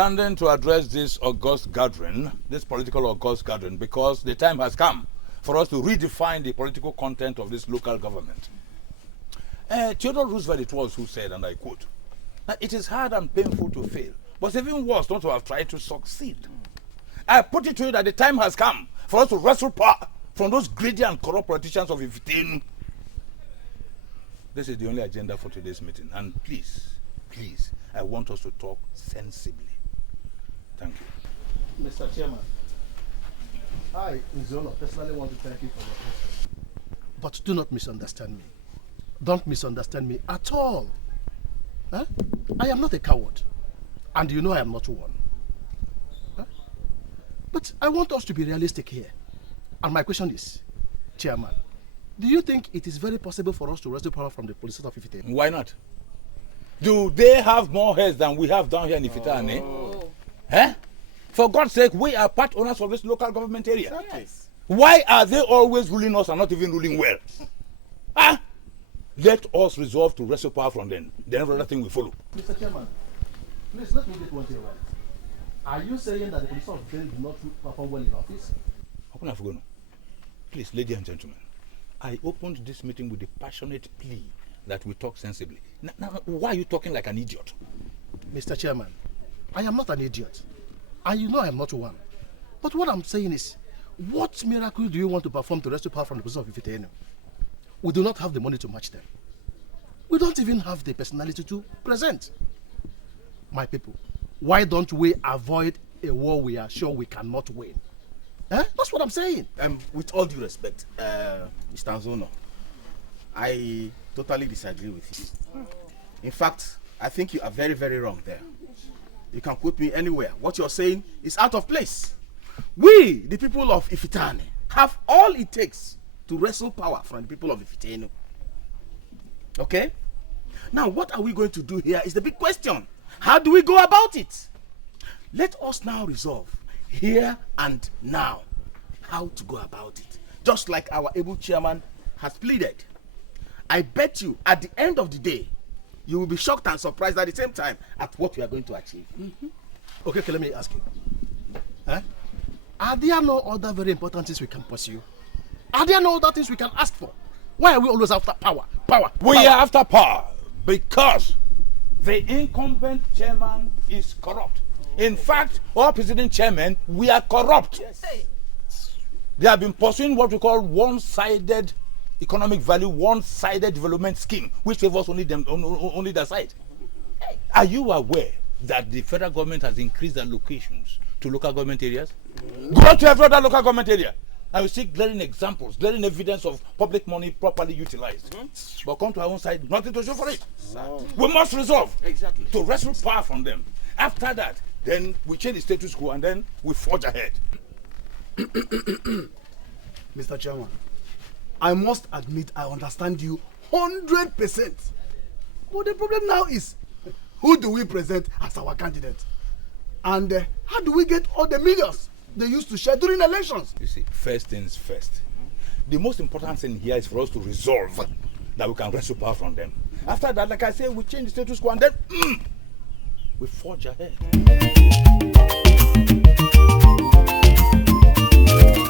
standing to address this august gathering, this political august gathering, because the time has come for us to redefine the political content of this local government. Theodore Roosevelt it was who said, and I quote, that it is hard and painful to fail, but it's even worse not to have tried to succeed. I put it to you that the time has come for us to wrestle power from those greedy and corrupt politicians of Ifitenu. This is the only agenda for today's meeting, and please, I want us to talk sensibly. Thank you. Mr. Chairman, I, Nzono, personally want to thank you for your effort. But do not misunderstand me. Don't misunderstand me at all. Huh? I am not a coward, and you know I am not one. Huh? But I want us to be realistic here. And my question is, Chairman, do you think it is very possible for us to wrestle power from the police of Ifite? Why not? Do they have more heads than we have down here in Ifitane? Oh. Eh? For God's sake, we are part owners of this local government area. Yes. Why are they always ruling us and not even ruling well? Ah? Let us resolve to wrestle power from them. Then every other thing will follow. Mr. Chairman, please let me get one thing right. Are you saying that the police of Ifite do not perform well in office? Please, ladies and gentlemen, I opened this meeting with a passionate plea that we talk sensibly. Now, why are you talking like an idiot? Mr. Chairman, I am not an idiot. And you know I am not one. But what I'm saying is, what miracle do you want to perform to rescue power from the position of Ifite? We do not have the money to match them. We don't even have the personality to present. My people, why don't we avoid a war we are sure we cannot win? Eh? That's what I'm saying. With all due respect, Mr. Nzono, I totally disagree with you. In fact, I think you are very, very wrong there. You can quote me anywhere. What you're saying is out of place. We, the people of Ifitane, have all it takes to wrestle power from the people of Ifitane. Okay? Now, what are we going to do here is the big question. How do we go about it? Let us now resolve, here and now, how to go about it. Just like our able chairman has pleaded. I bet you, at the end of the day, you will be shocked and surprised at the same time at what we are going to achieve. Okay, let me ask you. Are there no other very important things we can pursue? Are there no other things we can ask for? Why are we always after power? We are after power because the incumbent chairman is corrupt. In fact, all president chairmen, we are corrupt. Yes. They have been pursuing what we call one-sided economic value, one-sided development scheme, which favors only them, only their side. Are you aware that the federal government has increased allocations to local government areas? Go to every other local government area, and we see glaring examples, glaring evidence of public money properly utilized. But come to our own side, nothing to show for it. We must resolve to wrestle power from them. After that, then we change the status quo and then we forge ahead. Mr. Chairman, I must admit I understand you 100%. But the problem now is, who do we present as our candidate? And how do we get all the millions they used to share during elections? You see, first things first. The most important thing here is for us to resolve that we can wrestle power from them. After that, like I say, we change the status quo and then we forge ahead.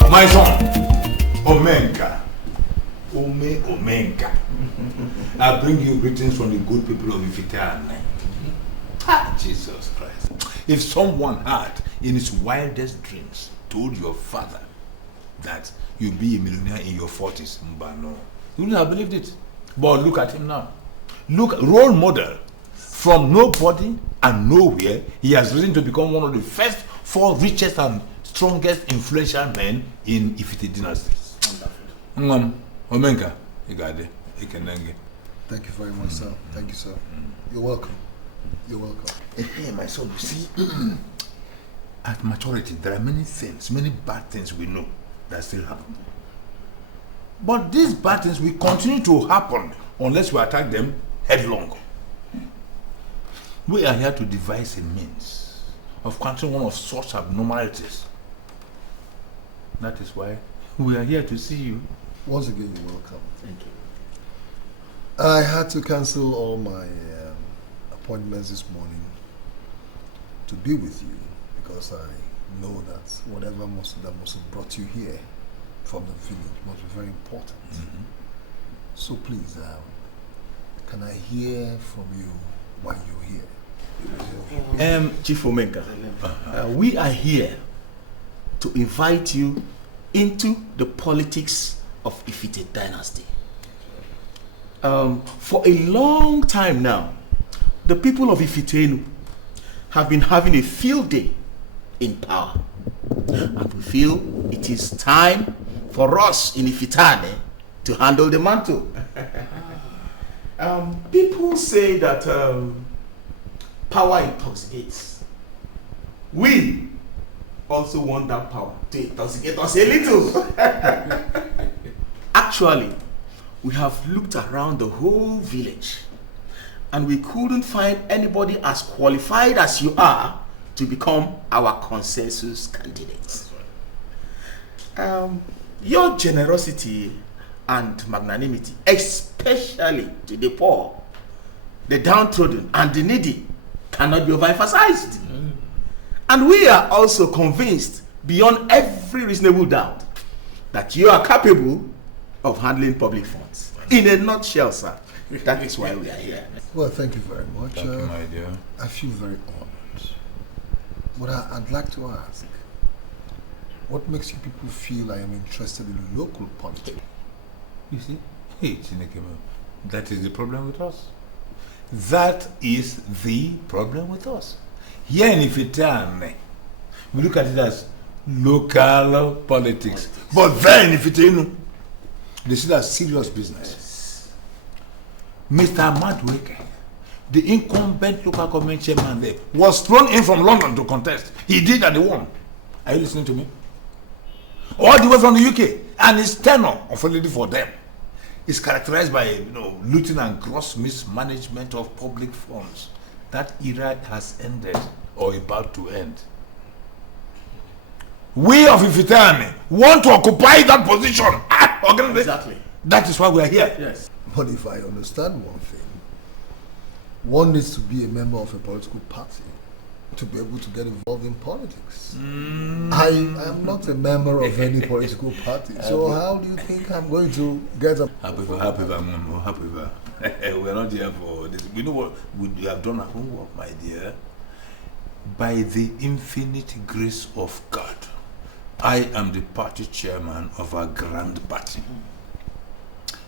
My son, Omenka. Omenka. I bring you greetings from the good people of Ifitane. Jesus Christ. If someone had, in his wildest dreams, told your father that you'll be a millionaire in your 40s, no, you wouldn't have believed it. But look at him now. Look, role model. From nobody and nowhere, he has risen to become one of the first 4 richest and strongest influential men in Ifite dynasty. Omenka, thank you very much, sir. Thank you, sir. You're welcome. You're welcome. Hey, my son, you see, at maturity, there are many things, many bad things we know that still happen. But these bad things will continue to happen unless we attack them headlong. We are here to devise a means of countering one of such abnormalities. That is why we are here to see you. Once again, you're welcome. Thank you. I had to cancel all my appointments this morning to be with you because I know that whatever that must have brought you here from the village must be very important. So please, can I hear from you why you're here? Chief Omenka, we are here to invite you into the politics of Ifite dynasty. For a long time now, the people of Ifitenu have been having a field day in power. And we feel it is time for us in Ifitane to handle the mantle. People say that power intoxicates. We also want that power to intoxicate us a little. Actually, we have looked around the whole village and we couldn't find anybody as qualified as you are to become our consensus candidate. Your generosity and magnanimity, especially to the poor, the downtrodden and the needy, cannot be overemphasized. And we are also convinced beyond every reasonable doubt that you are capable of handling public funds. In a nutshell, sir, that is why we are here. Well, thank you very much. Thank you, my dear. I feel very honored. But I'd like to ask, what makes you people feel I am interested in local politics? You see? Hey, Chinekemo, that is the problem with us. That is the problem with us. Here in Ifitane, we look at it as local politics. But then in Ifitane, they see that serious business. Mr. Madweke, the incumbent local government chairman there, was thrown in from London to contest. He did and he won. Are you listening to me? All the way from the UK, and his tenure of already for them is characterized by looting and gross mismanagement of public funds. That era has ended or about to end. We of Ifitane want to occupy that position. Exactly. That is why we are here. Yes. But if I understand one thing, one needs to be a member of a political party to be able to get involved in politics. I am not a member of any political party, so how do you think I'm going to get a... Happy, we're not here for this. We know what we have done our homework, my dear. By the infinite grace of God, I am the party chairman of our grand party.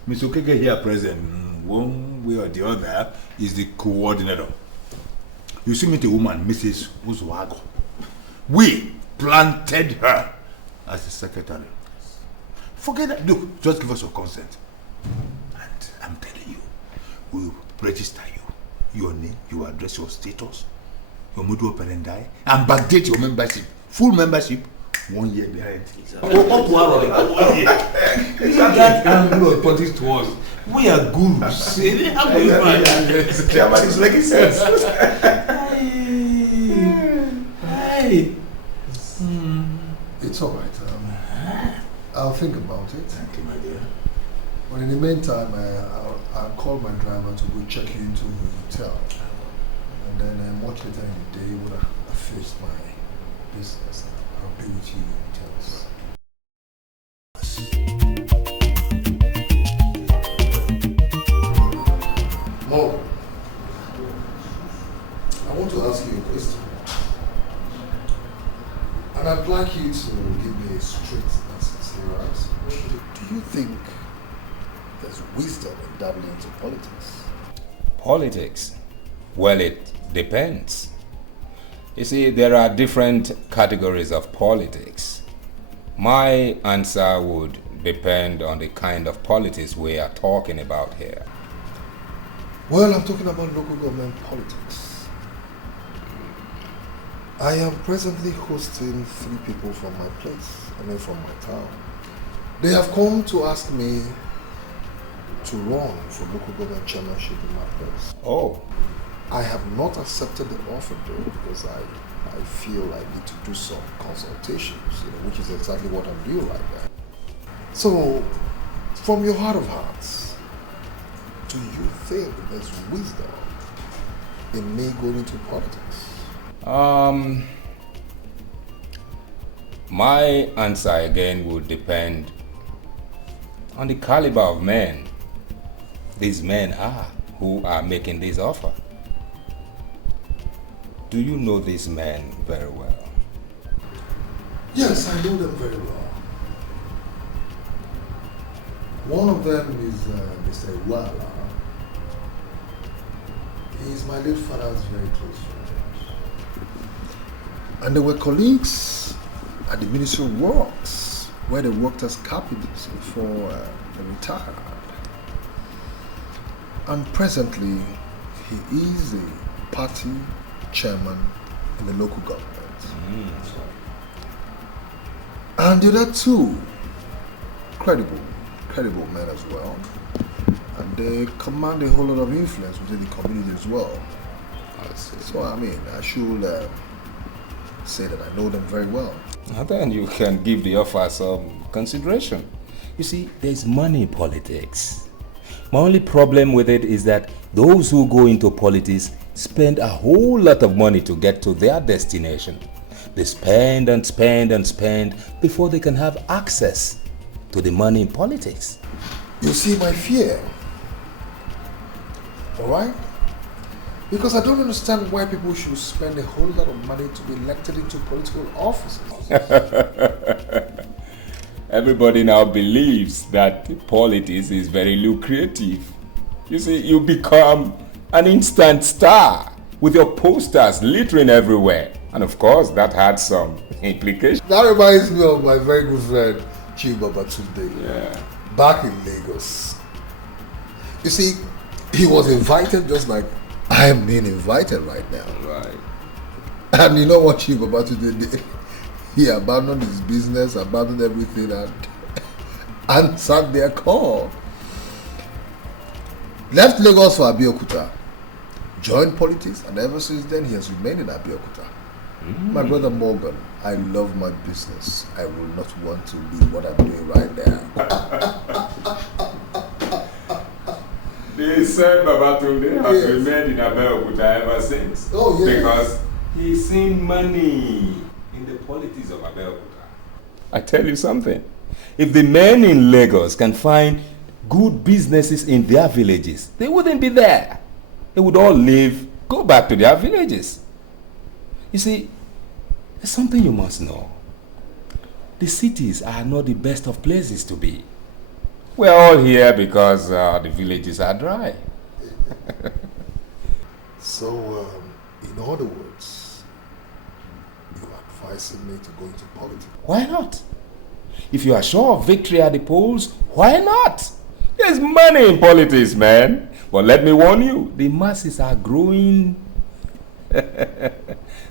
Mr. Okeke here present, one way or the other, is the coordinator. You see me the woman, Mrs. Uzwago. We planted her as the secretary. Forget that. Look, just give us your consent. And I'm telling you, we'll register you. Your name, your address, your status, your modus operandi, and backdate your membership. Full membership, 1 year behind. That angle of politics to us. We are gurus. Chairman is making sense. It's all right. I'll think about it. Thank you, my dear. But in the meantime, I'll call my driver to go check you into the hotel. And then much later in the day, when I finish my business, I'll be with you in hotels. Mom, I want to ask you a question. And I'd like you to give me a straight and sincere answer. Do you think there's wisdom in dabbling into politics? Politics? Well, it depends. You see, there are different categories of politics. My answer would depend on the kind of politics we are talking about here. Well, I'm talking about local government politics. I am presently hosting 3 people from my place, from my town. They have come to ask me to run for local government chairmanship in my place. Oh. I have not accepted the offer though, because I feel I need to do some consultations, which is exactly what I'm doing right now. So, from your heart of hearts, do you think there's wisdom in me going into politics? My answer again would depend on the caliber of men these men are who are making this offer. Do you know these men very well? Yes, I know them very well. One of them is Mr. Iwala. He is my late father's very close friend. And they were colleagues at the Ministry of Works, where they worked as carpenters before they retired. And presently, he is a party chairman in the local government. And the other two, credible men as well. And they command a whole lot of influence within the community as well. So I mean, I should say that I know them very well. And then you can give the offer some consideration. You see, there's money in politics. My only problem with it is that those who go into politics spend a whole lot of money to get to their destination. They spend and spend and spend before they can have access to the money in politics. You see my fear, all right? Because I don't understand why people should spend a whole lot of money to be elected into political offices. Everybody now believes that politics is very lucrative. You see, you become an instant star with your posters littering everywhere. And of course, that had some implications. That reminds me of my very good friend, Chief Babatunde. Yeah. Back in Lagos. You see, he was invited just like I am being invited right now. Right. And you know what Chief Babatunde did? He abandoned his business, abandoned everything, and answered their call. Left Lagos for Abeokuta, joined politics, and ever since then he has remained in Abeokuta. My brother Morgan, I love my business. I will not want to leave what I'm doing right now. They said Babatunde has remained in Abeokuta ever since. Oh, yes. Because he's seen money in the politics of Abeokuta. I tell you something. If the men in Lagos can find good businesses in their villages, they wouldn't be there. They would all leave, go back to their villages. You see, there's something you must know. The cities are not the best of places to be. We're all here because the villages are dry. So, in other words, you're advising me to go into politics? Why not? If you are sure of victory at the polls, why not? There's money in politics, man. But let me warn you, the masses are growing.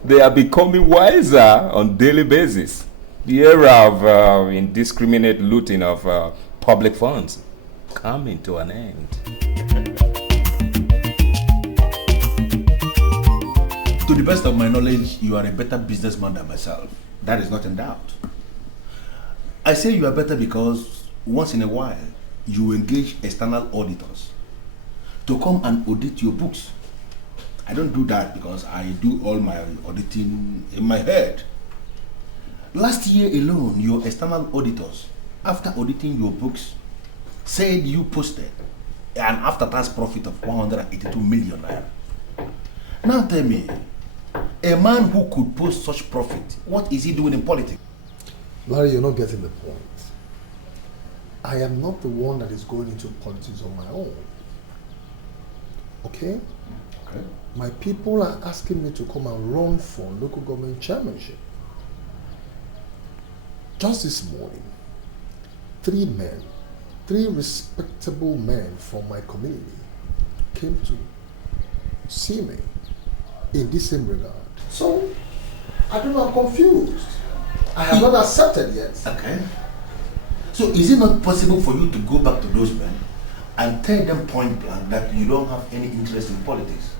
They are becoming wiser on daily basis. The era of indiscriminate looting of public funds coming to an end. To the best of my knowledge, you are a better businessman than myself. That is not in doubt. I say you are better because once in a while, you engage external auditors to come and audit your books. I don't do that because I do all my auditing in my head. Last year alone, your external auditors, after auditing your books, said you posted an after-tax profit of 182 million naira. Now tell me, a man who could post such profit, what is he doing in politics? Larry, you're not getting the point. I am not the one that is going into politics on my own. Okay? Okay. My people are asking me to come and run for local government chairmanship. Just this morning, 3 respectable men from my community came to see me in this same regard. So, I don't know, I'm confused. I have not accepted yet. Okay. So is it not possible for you to go back to those men and tell them point blank that you don't have any interest in politics?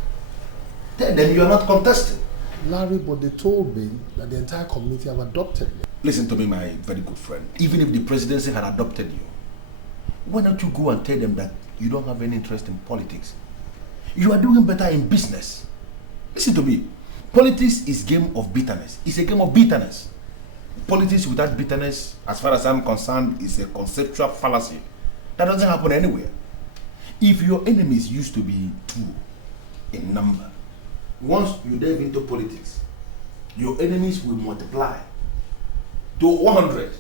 Tell them you are not contesting. Larry, but they told me that the entire community have adopted me. Listen to me, my very good friend. Even if the presidency had adopted you, why don't you go and tell them that you don't have any interest in politics? You are doing better in business. Listen to me. Politics is game of bitterness. It's a game of bitterness. Politics without bitterness, as far as I'm concerned, is a conceptual fallacy. That doesn't happen anywhere. If your enemies used to be 2 in number, once you delve into politics, your enemies will multiply to 100.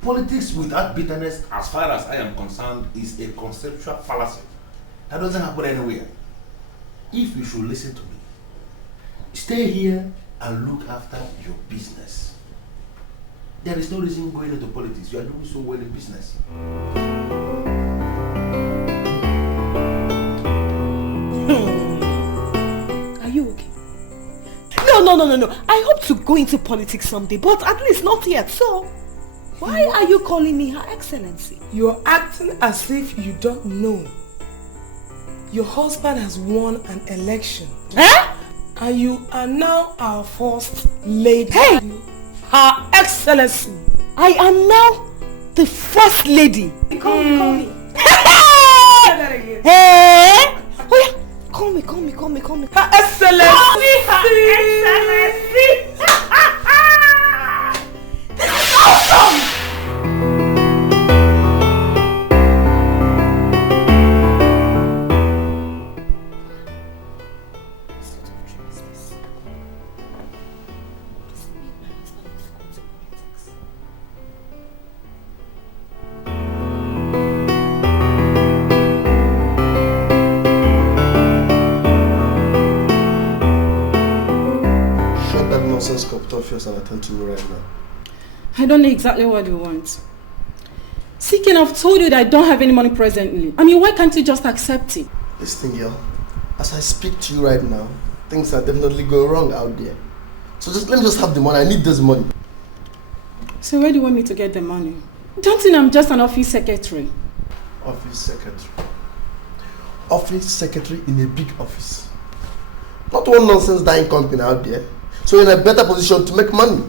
Politics without bitterness, as far as I am concerned, is a conceptual fallacy. That doesn't happen anywhere. If you should listen to me, stay here and look after your business. There is no reason going into politics. You are doing so well in business. Are you okay? No. I hope to go into politics someday, but at least not yet. So, why are you calling me Her Excellency? You're acting as if you don't know. Your husband has won an election. Eh? And you are now our first lady. Hey! Her Excellency. I am now the first lady. Call me. Hey! Oh yeah, call me. Her Excellency. Call me Her Excellency. This is awesome! And attend to me right now. I don't know exactly what you want. Seeking, I've told you that I don't have any money presently. I mean, why can't you just accept it? Listen, girl, as I speak to you right now, things are definitely going wrong out there. So let me just have the money. I need this money. So where do you want me to get the money? Don't think I'm just an office secretary. Office secretary. Office secretary in a big office. Not one nonsense dying company out there. So you're in a better position to make money.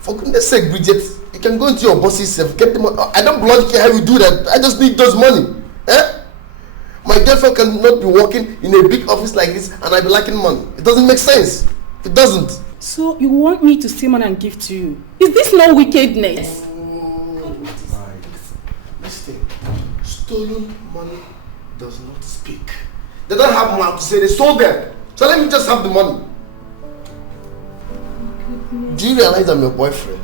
For goodness sake, Bridget, you can go into your boss's self, get the money. I don't bloody care how you do that. I just need those money. Eh? My girlfriend cannot be working in a big office like this and I be lacking money. It doesn't make sense. It doesnn't. So you want me to steal money and give to you? Is this no wickedness? Listen, stolen money does not speak. They don't have mouth to say they stole them. So let me just have the money. Do you realize I'm your boyfriend?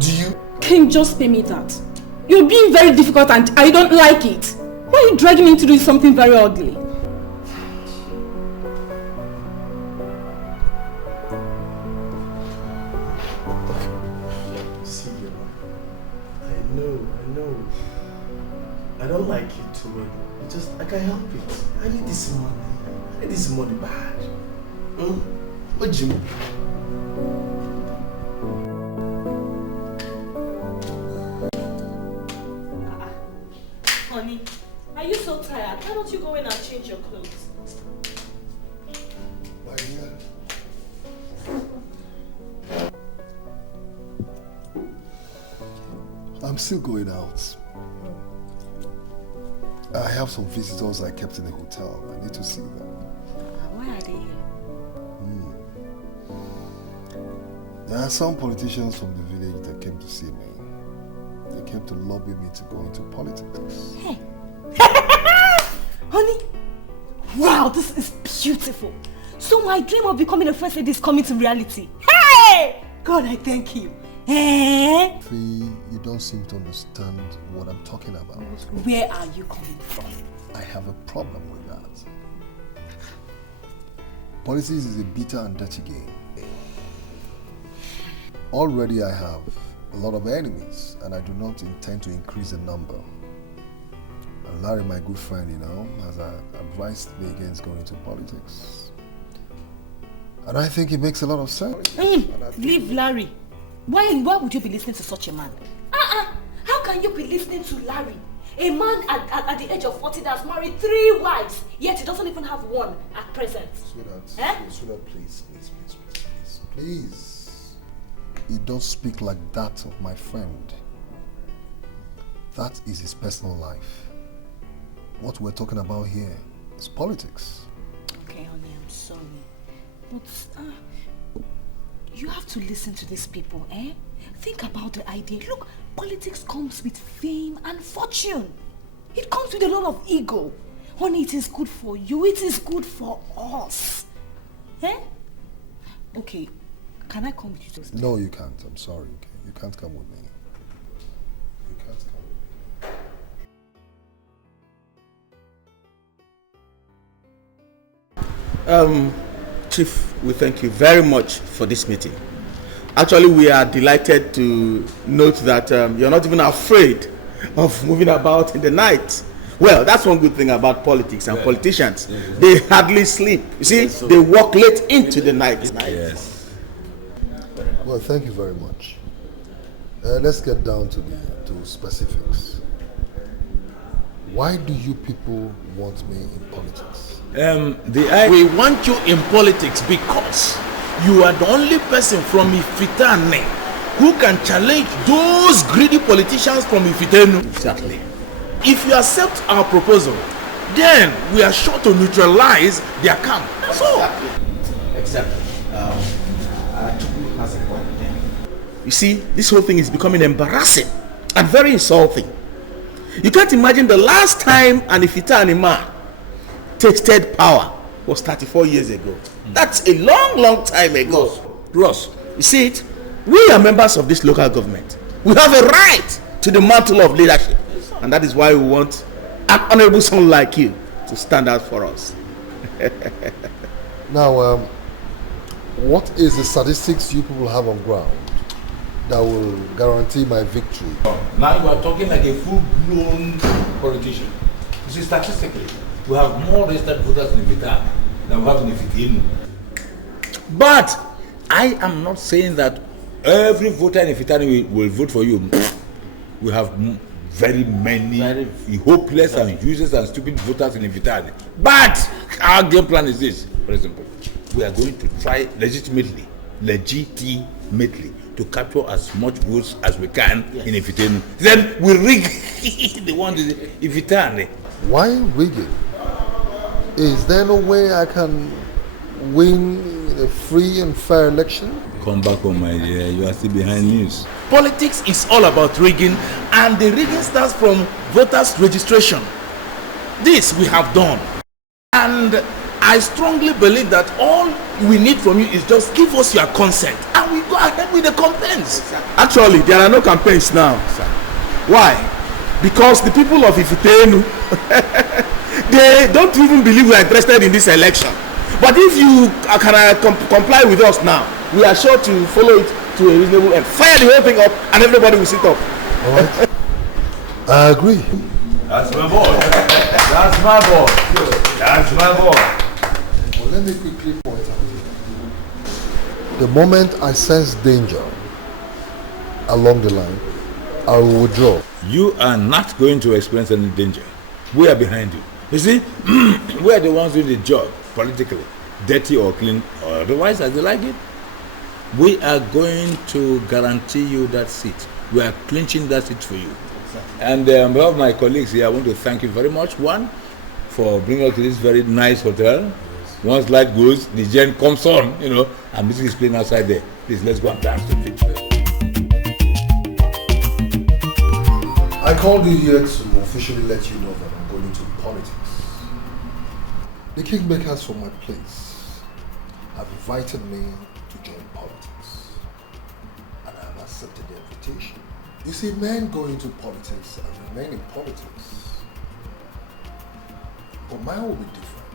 Do you? Can you just pay me that? You're being very difficult and I don't like it. Why are you dragging me into doing something very ugly? See, I know. I don't like it too well. It's just, I can't help it. I need this money. I need this money bad. What do you mean? Honey, are you so tired? Why don't you go in and change your clothes? My dear. I'm still going out. I have some visitors I kept in the hotel. I need to see them. Why are they here? There are some politicians from the village that came to see me. They came to lobby me to go into politics. Hey. Honey, wow, this is beautiful. So my dream of becoming a first lady is coming to reality. Hey! God, I thank you. Eh? Fee, you don't seem to understand what I'm talking about. Where are you coming from? I have a problem with that. Politics is a bitter and dirty game. Already I have a lot of enemies and I do not intend to increase the number. And Larry, my good friend, has advised me against going into politics. And I think it makes a lot of sense. Leave Larry. Why would you be listening to such a man? How can you be listening to Larry? A man at the age of 40 that's married 3 wives, yet he doesn't even have one at present. Sweetheart, please. You don't speak like that of my friend. That is his personal life. What we're talking about here is politics. Okay, honey, I'm sorry. But you have to listen to these people, eh? Think about the idea. Look, politics comes with fame and fortune. It comes with a lot of ego. Honey, it is good for you. It is good for us. Eh? Okay, can I come with you? No, you can't. I'm sorry. Okay? You can't come with me. You can't come with me. Chief, we thank you very much for this meeting. Actually, we are delighted to note that you're not even afraid of moving about in the night. Well, that's one good thing about politics and politicians. They hardly sleep. You see, they walk late into the night. Yes. Well, thank you very much. Let's get down to specifics. Why do you people want me in politics? We want you in politics because you are the only person from Ifitane who can challenge those greedy politicians from Ifitenu. Exactly. If you accept our proposal, then we are sure to neutralize their camp. That's all. Exactly. Chukwu has a point there. You see, this whole thing is becoming embarrassing and very insulting. You can't imagine the last time an Ifitani man tasted power was 34 years ago. That's a long, long time ago. Ross, you see it? We are members of this local government. We have a right to the mantle of leadership. And that is why we want an honorable son like you to stand out for us. Now, what is the statistics you people have on ground that will guarantee my victory? Now you are talking like a full-blown politician. You see, statistically, we have more registered voters in Ifita than we have in Ifitinu. But I am not saying that every voter in Ifitani will vote for you. We have very many hopeless and useless and stupid voters in Ifitani. But our game plan is this, for example. We are going to try legitimately to capture as much votes as we can in Ifitani. Then we rig the one in Ifitani. Why rig it? Is there no way I can win in a free and fair election? Come back home, my dear. You are still behind news. Politics is all about rigging, and the rigging starts from voters' registration. This we have done. And I strongly believe that all we need from you is just give us your consent, and we go ahead with the campaigns. Actually, there are no campaigns now. Why? Because the people of Ifitenu, they don't even believe we are interested in this election. But if you can comply with us now, we are sure to follow it to a reasonable end. Fire the whole thing up and everybody will sit up. All right. I agree. That's my boy. That's my boy. That's my boy. Well, let me quickly point out. The moment I sense danger along the line, I will withdraw. You are not going to experience any danger. We are behind you. You see, we are the ones doing the job politically, dirty or clean, or otherwise as they like it. We are going to guarantee you that seat. We are clinching that seat for you. Exactly. And on behalf of my colleagues here, I want to thank you very much. One, for bringing us to this very nice hotel. Yes. Once light goes, the gen comes on, and music is playing outside there. Please, let's go and dance to it. I called you here to officially let you know that I'm going into politics. The kingmakers from my place have invited me to join politics, and I have accepted the invitation. You see, men go into politics and remain in politics, but mine will be different.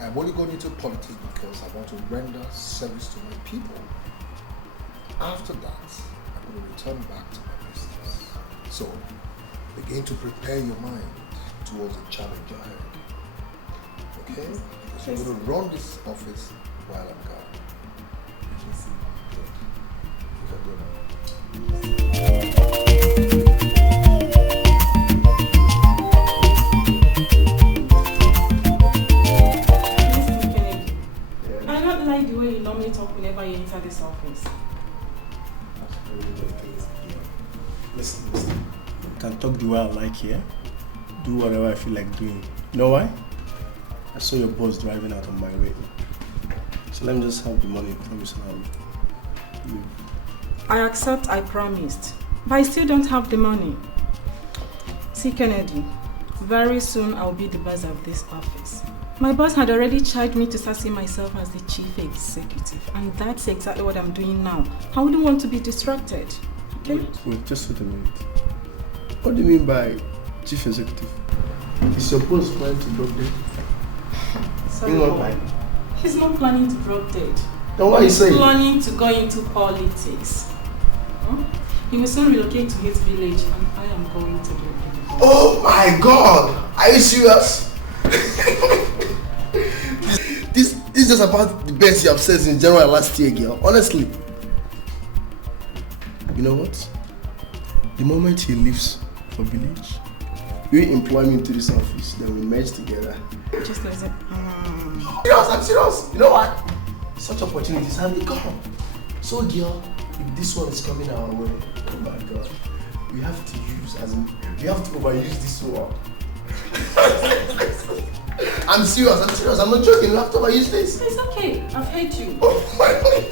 I'm only going into politics because I want to render service to my people. After that, I'm going to return back to my business. So, begin to prepare your mind towards the challenge ahead. Okay? Because you're going to run this office while I'm gone. I don't like the way you normally talk whenever you enter this office. Listen. I can talk the way I like here. Do whatever I feel like doing. You know why? I saw your boss driving out on my way. So let me just have the money, promise, and I'll leave. I accept I promised, but I still don't have the money. See, Kennedy, very soon I'll be the boss of this office. My boss had already charged me to start seeing myself as the chief executive, and that's exactly what I'm doing now. I wouldn't want to be distracted. Okay? Wait, just wait a minute. What do you mean by chief executive? Is your boss planning to drop dead? Sorry, he's not planning to drop dead. Then what are you saying? He's planning to go into politics. He will soon relocate to his village, and I am going to do it. Oh my God! Are you serious? This is just about the best you have said in general last year, girl. Honestly. You know what? The moment he leaves for village, you employ me into this office, then we merge together. Just like that. I'm serious. You know what? Such opportunities have they come. So, girl, if this one is coming our way, oh my God, we have to use, we have to overuse this one. I'm serious. I'm not joking. We have to overuse this. It's okay. I've heard you. Oh my God.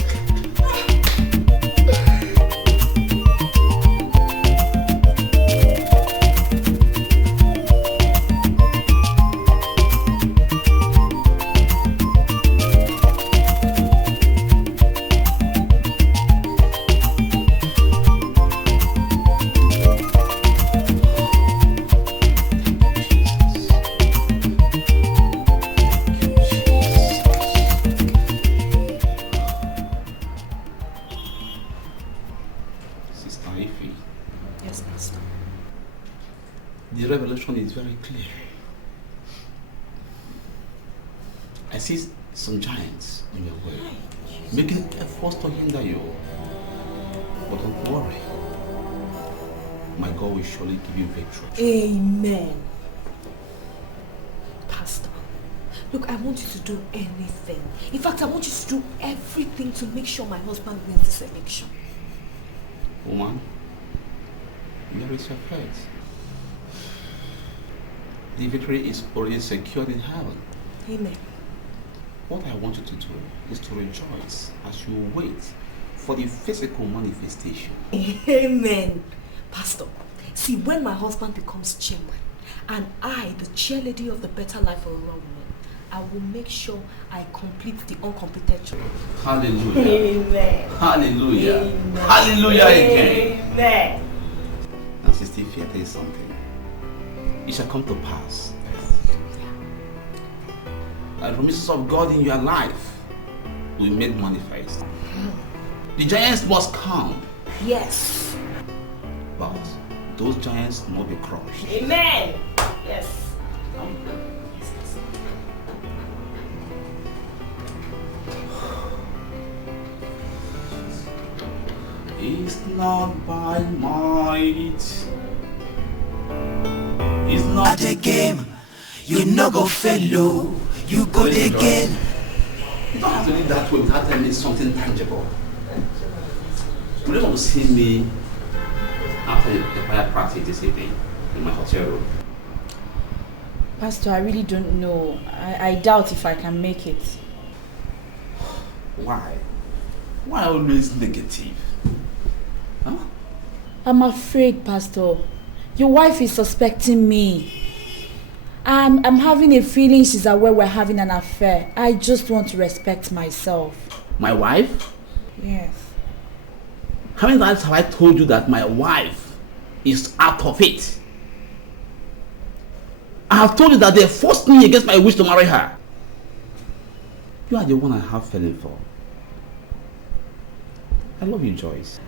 Is very clear. I see some giants on your way, making efforts to hinder you. But don't worry, my God will surely give you victory. Amen. Pastor, look, I want you to do anything. In fact, I want you to do everything to make sure my husband wins this election. Woman, there is your faith. The victory is already secured in heaven. Amen. What I want you to do is to rejoice as you wait for the physical manifestation. Amen. Pastor, see, when my husband becomes chairman and I, the chairlady of the Better Life for Rural Women, I will make sure I complete the uncompetent. Hallelujah. Amen. Hallelujah. Amen. Hallelujah again. Amen. And Sister Ify, I tell you something. It shall come to pass. The promises of God in your life will be made manifest. The giants must come. Yes. But those giants must be crushed. Amen. Yes. It's not by might. It's not a game. You no go fellow. You go again. You don't have to live that way without telling me something tangible. You don't want to see me after the choir practice this evening in my hotel room. Pastor, I really don't know. I doubt if I can make it. Why? Why always negative? Huh? I'm afraid, Pastor. Your wife is suspecting me. I'm having a feeling she's aware we're having an affair. I just want to respect myself. My wife? Yes. How many times have I told you that my wife is out of it? I have told you that they forced me against my wish to marry her. You are the one I have fallen for. I love you, Joyce.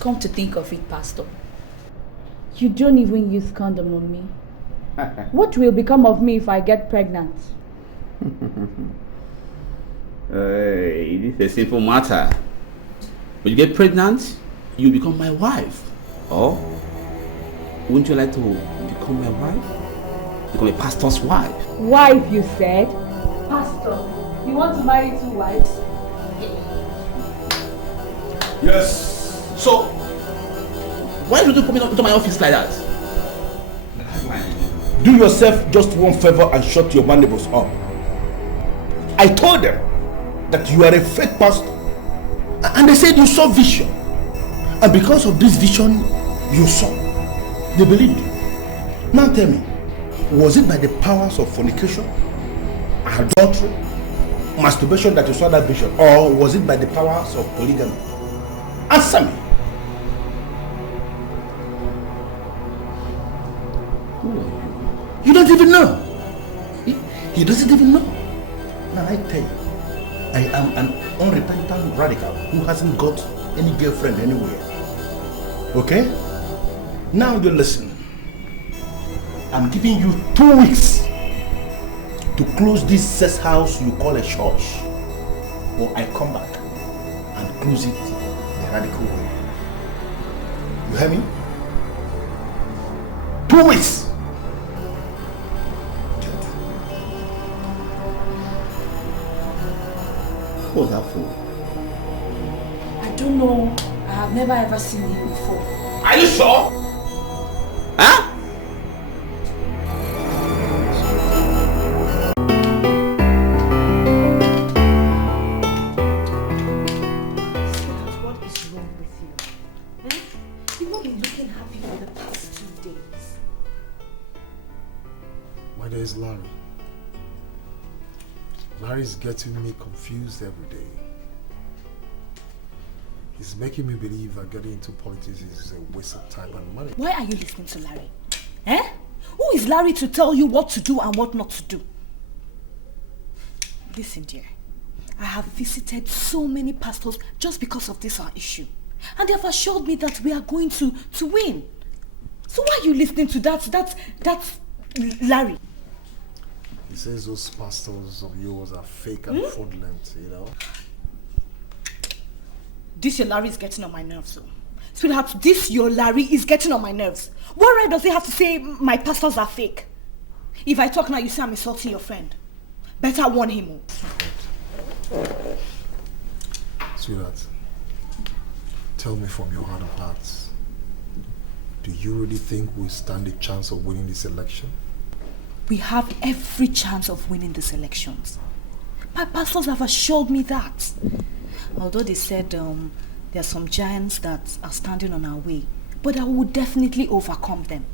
Come to think of it, Pastor, you don't even use condom on me. What will become of me if I get pregnant? Hey, this is a simple matter. When you get pregnant, you become my wife. Or wouldn't you like to become my wife? Become a pastor's wife. Wife, you said? Pastor, you want to marry 2 wives? Yes. So, why did you come into my office like that? Do yourself just one favor and shut your mandibles up. I told them that you are a fake pastor. And they said you saw vision. And because of this vision you saw, they believed you. Now tell me, was it by the powers of fornication, adultery, masturbation that you saw that vision, or was it by the powers of polygamy? Answer me. You don't even know. He doesn't even know. Now I tell you, I am an unrepentant radical who hasn't got any girlfriend anywhere. Okay? Now you listen. I'm giving you 2 weeks to close this sex house you call a church, or I come back and close it the radical way. You hear me? 2 weeks. What's that for? I don't know. I have never ever seen him before. Are you sure? Huh? What is wrong with you? You've not been looking happy for the past 2 days. My name is Larry. Larry's getting me confused every day. He's making me believe that getting into politics is a waste of time and money. Why are you listening to Larry? Who is Larry to tell you what to do and what not to do? Listen, dear. I have visited so many pastors just because of this our issue. And they have assured me that we are going to win. So why are you listening to that Larry? He says those pastors of yours are fake and fraudulent, you know. This your Larry is getting on my nerves, though. Sweetheart, this your Larry is getting on my nerves. What right does he have to say my pastors are fake? If I talk now, you say I'm insulting your friend. Better warn him. Sweetheart, tell me from your heart of hearts, do you really think we stand a chance of winning this election? We have every chance of winning these elections. My pastors have assured me that. Although they said there are some giants that are standing on our way, but I will definitely overcome them.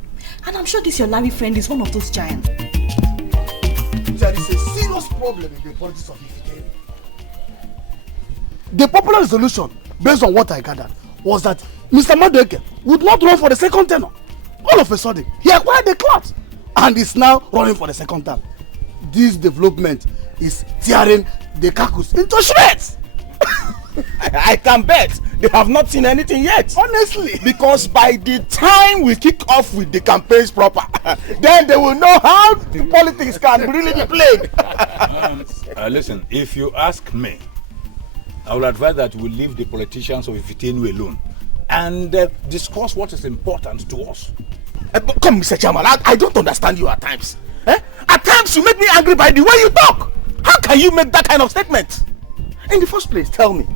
And I'm sure this your Larry friend is one of those giants. There is a serious problem in the politics of EFE CLEM. The popular resolution, based on what I gathered, was that Mr. Madueke would not run for the second tenure. All of a sudden, he acquired the clout and is now running for the second term. This development is tearing the caucus into shreds. I can bet they have not seen anything yet. Honestly. Because by the time we kick off with the campaigns proper, then they will know how the politics can really be played. Listen, if you ask me, I would advise that we leave the politicians of EFE CLEM alone and discuss what is important to us. Come, Mr. Chairman, I don't understand you at times. At times you make me angry by the way you talk. How can you make that kind of statement? In the first place, tell me,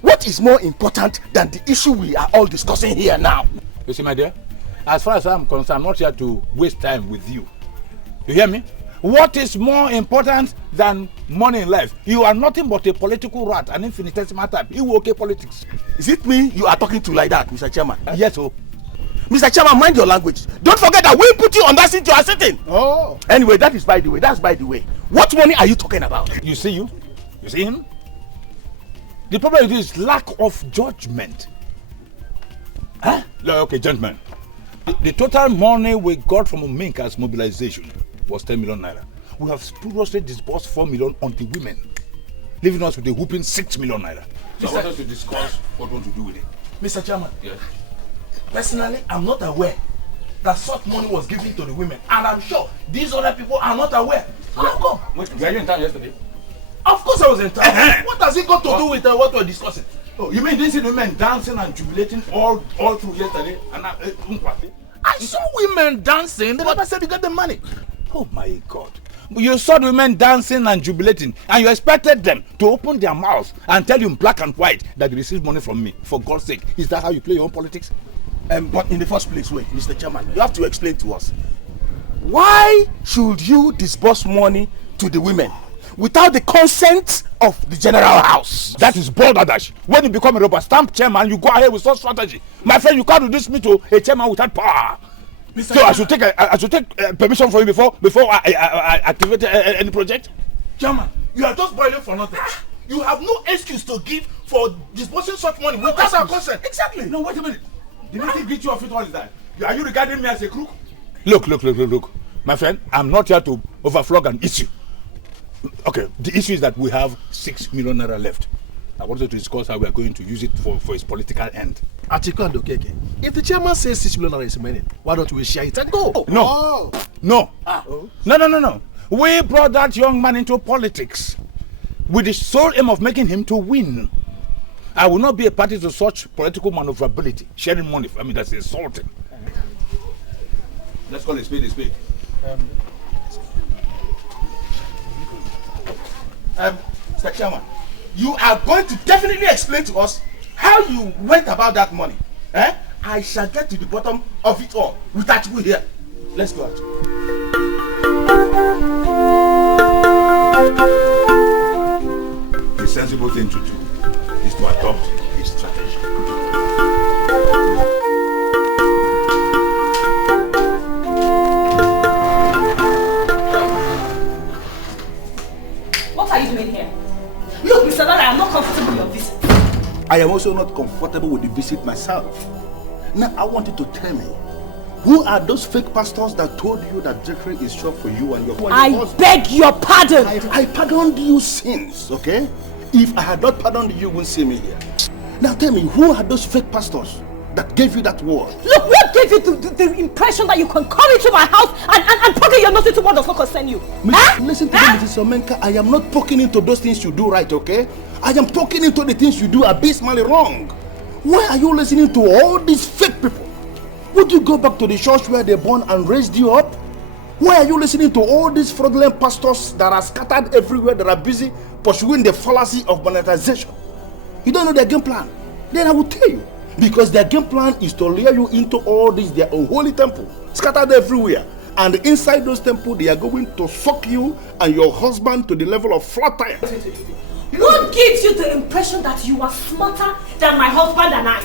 what is more important than the issue we are all discussing here now? You see, my dear, as far as I'm concerned, I'm not here to waste time with you. You hear me? What is more important than money in life? You are nothing but a political rat, an infinitesimal type. You okay politics? Is it me you are talking to like that, Mr. Chairman? Yes, sir. Mr. Chairman, mind your language. Don't forget that we put you on that seat you are sitting. Oh. Anyway, that is by the way. That's by the way. What money are you talking about? You see you? You see him? The problem is lack of judgment. Huh? Okay, gentlemen. The total money we got from Omenka's mobilization was 10 million naira. We have spuriously disbursed 4 million on the women, leaving us with a whooping 6 million naira. So I want us to discuss what we want to do with it. Mr. Chairman, yes. Personally, I'm not aware that such money was given to the women, and I'm sure these other people are not aware. How come? Were you in town yesterday? Of course I was in town. What has it got to do with what we're discussing? Oh, you mean these women dancing and jubilating all through yesterday? And I saw women dancing, they never said you got the money. Oh my God. You saw the women dancing and jubilating, and you expected them to open their mouths and tell you in black and white that they received money from me. For God's sake, is that how you play your own politics? But in the first place, wait, Mr. Chairman, you have to explain to us. Why should you disburse money to the women without the consent of the general house. That is balderdash. When you become a rubber stamp chairman, you go ahead with such strategy. My friend, you can't reduce me to a chairman without power. Mr. So I should take permission from you before I activate any project? Chairman, you are just boiling for nothing. You have no excuse to give for disposing such money without our consent. Exactly. No, wait a minute. The meeting greet you of it all is that. Are you regarding me as a crook? Look. My friend, I'm not here to overflog an issue. Okay, the issue is that we have 6 million naira left. I wanted to discuss how we are going to use it for its political end. Atiku and Okeke, if the chairman says 6 million naira is remaining, why don't we share it and go? No. No. We brought that young man into politics with the sole aim of making him to win. I will not be a party to such political maneuverability, sharing money. I mean, that's insulting. Let's call it spade a spade. Mr. Chairman, you are going to definitely explain to us how you went about that money. I shall get to the bottom of it all with Atiku here. Let's go out. The sensible thing to do is to adopt a strategy. What are you doing here? Look, Mr. Dada, I am not comfortable with your visit. I am also not comfortable with the visit myself. Now, I want you to tell me, who are those fake pastors that told you that Jeffrey is short for you and your husband? I beg your pardon. I pardoned you since, okay? If I had not pardoned you, you wouldn't see me here. Now tell me, who are those fake pastors that gave you that word? Look, what gave you the impression that you can come into my house and poke your nose into what does not concern you? Listen to me, Mrs. Omenka. I am not poking into those things you do right, okay? I am poking into the things you do abysmally wrong. Why are you listening to all these fake people? Would you go back to the church where they born and raised you up? Why are you listening to all these fraudulent pastors that are scattered everywhere, that are busy pursuing the fallacy of monetization? You don't know their game plan? Then I will tell you. Because their game plan is to lure you into all these, their unholy temple, scattered everywhere. And inside those temples, they are going to suck you and your husband to the level of flat tire. What gives you the impression that you are smarter than my husband and I?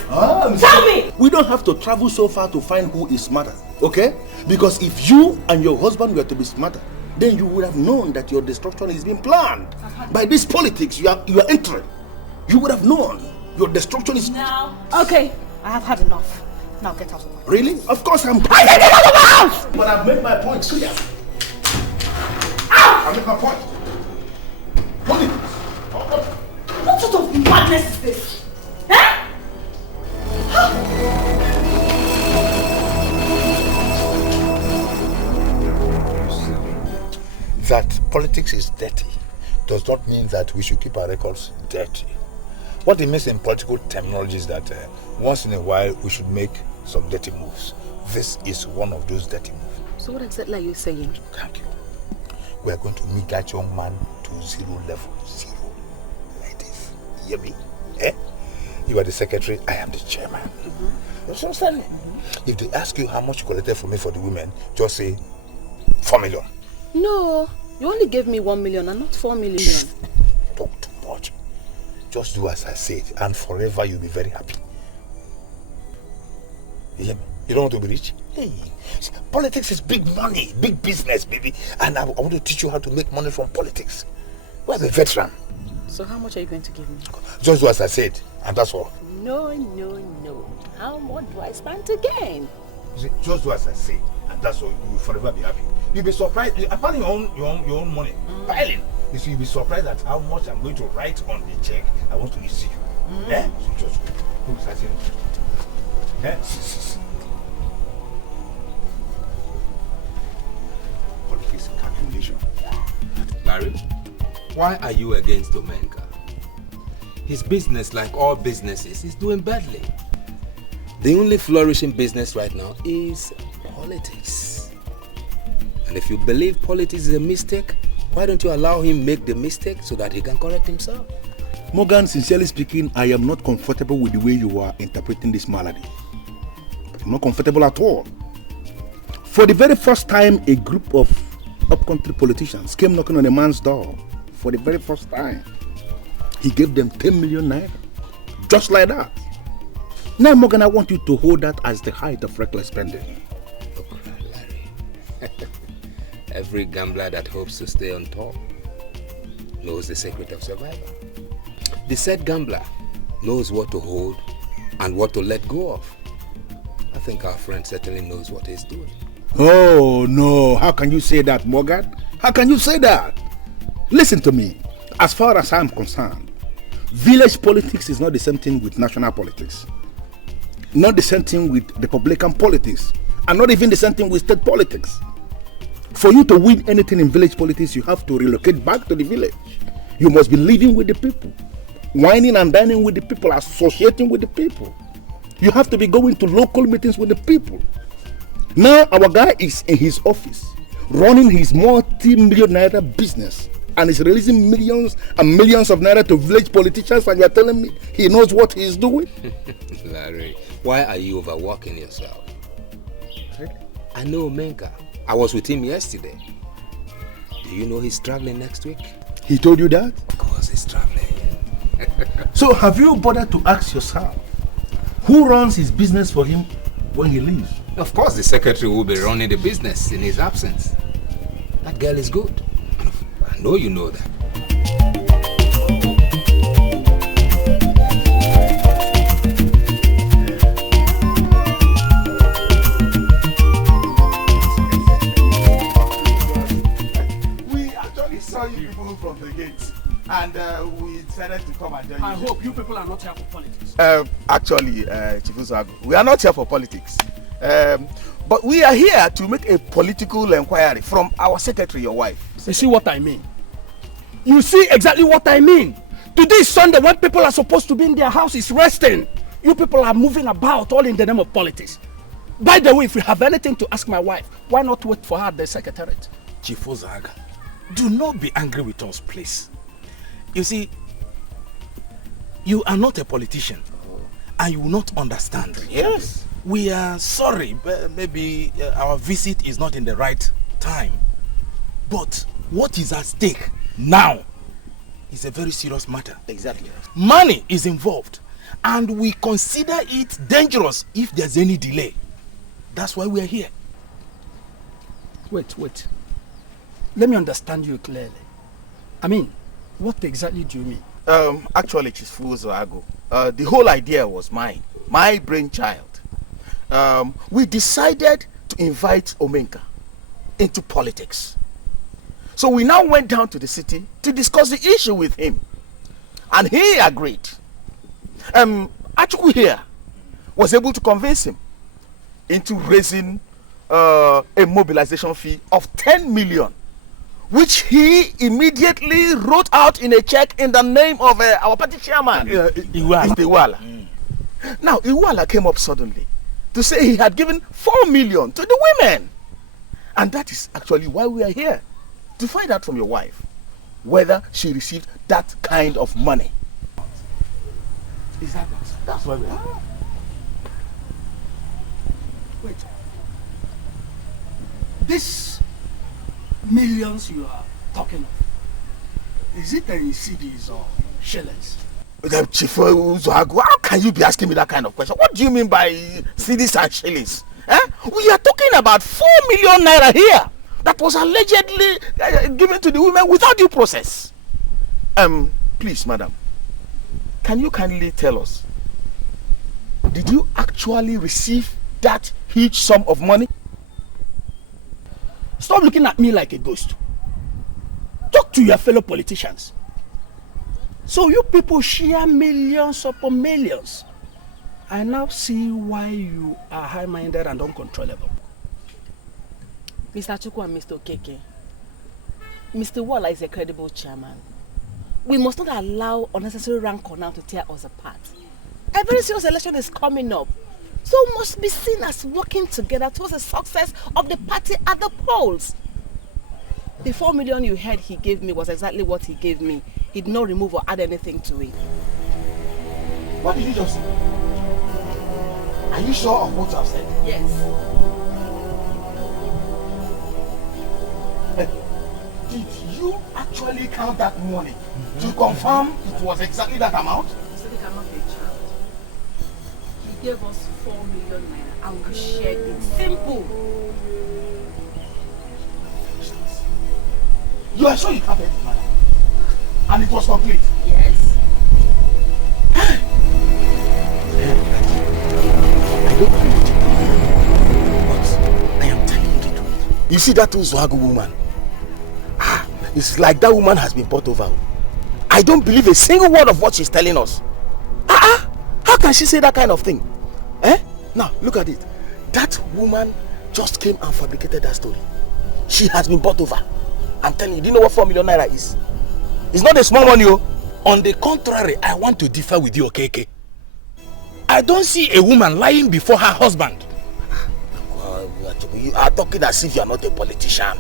Tell me! We don't have to travel so far to find who is smarter, okay? Because if you and your husband were to be smarter, then you would have known that your destruction is being planned. By this politics you are entering. You would have known your destruction is... Now, okay, I have had enough. Now get out of my house. Really? Of course I'm... I said get out of my house! But I've made my point clear. I've made my point. Hold it. What sort of madness is this? That politics is dirty does not mean that we should keep our records dirty. What it means in political terminology is that once in a while we should make some dirty moves. This is one of those dirty moves. So what exactly are you saying? Thank you. We are going to meet that young man to zero level. Zero. Like this. You hear me? You are the secretary, I am the chairman. You understand me? If they ask you how much you collected for me for the women, just say 4 million. No, you only gave me 1 million and not 4 million. Talk too much. Just do as I said, and forever you'll be very happy. You hear me? You don't want to be rich? Hey, politics is big money, big business, baby. And I want to teach you how to make money from politics. We're a veteran. So how much are you going to give me? Just do as I said, and that's all. No. How much do I stand to gain? Just do as I say, and that's all. You will forever be happy. You'll be surprised. Apart your own money, piling. You see, you'll be surprised at how much I'm going to write on the check I want to issue you. So just go. Start saying. Politics calculation. Larry, why are you against Omenka? His business, like all businesses, is doing badly. The only flourishing business right now is politics. And if you believe politics is a mistake, why don't you allow him make the mistake so that he can correct himself? Morgan, sincerely speaking, I am not comfortable with the way you are interpreting this malady. I'm not comfortable at all. For the very first time, a group of upcountry politicians came knocking on a man's door for the very first time. He gave them 10 million naira. Just like that. Now, Morgan, I want you to hold that as the height of reckless spending. Look, Larry. Every gambler that hopes to stay on top knows the secret of survival. The said gambler knows what to hold and what to let go of. I think our friend certainly knows what he's doing. Oh, no. How can you say that, Morgan? How can you say that? Listen to me. As far as I'm concerned, village politics is not the same thing with national politics. Not the same thing with Republican politics. And not even the same thing with state politics. For you to win anything in village politics, you have to relocate back to the village. You must be living with the people. Whining and dining with the people, associating with the people. You have to be going to local meetings with the people. Now our guy is in his office, running his multi-million naira business, and is releasing millions and millions of naira to village politicians, and you are telling me he knows what he is doing? Larry, why are you overworking yourself? I know Menka. I was with him yesterday. Do you know he's traveling next week? He told you that? Of course he's traveling. So have you bothered to ask yourself, who runs his business for him when he leaves? Of course the secretary will be running the business in his absence. That girl is good. I know you know that. We actually saw you people from the gate, and we decided to come and join you. I hope you people are not here for politics. Actually, Chief Uzago, we are not here for politics. But we are here to make a political inquiry from our secretary, your wife. You see what I mean? You see exactly what I mean. Today is Sunday when people are supposed to be in their houses resting. You people are moving about all in the name of politics. By the way, if you have anything to ask my wife, why not wait for her at the secretariat? Chief Ozaga, do not be angry with us, please. You see, you are not a politician and you will not understand. Yes. We are sorry, maybe our visit is not in the right time. But what is at stake now is a very serious matter. Exactly. Money is involved, and we consider it dangerous if there's any delay. That's why we are here. Wait. Let me understand you clearly. I mean, what exactly do you mean? Actually, Chief Uzago, the whole idea was mine, my brainchild. We decided to invite Omenka into politics. So we now went down to the city to discuss the issue with him. And he agreed. Achuku here was able to convince him into raising a mobilization fee of 10 million, which he immediately wrote out in a check in the name of our party chairman, Iwala. Now, Iwala came up suddenly to say he had given 4 million to the women. And that is actually why we are here, to find out from your wife whether she received that kind of money. Is that not? That's why we are here. Wait. These millions you are talking of, is it in CDs or shillings? Chief Uzago, how can you be asking me that kind of question? What do you mean by CDs and shillings? We are talking about 4 million naira here that was allegedly given to the women without due process. Please, madam, can you kindly tell us, did you actually receive that huge sum of money? Stop looking at me like a ghost. Talk to your fellow politicians. So you people share millions upon millions. I now see why you are high-minded and uncontrollable. Mr. Chukwu and Mr. Okeke, Mr. Walla is a credible chairman. We must not allow unnecessary rancor now to tear us apart. A very serious election is coming up, so must be seen as working together towards the success of the party at the polls. The 4 million you heard he gave me was exactly what he gave me. He did not remove or add anything to it. What did you just say? Are you sure of what you have said? Yes. Did you actually actually count that money to confirm it was exactly that amount? Mr. I'm not a child. He gave us 4 million naira and we shared it. Simple. You are sure you counted the money? And it was complete? Yes. I don't believe it. But I am telling you the truth. You see that Uzwagu woman? It's like that woman has been bought over. I don't believe a single word of what she's telling us. How can she say that kind of thing? Now, look at it. That woman just came and fabricated that story. She has been bought over. I'm telling you, do you know what 4 million naira is? It's not a small money. On the contrary, I want to differ with you, Okeke. I don't see a woman lying before her husband. You are talking as if you are not a politician.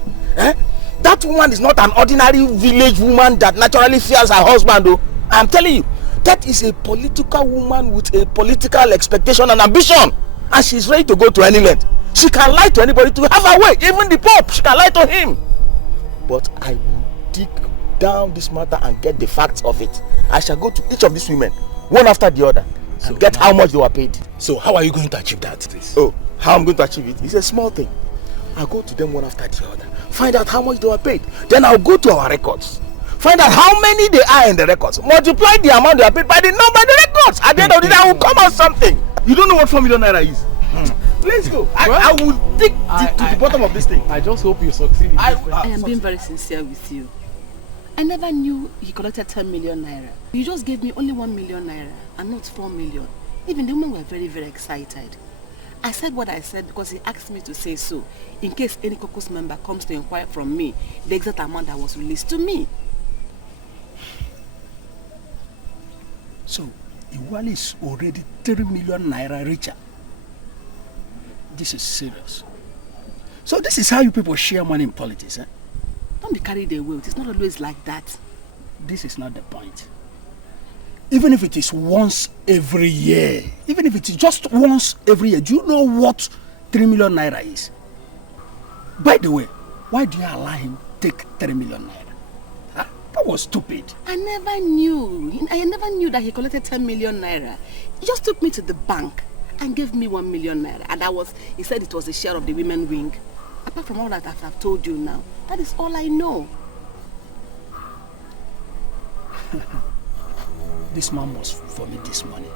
That woman is not an ordinary village woman that naturally fears her husband. I'm telling you, that is a political woman with a political expectation and ambition. And she's ready to go to any length. She can lie to anybody to have her way. Even the Pope, she can lie to him. But I will dig down this matter and get the facts of it. I shall go to each of these women, one after the other, and get how much they were paid. So how are you going to achieve that? Oh, how I'm going to achieve it? It's a small thing. I'll go to them one after the other, find out how much they were paid. Then I'll go to our records, find out how many they are in the records, multiply the amount they are paid by the number in the records. At the end of the day, I will come out something. You don't know what 4 million naira is? Let's go. I will dig to the bottom of this thing. I just hope you succeed. I am being very sincere with you. I never knew he collected 10 million naira. You just gave me only 1 million naira and not 4 million. Even the women were very, very excited. I said what I said because he asked me to say so, in case any caucus member comes to inquire from me the exact amount that was released to me. So, Iwali is already 3 million naira richer. This is serious. So this is how you people share money in politics, eh? Don't be carried away. It's not always like that. This is not the point. Even if it is once every year, even if it is just once every year, do you know what 3 million naira is? By the way, why do you allow him take 3 million naira? Huh? That was stupid. I never knew that he collected 10 million naira. He just took me to the bank and gave me 1 million naira. And he said it was a share of the women wing. Apart from all that I've told you now, that is all I know. This man must vomit this money.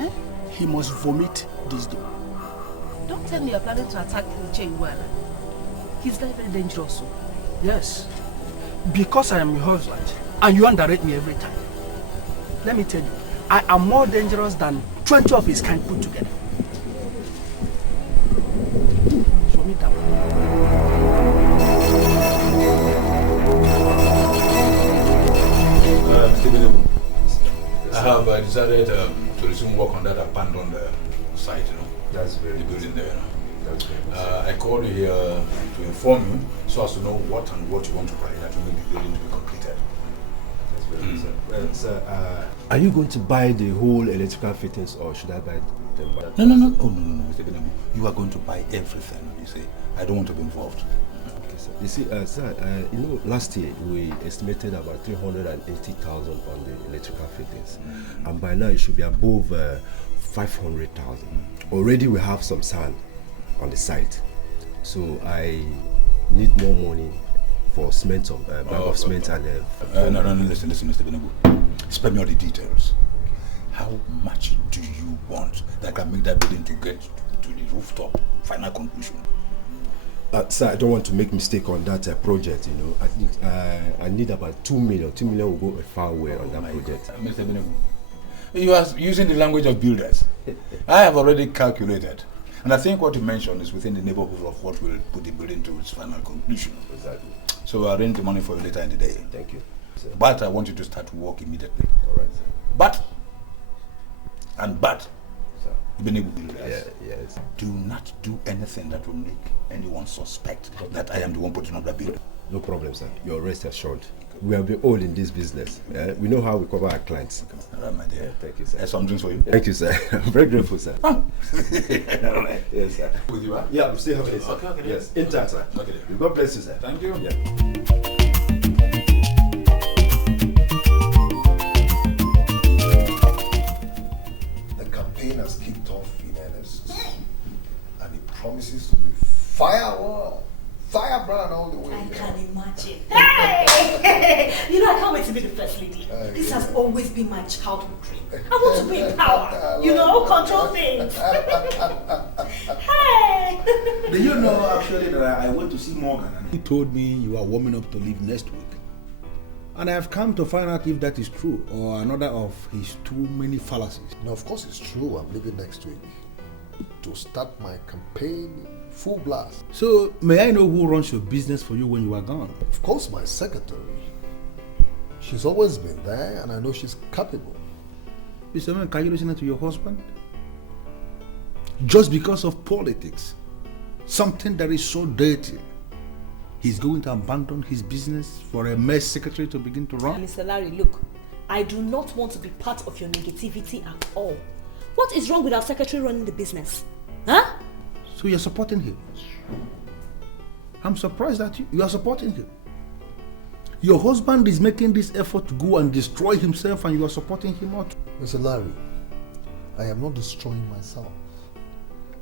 Eh? He must vomit this dough. Don't tell me you're planning to attack Uche Elendu. He's very, very dangerous. Yes. Because I am your husband and you underrate me every time. Let me tell you, I am more dangerous than 20 of his kind put together. Vomit that I have decided to resume work on that abandoned site, That's very the building there. That's very I called you here to inform you so as to know what you want to buy that will be building to be completed. That's very good, sir. Are you going to buy the whole electrical fittings or should I buy them? No. Oh, no, Mr. Benemu. You are going to buy everything. You see, I don't want to be involved. You see, sir, last year we estimated about 380,000 on the electrical fittings, and by now it should be above 500,000. Already we have some sand on the site, so I need more money for cement, bag of cement and. No, listen, Mr. Benemu. Spare me all the details. How much do you want that can make that building to get to the rooftop? Final conclusion. Sir, I don't want to make mistake on that project, I think I need about 2 million. 2 million will go a far way on that project. Mr. Benegu, you are using the language of builders. I have already calculated. And I think what you mentioned is within the neighborhood of what will put the building to its final conclusion. Exactly. So I'll arrange the money for you later in the day. Thank you, sir. But I want you to start work immediately. All right, sir. But, sir. Benegu builders, yes. do not do anything that will make anyone suspect that I am the one putting up the building. No problem, sir. You're rest assured. We have been all in this business. We know how we cover our clients. All right, my dear. Thank you, sir. There's some drinks for you. Thank you, sir. I'm very grateful, sir. All right. Yes, sir. With you, huh? Yeah, I'm still having it, sir. Okay. Yes, in time, sir. Okay. God bless you, sir. Thank you. Yeah. campaign has kicked off in earnest, and it promises to be firebrand all the way. I can imagine. Hey! You know, I can't wait to be the first lady. This has always been my childhood dream. I want to be in power. You know, control things. Hey! Do you know actually that I went to see Morgan and He told me you are warming up to leave next week. And I have come to find out if that is true or another of his too many fallacies. No, of course it's true. I'm leaving next week to start my campaign full blast. So, may I know who runs your business for you when you are gone? Of course, my secretary. She's always been there, and I know she's capable. Mr. Man, can you listen to your husband? Just because of politics, something that is so dirty, he's going to abandon his business for a mess secretary to begin to run? Mr. Larry, look, I do not want to be part of your negativity at all. What is wrong with our secretary running the business? Huh? So you're supporting him? I'm surprised that you are supporting him. Your husband is making this effort to go and destroy himself and you are supporting him out. Mr. Larry, I am not destroying myself.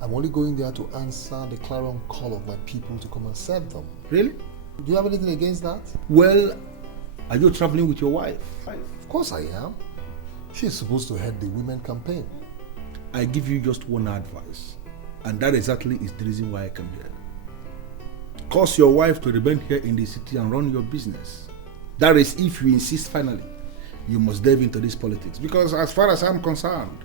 I'm only going there to answer the clarion call of my people to come and serve them. Really? Do you have anything against that? Well, are you traveling with your wife? Of course I am. She's supposed to head the women campaign. I give you just one advice, and that exactly is the reason why I come here. Cause your wife to remain here in the city and run your business. That is, if you insist finally, you must delve into this politics. Because as far as I'm concerned,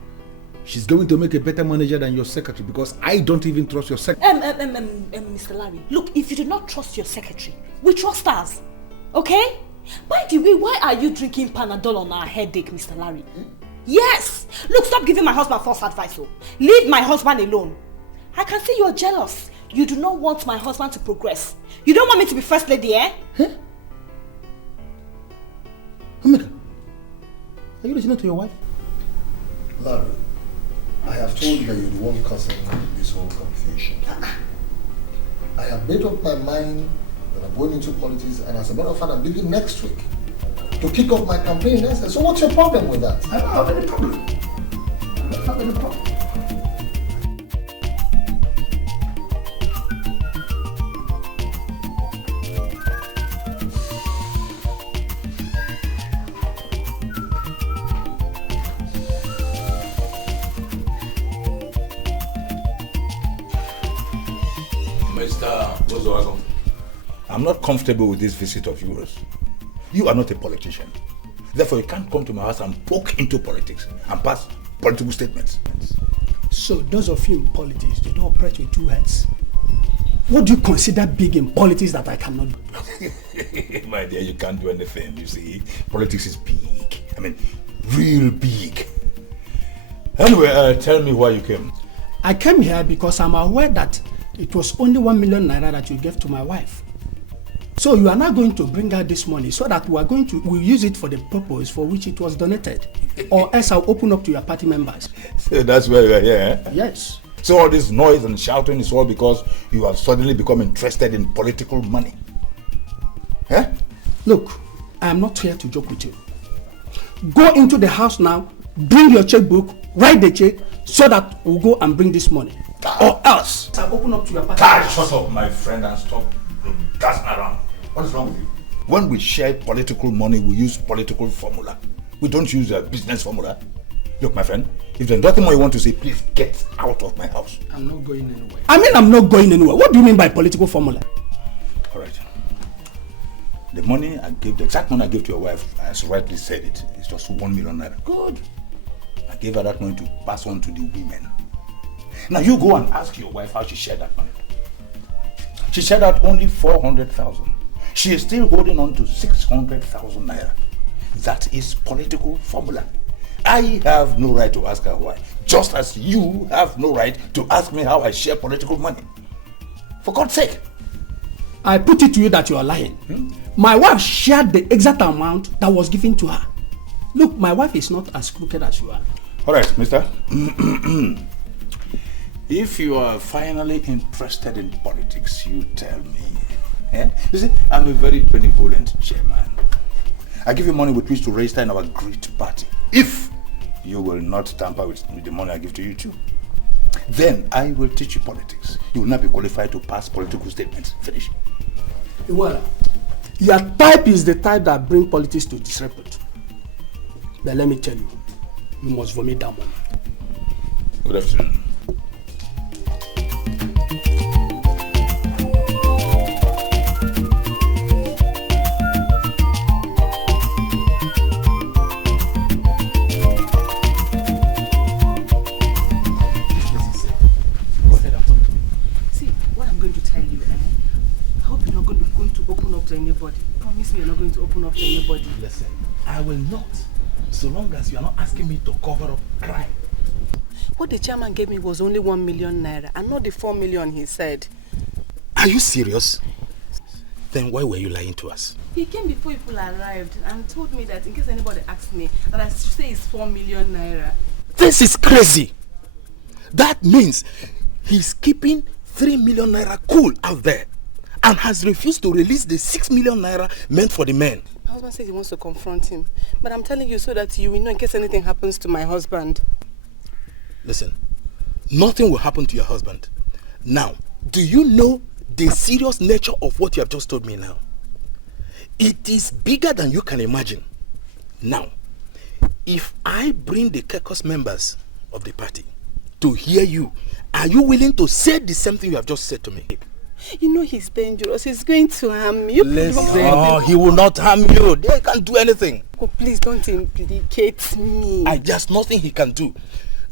she's going to make a better manager than your secretary, because I don't even trust your secretary. Mr. Larry, look, if you do not trust your secretary, we trust us. Okay? By the way, why are you drinking Panadol on our headache, Mr. Larry? Yes! Look, stop giving my husband false advice. Oh. Leave my husband alone. I can see you're jealous. You do not want my husband to progress. You don't want me to be first lady, eh? Huh? Omega, are you listening to your wife? Larry, I have told you that you're the one causing this whole confusion. I have made up my mind that I'm going into politics, and as a matter of fact, I'm leaving next week to kick off my campaign. So what's your problem with that? I don't have any problem. I don't have any problem. I'm not comfortable with this visit of yours. You are not a politician. Therefore, you can't come to my house and poke into politics and pass political statements. So those of you in politics, they don't operate with two heads. What do you consider big in politics that I cannot do? My dear, you can't do anything, you see. Politics is big. I mean, real big. Anyway, tell me why you came. I came here because I'm aware that it was only 1 million naira that you gave to my wife. So you are now going to bring out this money so that we'll use it for the purpose for which it was donated. Or else I'll open up to your party members. So that's why you are here, eh? Yes. So all this noise and shouting is all because you have suddenly become interested in political money. Eh? Look, I am not here to joke with you. Go into the house now, bring your checkbook, write the check, so that we'll go and bring this money. Or else I'll open up to your party. Shut up, my friend, and stop gassing around. What is wrong with you? When we share political money, we use political formula. We don't use a business formula. Look, my friend, if there's nothing more you want to say, please get out of my house. I'm not going anywhere. I mean, I'm not going anywhere. What do you mean by political formula? All right. The money I gave, the exact money I gave to your wife, as rightly said it, is just 1 million naira. Good. I gave her that money to pass on to the women. Now you go and ask your wife how she shared that money. She shared out only 400,000. She is still holding on to 600,000 naira. That is political formula. I have no right to ask her why, just as you have no right to ask me how I share political money. For God's sake. I put it to you that you are lying. My wife shared the exact amount that was given to her. Look, my wife is not as crooked as you are. All right, mister. If you are finally interested in politics, you tell me. Eh? You see, I'm a very benevolent chairman. I give you money with which to register in our great party. If you will not tamper with the money I give to you too. Then I will teach you politics. You will not be qualified to pass political statements. Finish. Well, your type is the type that bring politics to disrepute. But let me tell you, you must vomit that money. Good afternoon. Anybody. Promise me you're not going to open up to anybody. Listen, I will not. So long as you are not asking me to cover up crime. What the chairman gave me was only 1 million naira and not the 4 million he said. Are you serious? Then why were you lying to us? He came before people arrived and told me that in case anybody asked me that I should say it's 4 million naira. This is crazy. That means he's keeping 3 million naira cool out there and has refused to release the 6 million naira meant for the men. My husband says he wants to confront him. But I'm telling you so that you will know in case anything happens to my husband. Listen, nothing will happen to your husband. Now, do you know the serious nature of what you have just told me now? It is bigger than you can imagine. Now, if I bring the caucus members of the party to hear you, are you willing to say the same thing you have just said to me? You know he's dangerous. He's going to harm you. No, he will not harm you. They can't do anything. Oh, please don't implicate me. There's nothing he can do.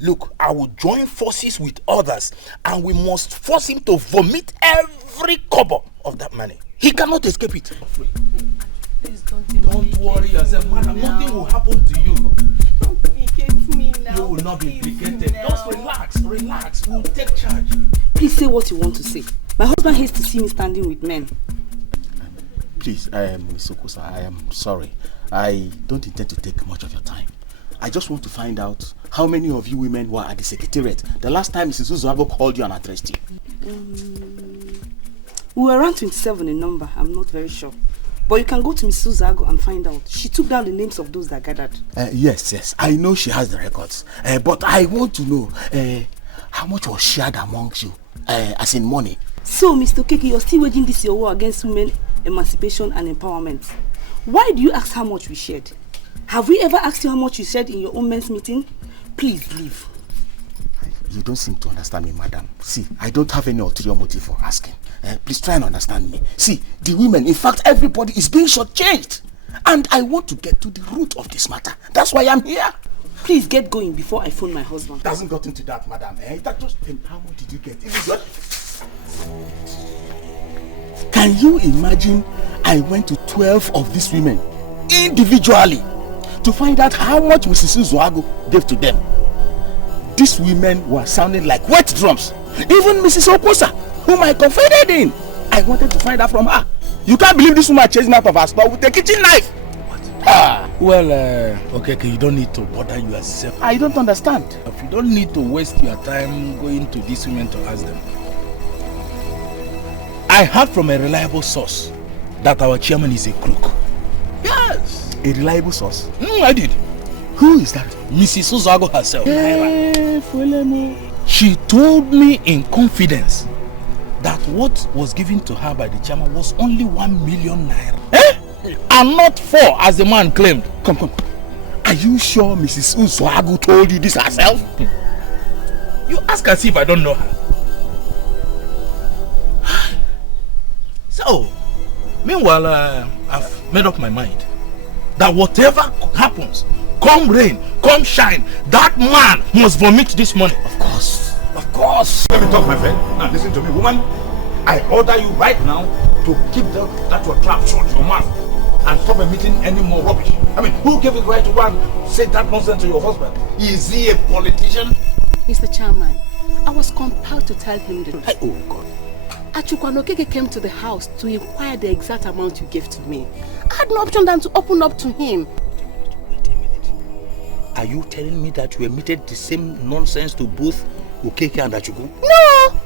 Look, I will join forces with others and we must force him to vomit every kobo of that money. He cannot escape it. Please don't worry yourself, madam. Nothing will happen to you. Don't implicate me now. You will not be implicated. Just relax. We'll take charge. Please say what you want to say. My husband hates to see me standing with men. Please, Ms. Okusa, I am sorry. I don't intend to take much of your time. I just want to find out how many of you women were at the secretariat the last time Mrs. Uzoago called you and addressed you. We were around 27 in number. I'm not very sure. But you can go to Mrs. Uzoago and find out. She took down the names of those that gathered. Yes. I know she has the records. But I want to know how much was shared amongst you, as in money. So, Mr. Okeke, you're still waging this your war against women emancipation and empowerment. Why do you ask how much we shared? Have we ever asked you how much you shared in your own men's meeting? Please leave. You don't seem to understand me, madam. See, I don't have any ulterior motive for asking. Please try and understand me. See, the women, in fact, everybody is being shortchanged. And I want to get to the root of this matter. That's why I'm here. Please get going before I phone my husband. Doesn't got into that, madam. That just how much did you get? Is it good? Can you imagine I went to 12 of these women individually to find out how much Mrs. Uzoago gave to them? These women were sounding like wet drums. Even Mrs. Oposa, whom I confided in, I wanted to find out from her. You can't believe this woman chased me out of her store with a kitchen knife. Well, okay, you don't need to bother yourself. I don't understand. If you don't need to waste your time going to these women to ask them. I heard from a reliable source that our chairman is a crook. Yes! A reliable source? I did. Who is that? Mrs. Uzoago herself. She told me in confidence that what was given to her by the chairman was only 1 million naira. And not 4 as the man claimed. Come. Are you sure Mrs. Uzoago told you this herself? You ask as if I don't know her. So, meanwhile, I've made up my mind that whatever happens, come rain, come shine, that man must vomit this money. Of course. Let me talk, my friend. Now listen to me, woman. I order you right now to keep that your trap shut your mouth and stop emitting any more rubbish. I mean, who gave it right to go and say that nonsense to your husband? Is he a politician? Mr. Chairman, I was compelled to tell him the truth. Oh God. Achukwu Okeke came to the house to inquire the exact amount you gave to me. I had no option than to open up to him. Wait a minute. Are you telling me that you emitted the same nonsense to both Okeke and Achukwu? No!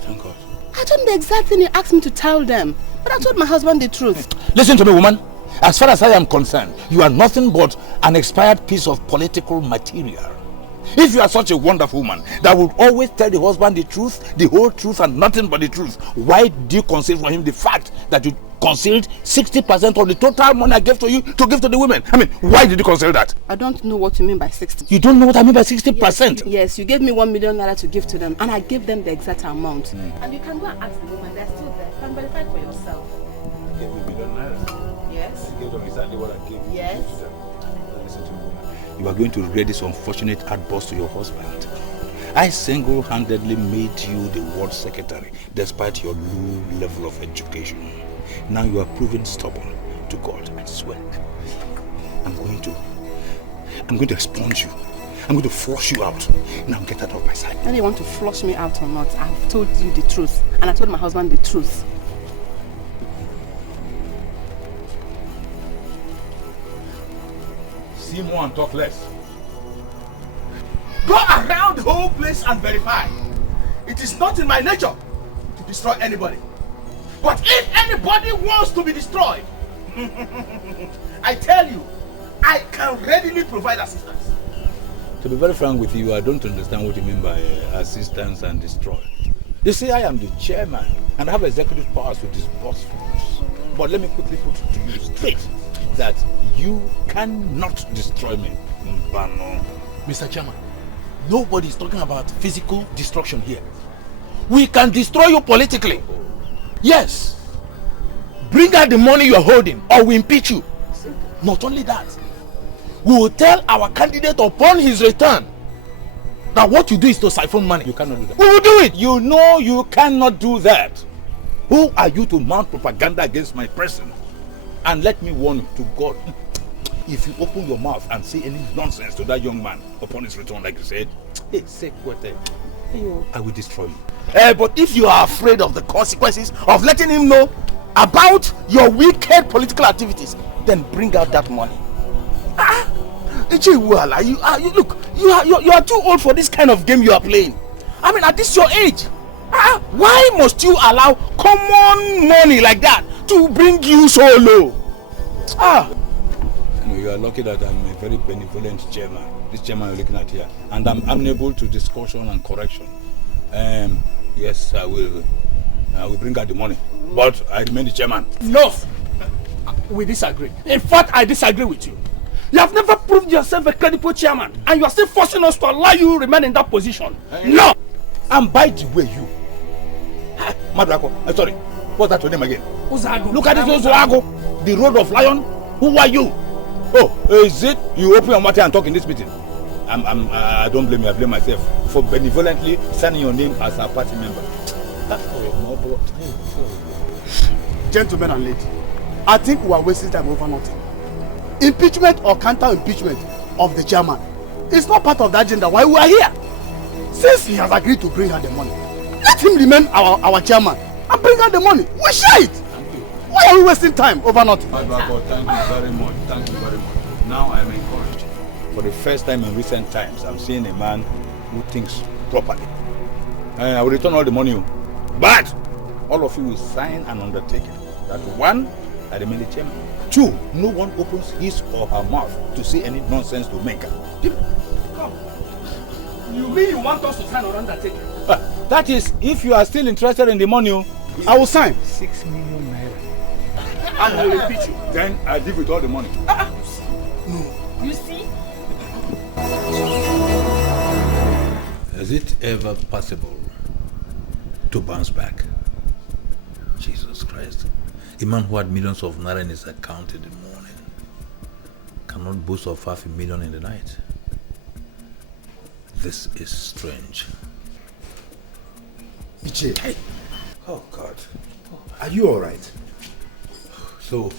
Thank God. I told him the exact thing he asked me to tell them. But I told my husband the truth. Listen to me, woman. As far as I am concerned, you are nothing but an expired piece of political material. If you are such a wonderful woman that would always tell the husband the truth, the whole truth and nothing but the truth, why do you conceal from him the fact that you concealed 60% of the total money I gave to you to give to the women? I mean, why did you conceal that? I don't know what you mean by 60. You don't know what I mean by 60%? Yes, you gave me 1 million naira to give to them, and I gave them the exact amount. And you can go and ask the woman, they're still there. You can verify for yourself. You gave me 1 million naira? Yes. You gave them exactly what I gave you. Yes. Listen to me. You are going to regret this unfortunate outburst to your husband. I single-handedly made you the ward secretary despite your low level of education. Now you are proving stubborn to God, I swear. I'm going to expunge you. I'm going to flush you out. Now get out of my sight. Whether you want to flush me out or not, I've told you the truth. And I told my husband the truth. See more and talk less. Go around the whole place and verify. It is not in my nature to destroy anybody. But if anybody wants to be destroyed, I tell you, I can readily provide assistance. To be very frank with you, I don't understand what you mean by assistance and destroy. You see, I am the chairman and I have executive powers to disburse funds. But let me quickly put it to you straight that you cannot destroy me. Mr. Chairman, nobody is talking about physical destruction here. We can destroy you politically. Yes. Bring out the money you are holding or we impeach you. Not only that, we will tell our candidate upon his return that what you do is to siphon money. You cannot do that. We will do it. You know you cannot do that. Who are you to mount propaganda against my person? And let me warn you to God, if you open your mouth and say any nonsense to that young man upon his return, like you said, I will destroy you. But if you are afraid of the consequences of letting him know about your wicked political activities, then bring out that money. Look, you are too old for this kind of game you are playing. I mean, at this your age, why must you allow common money like that to bring you so low? You are lucky that I'm a very benevolent chairman. This chairman you're looking at here, and I'm amenable to discussion and correction. Yes, I will bring out the money, but I remain the chairman. No, we disagree. In fact, I disagree with you. You have never proved yourself a credible chairman, and you are still forcing us to allow you to remain in that position. No! And by the way, you, Madrako, sorry, what's that your name again? Uzago. Look at this Uzago, the road of lion. Who are you? Oh, is it you open your mouth and talk in this meeting? I don't blame you, I blame myself for benevolently signing your name as a party member. Gentlemen and ladies, I think we are wasting time over nothing. Impeachment or counter-impeachment of the chairman is not part of the agenda why we are here. Since he has agreed to bring out the money, let him remain our chairman and bring out the money. We share it. Why are we wasting time over nothing? Thank you very much. Thank you very much. Now I am encouraged. For the first time in recent times, I'm seeing a man who thinks properly. I will return all the money, but all of you will sign an undertaking that one, I remain the chairman. Two, no one opens his or her mouth to say any nonsense to Menka. Come. You mean you want us to sign an undertaking? That is, if you are still interested in the money, I will sign. 6 million naira. And I will impeach you. Then I deal with all the money. No. You see? Is it ever possible to bounce back? Jesus Christ. A man who had millions of naira in his account in the morning cannot boast of 500,000 in the night. This is strange. Uche. Hey. Oh God. Are you alright? So,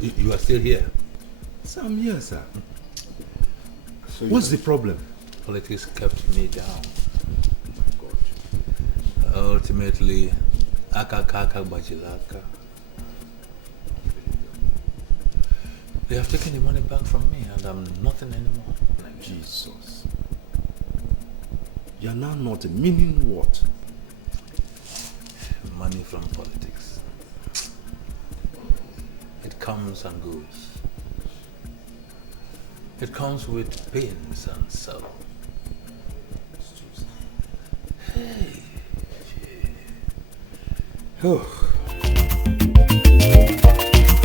you are still here? Sir, I'm here, sir. So what's the problem? Politics kept me down. Oh my God. Ultimately, Akakaka Bajilaka. They have taken the money back from me and I'm nothing anymore. Jesus. You're now not meaning what? Money from politics. It comes and goes. It comes with pains and sorrow. Hey.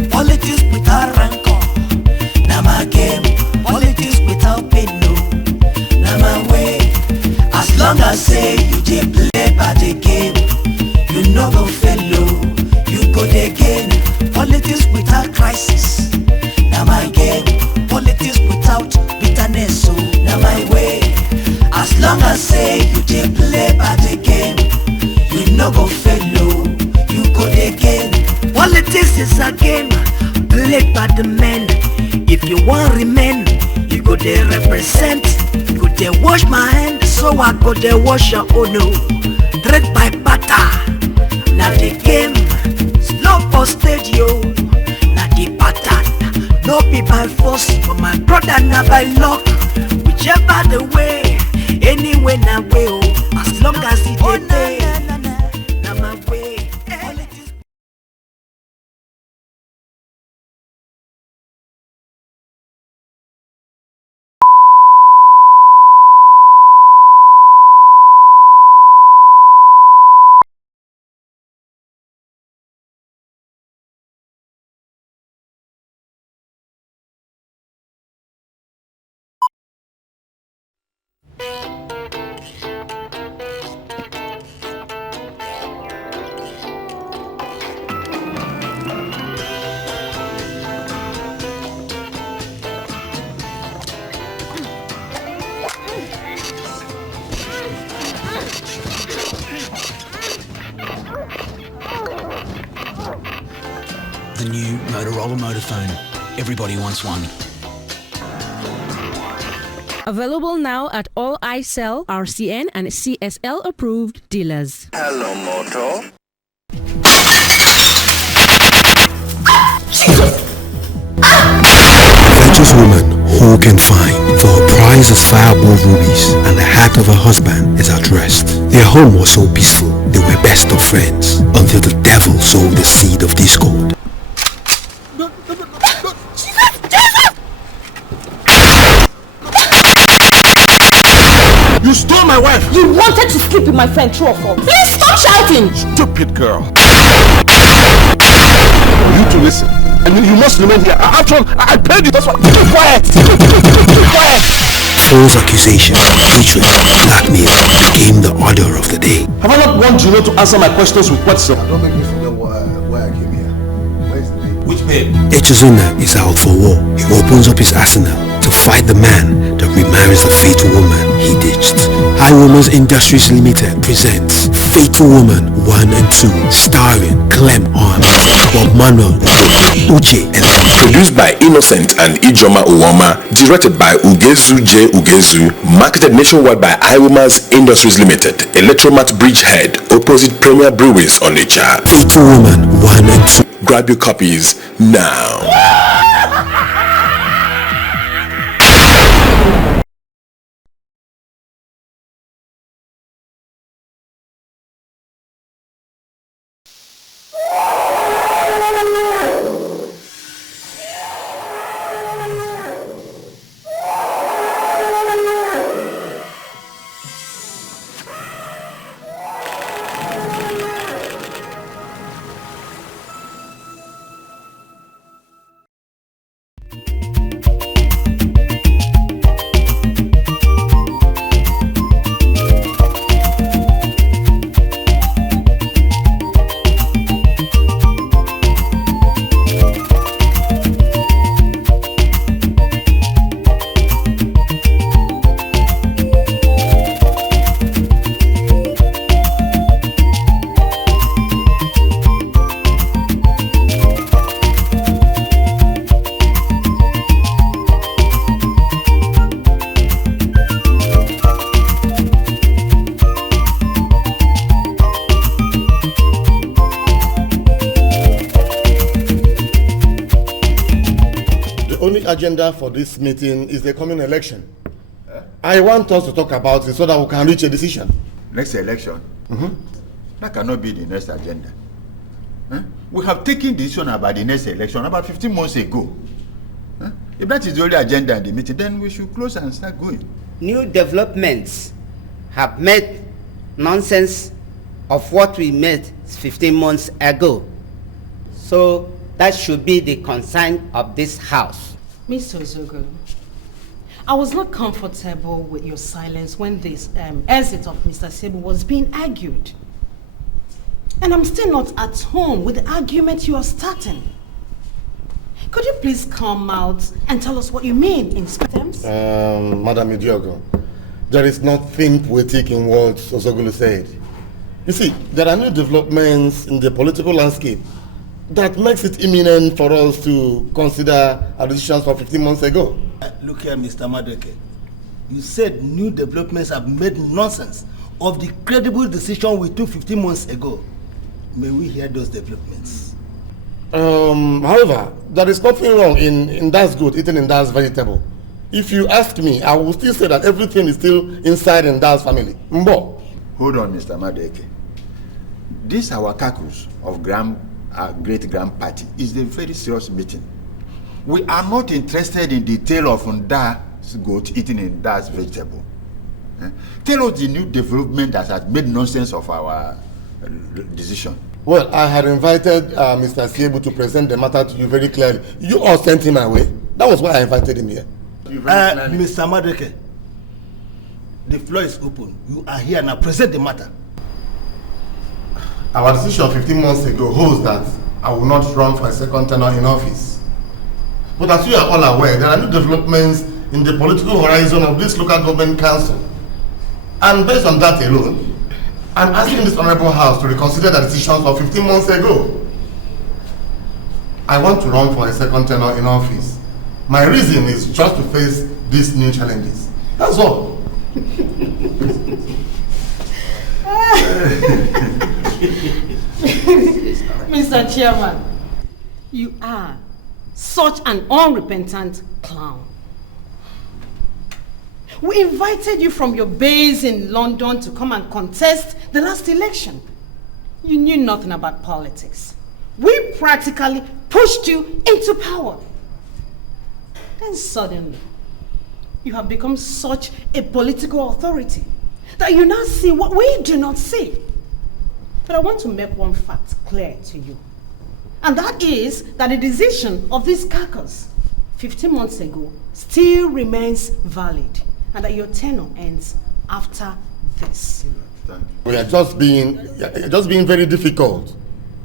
Politics without rancor, na my game. Politics without pain, no, na my way. As long as say you dey play by the game, you no go fail, you go dey gain. Politics without crisis, na my game. Politics without bitterness, so na my way. As long as say you dey play by the game, you no go fail, you go dey gain. Politics is a game played by the men. If you want remain, you go dey represent. You go dey wash my hand, so I go dey wash your own. Trade by barter, na the game. Slow for stage, yo, na the pattern. No be by force, but my brother na by luck. Whichever the way, anyway na way, oh. As long as it dey pay, na my way. The new Motorola Motorphone. Everybody wants one. Available now at all iCell, RCN and CSL approved dealers. Hello, Moto. Virtuous woman who can find, for her prize is far above rubies, and the heart of her husband is at rest. Their home was so peaceful, they were best of friends, until the devil sowed the seed of discord. You stole my wife! You wanted to sleep with my friend, true or false? Please stop shouting! Stupid girl. You to listen. And you must remain here. After all, I paid you. That's why. Keep quiet! Keep quiet! False accusation, hatred, blackmail became the order of the day. Have I not warned you not to answer my questions with questions? Don't make me forget why I came here. Where is the babe? Which babe? Echezona is out for war. He opens up his arsenal to fight the man that remarries the fatal woman he ditched. High Woman's Industries Limited presents Fatal Woman 1 and 2, starring Clem Ohameze, Bob Manuel, Uche Elendu. Produced by Innocent and Ijoma Uwama, directed by UGEZU, marketed nationwide by High Woman's Industries Limited, Electromat Bridgehead, opposite Premier Breweries on Onitsha. Fatal Woman 1 and 2. Grab your copies now. Agenda for this meeting is the coming election. I want us to talk about it so that we can reach a decision. Next election? That cannot be the next agenda. We have taken decision about the next election about 15 months ago. If that is the only agenda at the meeting, then we should close and start going. New developments have made nonsense of what we made 15 months ago. So that should be the concern of this house. Mr. Ozogo, I was not comfortable with your silence when this exit of Mr. Sebu was being argued. And I'm still not at home with the argument you are starting. Could you please come out and tell us what you mean in terms? Madam Idiogo, there is nothing poetic in what Osogulu said. You see, there are new developments in the political landscape that makes it imminent for us to consider our decisions from 15 months ago. Look here, Mr. Madueke. You said new developments have made nonsense of the credible decision we took 15 months ago. May we hear those developments? However, there is nothing wrong in that's good, eating in that's vegetable. If you ask me, I will still say that everything is still inside in that's family. Mbo. Hold on, Mr. Madueke. This our caucus of great-grand party is a very serious meeting. We are not interested in the tale of Nda's goat eating in Nda's vegetable. Tell us the new development that has made nonsense of our decision. Well, I had invited Mr. Siebu to present the matter to you very clearly. You all sent him away. That was why I invited him here. Mr. Madueke, the floor is open. You are here now. Present the matter. Our decision 15 months ago holds that I will not run for a second tenure in office. But as you are all aware, there are new developments in the political horizon of this local government council. And based on that alone, I'm asking this honorable house to reconsider the decisions of 15 months ago. I want to run for a second tenure in office. My reason is just to face these new challenges. That's all. Mr. Chairman, you are such an unrepentant clown. We invited you from your base in London to come and contest the last election. You knew nothing about politics. We practically pushed you into power. Then suddenly, you have become such a political authority that you now see what we do not see. But I want to make one fact clear to you. And that is that the decision of this caucus 15 months ago still remains valid, and that your tenure ends after this. We are just being very difficult.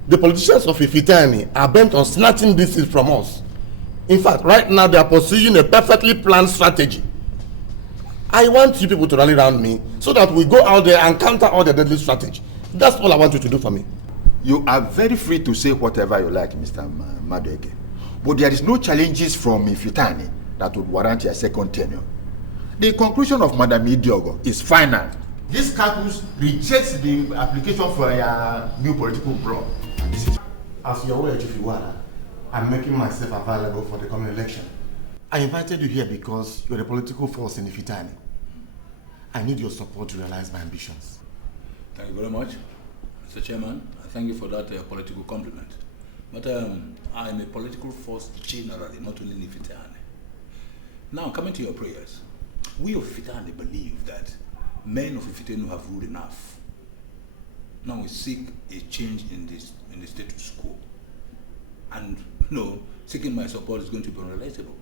The politicians of Ifitani are bent on snatching this seat from us. In fact, right now they are pursuing a perfectly planned strategy. I want you people to rally around me so that we go out there and counter all the deadly strategy. That's all I want you to do for me. You are very free to say whatever you like, Mr. Madueke. But there is no challenges from Ifitani that would warrant your second tenure. The conclusion of Madam Idiogo is final. This caucus rejects the application for a new political bloc. As you're aware, Chief Iwara, I'm making myself available for the coming election. I invited you here because you're a political force in Ifitani. I need your support to realize my ambitions. Thank you very much, Mr. Chairman. I thank you for that political compliment. But I am a political force generally, not only in Ifitani. Now, coming to your prayers, we of Ifitani believe that men of Ifitani have ruled enough. Now we seek a change in the status quo. And seeking my support is going to be unrelatable.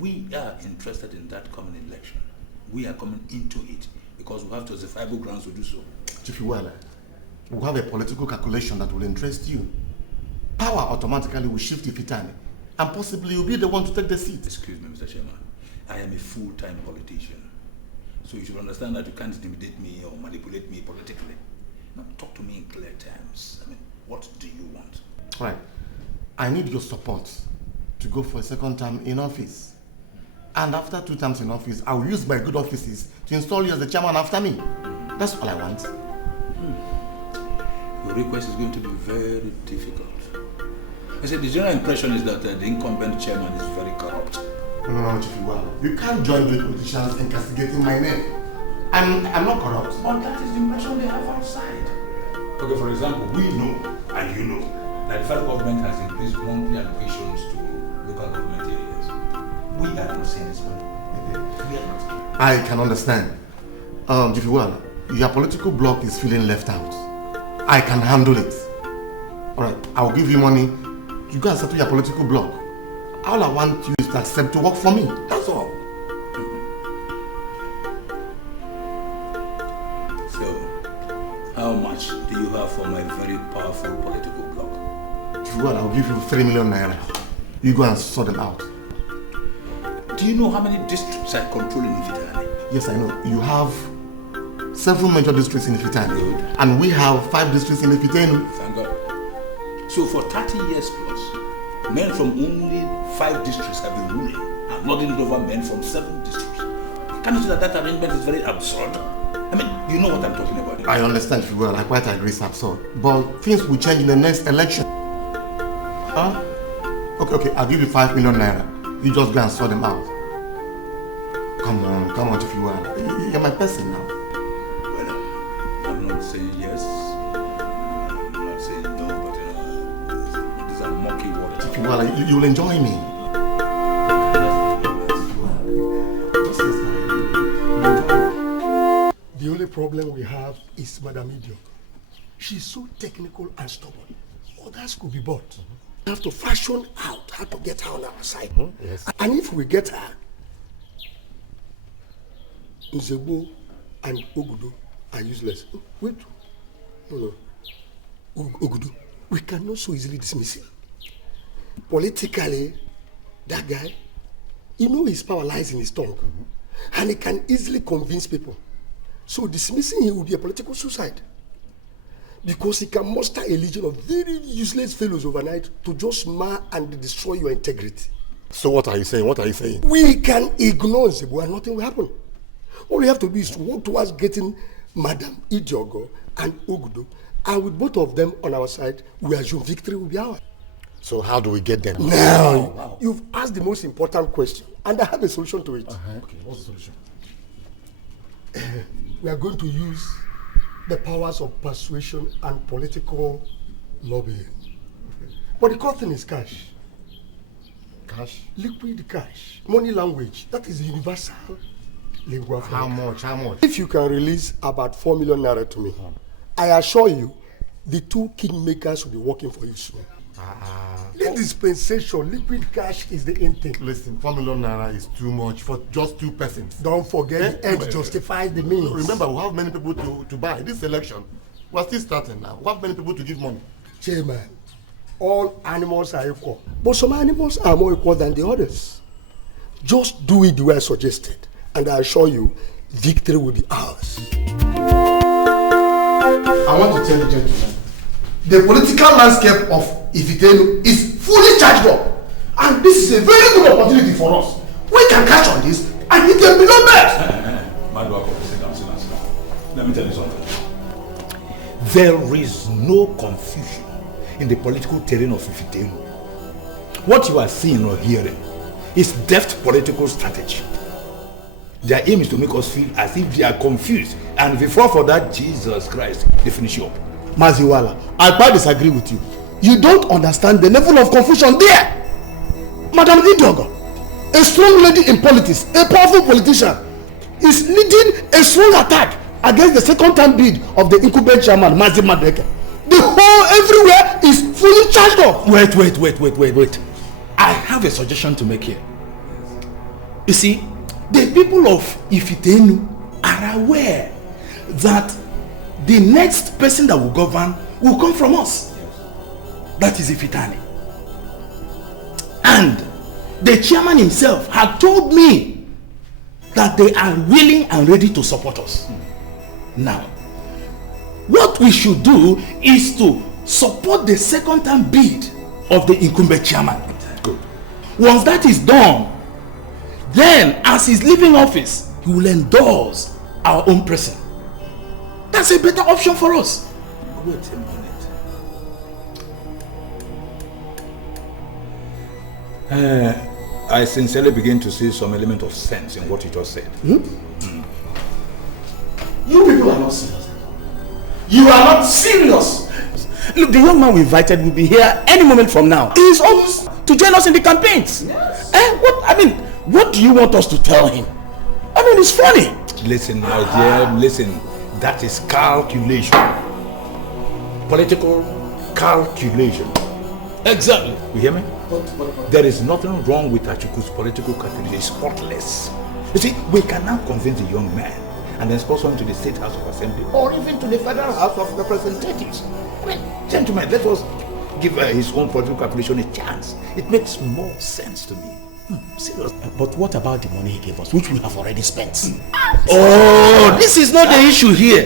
We are interested in that coming election. We are coming into it because we have justifiable grounds to do so. Chief Iwala, we have a political calculation that will interest you. Power automatically will shift Ifitani, and possibly you'll be the one to take the seat. Excuse me, Mr. Chairman. I am a full-time politician. So you should understand that you can't intimidate me or manipulate me politically. Now, talk to me in clear terms. I mean, what do you want? Right. I need your support to go for a second term in office. And after 2 terms in office, I will use my good offices to install you as the chairman after me. That's all I want. Your request is going to be very difficult. I said the general impression is that the incumbent chairman is very corrupt. No, Chief Iwala. You can't join with politicians in castigating my name. I'm not corrupt. But that is the impression they have outside. Okay, for example, we know, and you know, that the federal government has increased monthly allocations to local government areas. We are not seeing this money. We are not. I can understand. If you will, your political bloc is feeling left out. I can handle it. Alright, I'll give you money. You go and settle your political bloc. All I want you is to accept to work for me. That's all. So, how much do you have for my very powerful political bloc? If you will, I'll give you 3 million naira. You go and sort them out. Do you know how many districts I control in Ifitani? Yes, I know. You have 7 major districts in Ifitani. And we have 5 districts in Ifitani. Thank God. So for 30 years plus, men from only 5 districts have been ruling and lording it over men from 7 districts. Can you see that arrangement is very absurd? I mean, you know what I'm talking about. I understand if you will. I quite agree it's absurd. But things will change in the next election. Huh? Okay, I'll give you 5 million naira. You just go and sort them out. Come on, if you will. You're my person now. Well, I'm not saying yes. I'm not saying no, but these are murky waters. If you will, you'll enjoy me. The only problem we have is Madam Idio. She's so technical and stubborn. Others could be bought. We have to fashion out how to get her on our side. Yes. And if we get her, Nzebo and Ogudu are useless. Wait. No. Ogudu, we cannot so easily dismiss him. Politically, that guy, his power lies in his tongue. And he can easily convince people. So dismissing him would be a political suicide. Because he can muster a legion of very useless fellows overnight to just mar and destroy your integrity. So what are you saying? We can ignore Nzebo and nothing will happen. All we have to do is to work towards getting Madam Idiogo and Ogudu, and with both of them on our side, we assume victory will be ours. So how do we get them? Now, you've asked the most important question, and I have a solution to it. Okay, what's the solution? We are going to use the powers of persuasion and political lobbying. But the core thing is cash. Cash? Liquid cash. Money language. That is universal. How much? If you can release about 4 million naira to me, I assure you, the 2 kingmakers will be working for you soon. The dispensation, liquid cash is the end thing. Listen, 4 million naira is too much for just 2 persons. Don't forget, the end justifies the means. Remember, we have many people to buy. This election, we're still starting now. We have many people to give money. Chairman, all animals are equal, but some animals are more equal than the others. Just do it the way I suggested, and I assure you, victory will be ours. I want to tell the gentleman, the political landscape of Ifitenu is fully charged up, and this is a very good opportunity for us. We can catch on this, and it can be no best. Sit down. Let me tell you something. There is no confusion in the political terrain of Ifitenu. What you are seeing or hearing is deft political strategy. Their aim is to make us feel as if they are confused, and if you fall for that, Jesus Christ, they finish you up. Maziwala, I quite disagree with you. You don't understand the level of confusion there. Madam Idiogo, a strong lady in politics, a powerful politician, is leading a strong attack against the second-term bid of the incumbent chairman, Mazi Madeke. The whole everywhere is fully charged up. Wait. I have a suggestion to make here. You see, the people of Ifitenu are aware that the next person that will govern will come from us. That is Ifitani. And the chairman himself had told me that they are willing and ready to support us. Now, what we should do is to support the second-term bid of the incumbent chairman. Good. Once that is done, then as he's leaving office, he will endorse our own person. That's a better option for us. Wait a minute. I sincerely begin to see some element of sense in what you just said. You people are not serious. You are not serious. Look, the young man we invited will be here any moment from now. He is almost to join us in the campaigns. Yes. What do you want us to tell him? I mean, it's funny. Listen, my dear, listen. That is calculation. Political calculation. Exactly. You hear me? There is nothing wrong with Achukwu's political calculation. It's spotless. You see, we can now convince a young man and then sponsor him to the State House of Assembly or even to the Federal House of Representatives. I mean, gentlemen, let us give his own political calculation a chance. It makes more sense to me. Serious. But what about the money he gave us, which we have already spent? Oh, this is not the issue here.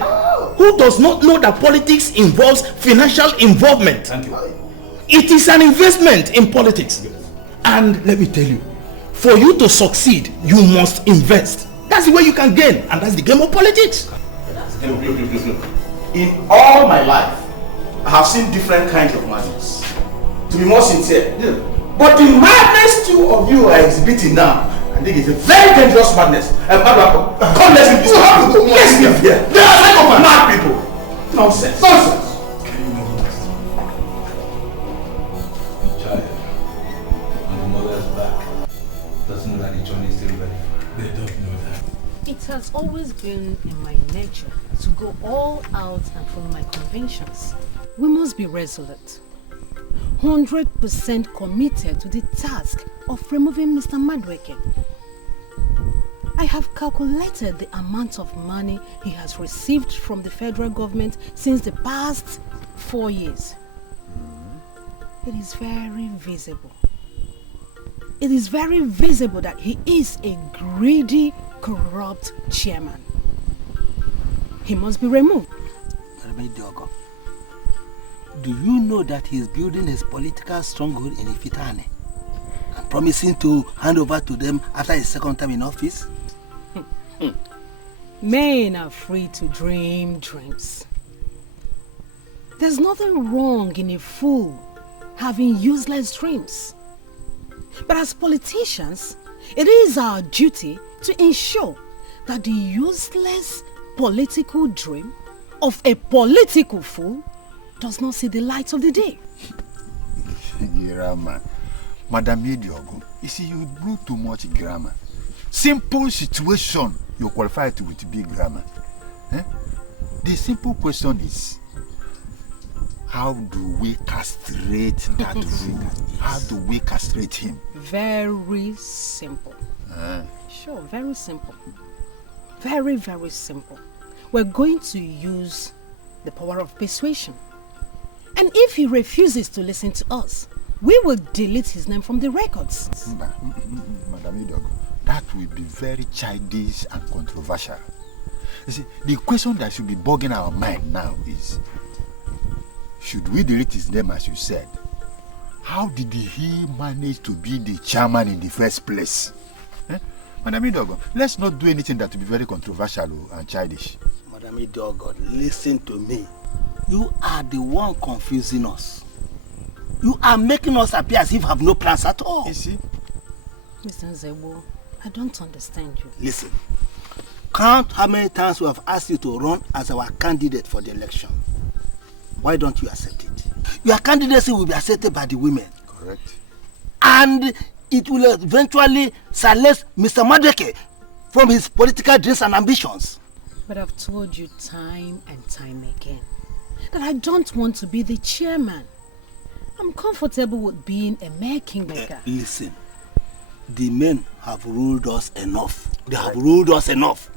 Who does not know that politics involves financial involvement? Thank you. It is an investment in politics. And let me tell you, for you to succeed, you must invest. That's the way you can gain, and that's the game of politics. Look. In all my life, I have seen different kinds of madness. To be more sincere, but the madness two of you are exhibiting now, I think it's a very dangerous madness. Come, let's be peaceful. Let's be here. They are like of mad people. Nonsense. Nonsense. Child, when the mother's back, doesn't know that the journey is still ready. They don't know that. It has always been in my nature to go all out and follow my convictions. We must be resolute. 100% committed to the task of removing Mr. Madueke. I have calculated the amount of money he has received from the federal government since the past 4 years. It is very visible. It is very visible that he is a greedy, corrupt chairman. He must be removed. Do you know that he is building his political stronghold in Ifitane and promising to hand over to them after his second term in office? Men are free to dream dreams. There's nothing wrong in a fool having useless dreams. But as politicians, it is our duty to ensure that the useless political dream of a political fool does not see the light of the day. Grammar. Madam Idiogo, you see, you blew too much grammar. Simple situation, you're qualified to with big grammar. The simple question is, how do we castrate that fool? How do we castrate him? Very simple. Sure, very simple. Very, very simple. We're going to use the power of persuasion. And if he refuses to listen to us, we will delete his name from the records. Madam Idogo, that will be very childish and controversial. You see, the question that should be bugging our mind now is, should we delete his name as you said? How did he manage to be the chairman in the first place? Madam Idogo, let's not do anything that will be very controversial and childish. Madam Idogo, listen to me. You are the one confusing us. You are making us appear as if we have no plans at all. You see? Mr. Nzebo, I don't understand you. Listen, count how many times we have asked you to run as our candidate for the election. Why don't you accept it? Your candidacy will be accepted by the women. Correct. And it will eventually silence Mr. Madueke from his political dreams and ambitions. But I've told you time and time again that I don't want to be the chairman. I'm comfortable with being a mere kingmaker. Listen, the men have ruled us enough. They have ruled us enough.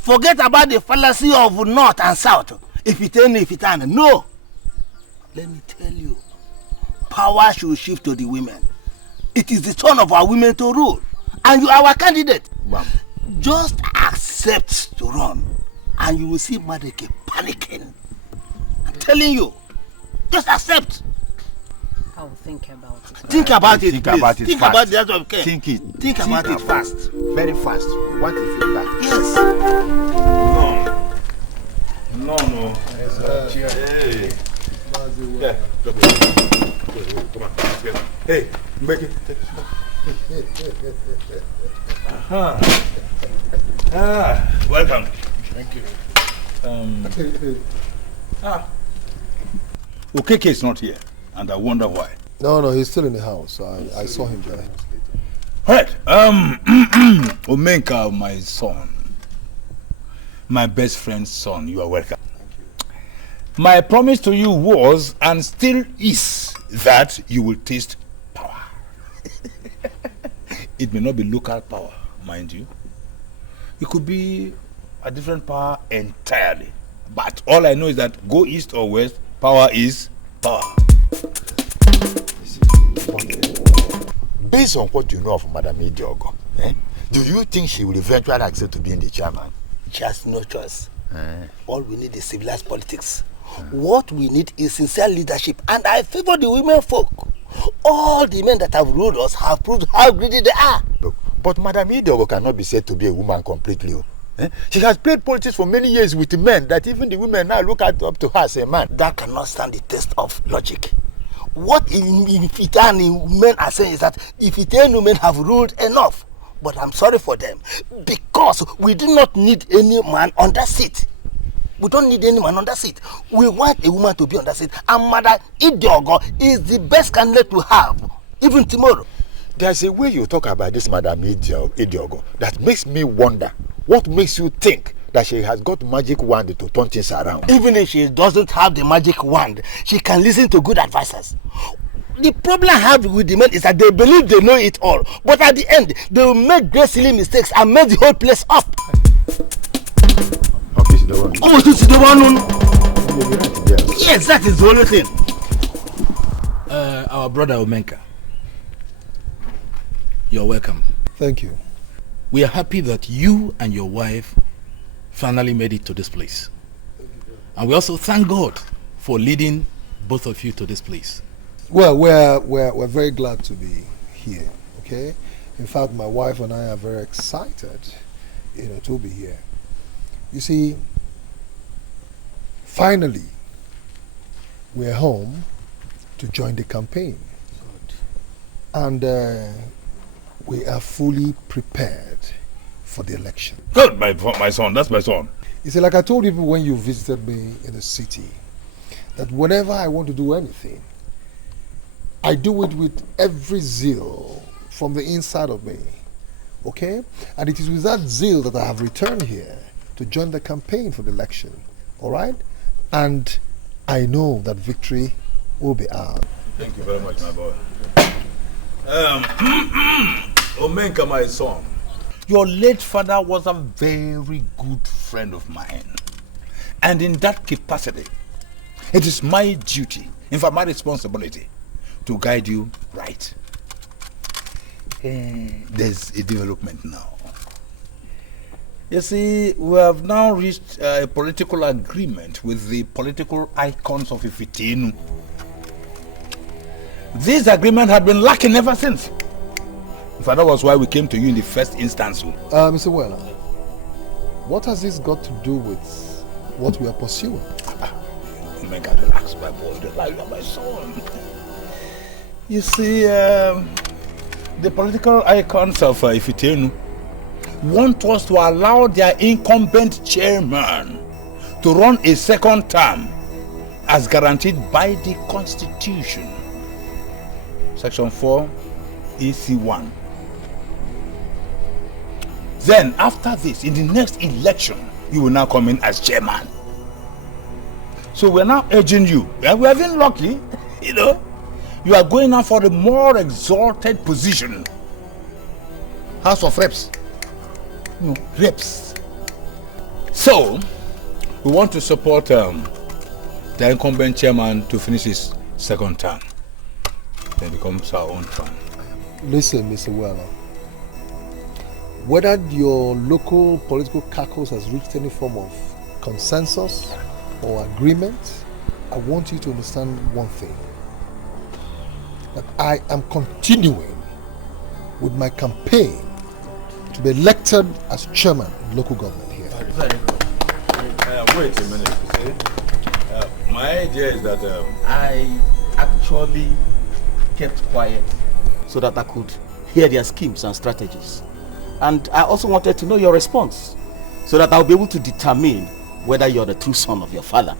Forget about the fallacy of north and south. If it ain't, no. Let me tell you, power should shift to the women. It is the turn of our women to rule. And you are our candidate. Wow. Just accept to run. And you will see Madueke panicking. I'm telling you. Just accept. I'll think about it. Think about it, Think please. about it Think fast. about the other okay. Think it. Think about it fast. Very fast. What if you back? Yes. No. Hey. Yeah. Come on. Let's get it. Hey, make it. Welcome. Thank you. Okeke is not here, and I wonder why. No, he's still in the house. I saw him there. Right. Omenka, my son. My best friend's son, you are welcome. My promise to you was and still is that you will taste power. It may not be local power, mind you. It could be a different power entirely. But all I know is that go east or west, power is power. Based on what you know of Madam Idiogo, do you think she will eventually accept to be in the chairman? She has no choice. All we need is civilized politics. What we need is sincere leadership, and I favor the women folk. All the men that have ruled us have proved how greedy they are. Look, but Madam Idiogo cannot be said to be a woman completely. She has played politics for many years with men that even the women now look up to her as a man. That cannot stand the test of logic. What Ifitani men are saying is that Ifitani women have ruled enough. But I'm sorry for them, because we do not need any man on that seat. We don't need any man on that seat. We want a woman to be on that seat. And Madam Idiogo is the best candidate to have, even tomorrow. There's a way you talk about this Madam Idiogo that makes me wonder. What makes you think that she has got magic wand to turn things around? Even if she doesn't have the magic wand, she can listen to good advisors. The problem I have with the men is that they believe they know it all, but at the end, they will make great silly mistakes and mess the whole place up. Yes, that is the only thing. Our brother Omenka, you're welcome. Thank you. We are happy that you and your wife finally made it to this place. And we also thank God for leading both of you to this place. Well, we're very glad to be here, okay? In fact, my wife and I are very excited, to be here. You see, finally, we're home to join the campaign. And we are fully prepared for the election. Good, my son, that's my son. You see, like I told you when you visited me in the city, that whenever I want to do anything, I do it with every zeal from the inside of me, okay? And it is with that zeal that I have returned here to join the campaign for the election, all right? And I know that victory will be ours. Thank you very much, my boy. Omenka, my son, your late father was a very good friend of mine. And in that capacity, it is my duty, in fact my responsibility, to guide you right. There's a development now. You see, we have now reached a political agreement with the political icons of Ifitinu. This agreement had been lacking ever since. In fact, that was why we came to you in the first instance. Mr. Weller, what has this got to do with what we are pursuing? Make her relax, my boy. Relax, my son. You see, the political icons of Ifitinu want us to allow their incumbent chairman to run a second term as guaranteed by the Constitution. Section 4, EC1. Then, after this, in the next election, you will now come in as chairman. So we're now urging you, and we have been lucky, you are going out for a more exalted position. House of Reps. No, Reps. So, we want to support the incumbent chairman to finish his second term. Then it becomes our own turn. Listen, Mr. Weller. Whether your local political caucus has reached any form of consensus or agreement, I want you to understand one thing. That I am continuing with my campaign to be elected as chairman of local government here. Wait a minute. See? My idea is that I actually kept quiet so that I could hear their schemes and strategies. And I also wanted to know your response so that I'll be able to determine whether you're the true son of your father.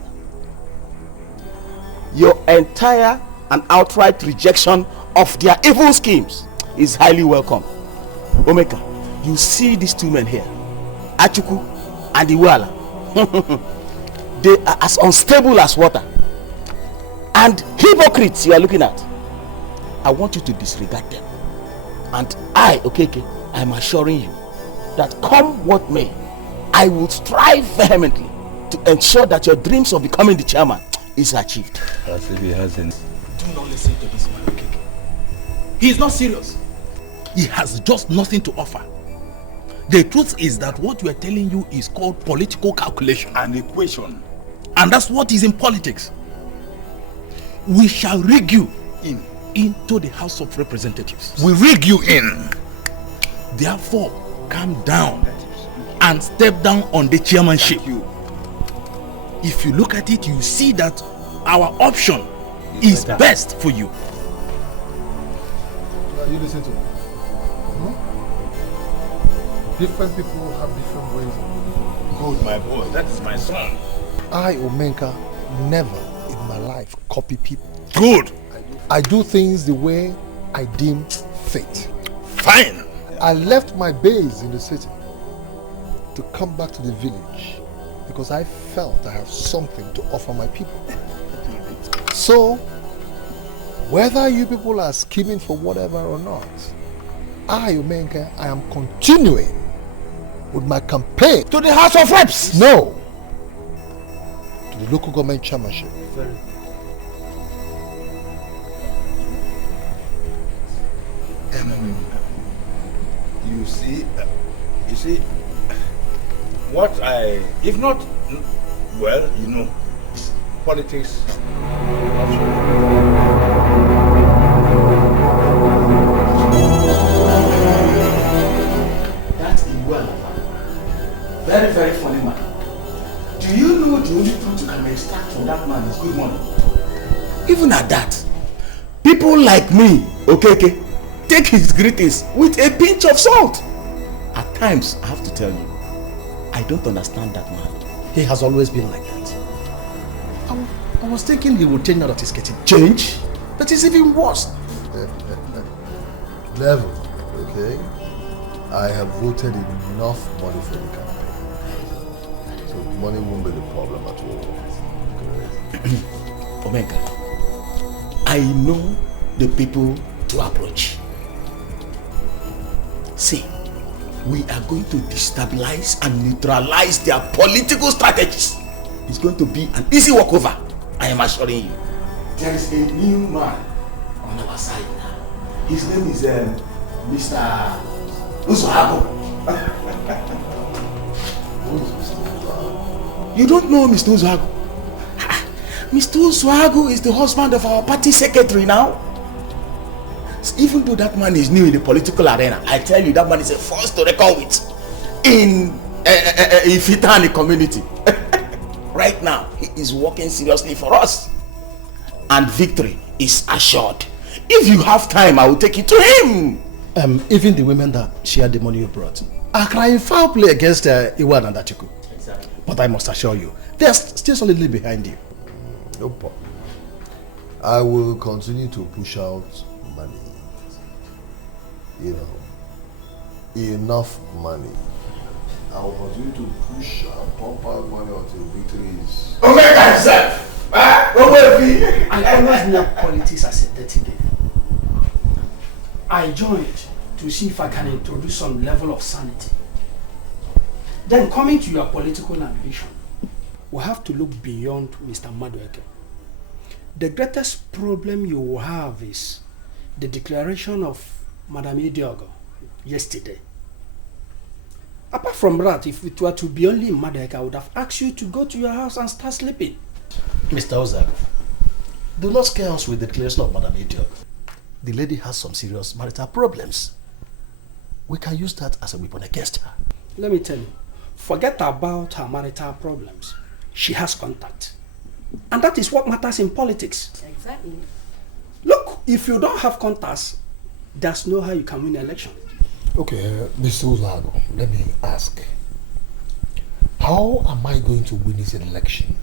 Your entire and outright rejection of their evil schemes is highly welcome. Omeka, you see these two men here, Achuku and Iwala. They are as unstable as water. And hypocrites you are looking at. I want you to disregard them. And I, Okeke, I am assuring you that come what may, I will strive vehemently to ensure that your dreams of becoming the chairman is achieved. As if he hasn't. Do not listen to this man, Okeke. He is not serious. He has just nothing to offer. The truth is that what we are telling you is called political calculation. An equation. And that's what is in politics. We shall rig you into the House of Representatives. We rig you in. Therefore, calm down and step down on the chairmanship. If you look at it, you see that our option is best for you. You listen to me. Different people have different ways of living. Good, my boy. That is my son. I, Omenka, never in my life copy people. Good. I do things the way I deem fit. Fine. I left my base in the city to come back to the village because I felt I have something to offer my people. So, whether you people are scheming for whatever or not, I, Omenka, I am continuing with my campaign to the House of Reps. No, to the local government chairmanship. You see, what if not, well, you know, politics. That's Iwala. Very, very funny man. Do you know the only fruit you can extract from that man is good money? Even at that, people like me, okay, take his greetings with a pinch of salt. At times, I have to tell you, I don't understand that man. He has always been like that. I was thinking he would change now that he's getting change. But it's even worse. Level, okay? I have voted enough money for the campaign. So money won't be the problem at all. Omega, I know the people to approach. See, we are going to destabilize and neutralize their political strategies. It's going to be an easy walkover, I am assuring you. There is a new man on our side now. His name is Mr. Uzohago. You don't know Mr. Uzohago? Mr. Uzohago is the husband of our party secretary now. Even though that man is new in the political arena, I tell you that man is a force to reckon with in Ifitani community. Right now, he is working seriously for us. And victory is assured. If you have time, I will take you to him. Even the women that shared the money you brought are crying foul play against Iwan and Atiku. Exactly. But I must assure you, they are still solidly behind you. No problem. I will continue to push out money. You know, enough money. I will continue to push and pump out money until victory is. Omega himself! I always knew politics as a dirty game. I joined to see if I can introduce some level of sanity. Then coming to your political ambition, we have to look beyond Mr. Madueke. The greatest problem you will have is the declaration of Madam Idiogo yesterday. Apart from that, if it were to be only in Madueke, I would have asked you to go to your house and start sleeping. Mr. Ozago, do not scare us with the declaration of Madam Idiogo. The lady has some serious marital problems. We can use that as a weapon against her. Let me tell you, forget about her marital problems. She has contact. And that is what matters in politics. Exactly. Look, if you don't have contacts, there's no how you can win an election. Okay, Mr. Uzago, let me ask. How am I going to win this election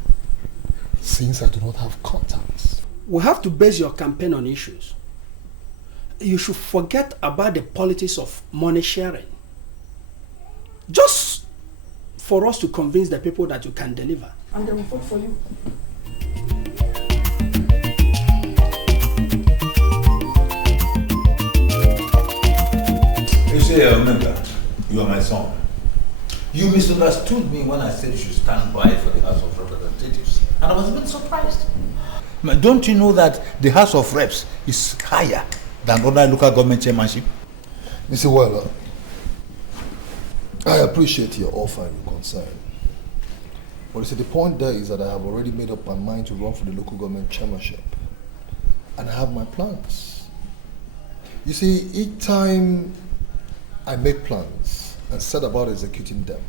since I do not have contacts? We have to base your campaign on issues. you should forget about the politics of money sharing. Just for us to convince the people that you can deliver. And they will vote for you. You say, remember, you are my son. You misunderstood me when I said you should stand by for the House of Representatives. And I was a bit surprised. Don't you know that the House of Reps is higher than other local government chairmanship? Mr. Weller, I appreciate your offer and your concern. But you see, the point there is that I have already made up my mind to run for the local government chairmanship. And I have my plans. You see, each time I make plans and set about executing them,